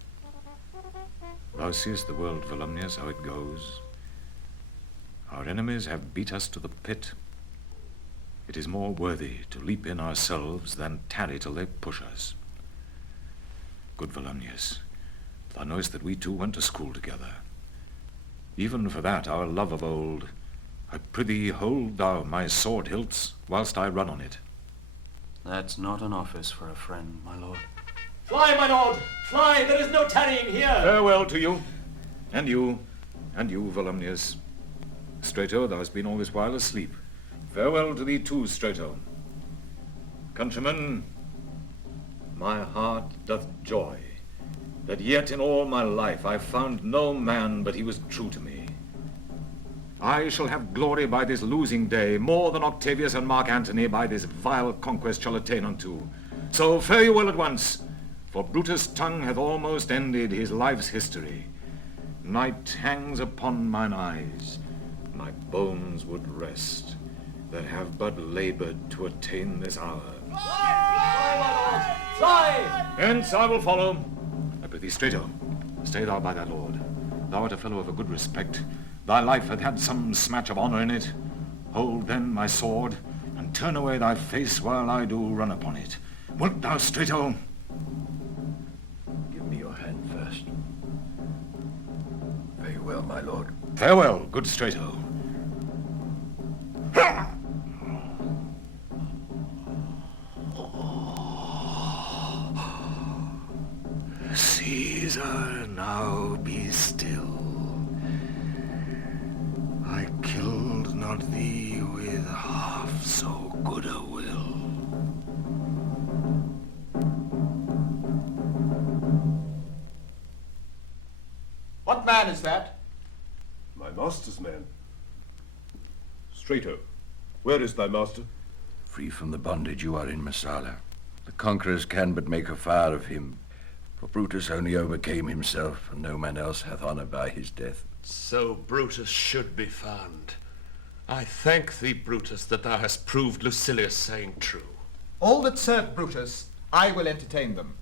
Thou seest the world, Volumnius, how it goes. Our enemies have beat us to the pit. It is more worthy to leap in ourselves than tarry till they push us. Good Volumnius, thou knowest that we two went to school together. Even for that our love of old, I prithee hold thou my sword hilts whilst I run on it. That's not an office for a friend, my lord. Fly, my lord! Fly! There is no tarrying here! Farewell to you, and you, Volumnius. Strato, thou hast been all this while asleep. Farewell to thee too, Strato. Countrymen, my heart doth joy that yet in all my life I found no man but he was true to me. I shall have glory by this losing day, more than Octavius and Mark Antony by this vile conquest shall attain unto. So fare you well at once, for Brutus' tongue hath almost ended his life's history. Night hangs upon mine eyes, my bones would rest, that have but laboured to attain this hour. Fly, my lord! Fly! Hence I will follow. I prithee, Strato, stay thou by thy lord. Thou art a fellow of a good respect. Thy life hath had some smatch of honour in it. Hold then my sword, and turn away thy face while I do run upon it. Wilt thou, Strato? Give me your hand first. Farewell, my lord. Farewell, good Strato. Caesar, now be still. I killed not thee with half so good a will. What man is that? My master's man. Strato, where is thy master? Free from the bondage you are in, Messala. The conquerors can but make a fire of him. For Brutus only overcame himself, and no man else hath honour by his death. So Brutus should be found. I thank thee, Brutus, that thou hast proved Lucilius' saying true. All that serve Brutus, I will entertain them.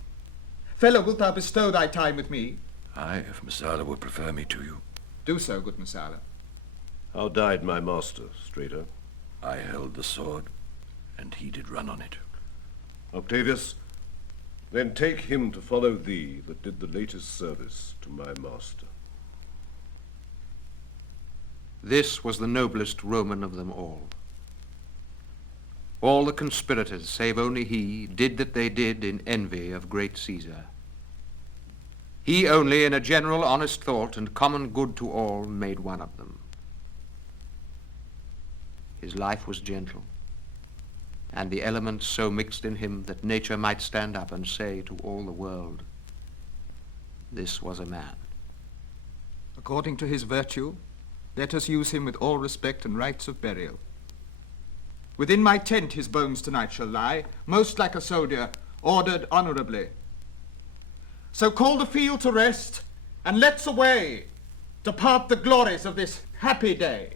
Fellow, wilt thou bestow thy time with me? Aye, if Messala would prefer me to you. Do so, good Messala. How died my master, Strato? I held the sword, and he did run on it. Octavius, then take him to follow thee that did the latest service to my master. This was the noblest Roman of them all. All the conspirators, save only he, did that they did in envy of great Caesar. He only, in a general honest thought and common good to all, made one of them. His life was gentle, and the elements so mixed in him that nature might stand up and say to all the world, this was a man. According to his virtue, let us use him with all respect and rites of burial. Within my tent his bones tonight shall lie, most like a soldier, ordered honourably. So call the field to rest, and let's away, depart the glories of this happy day.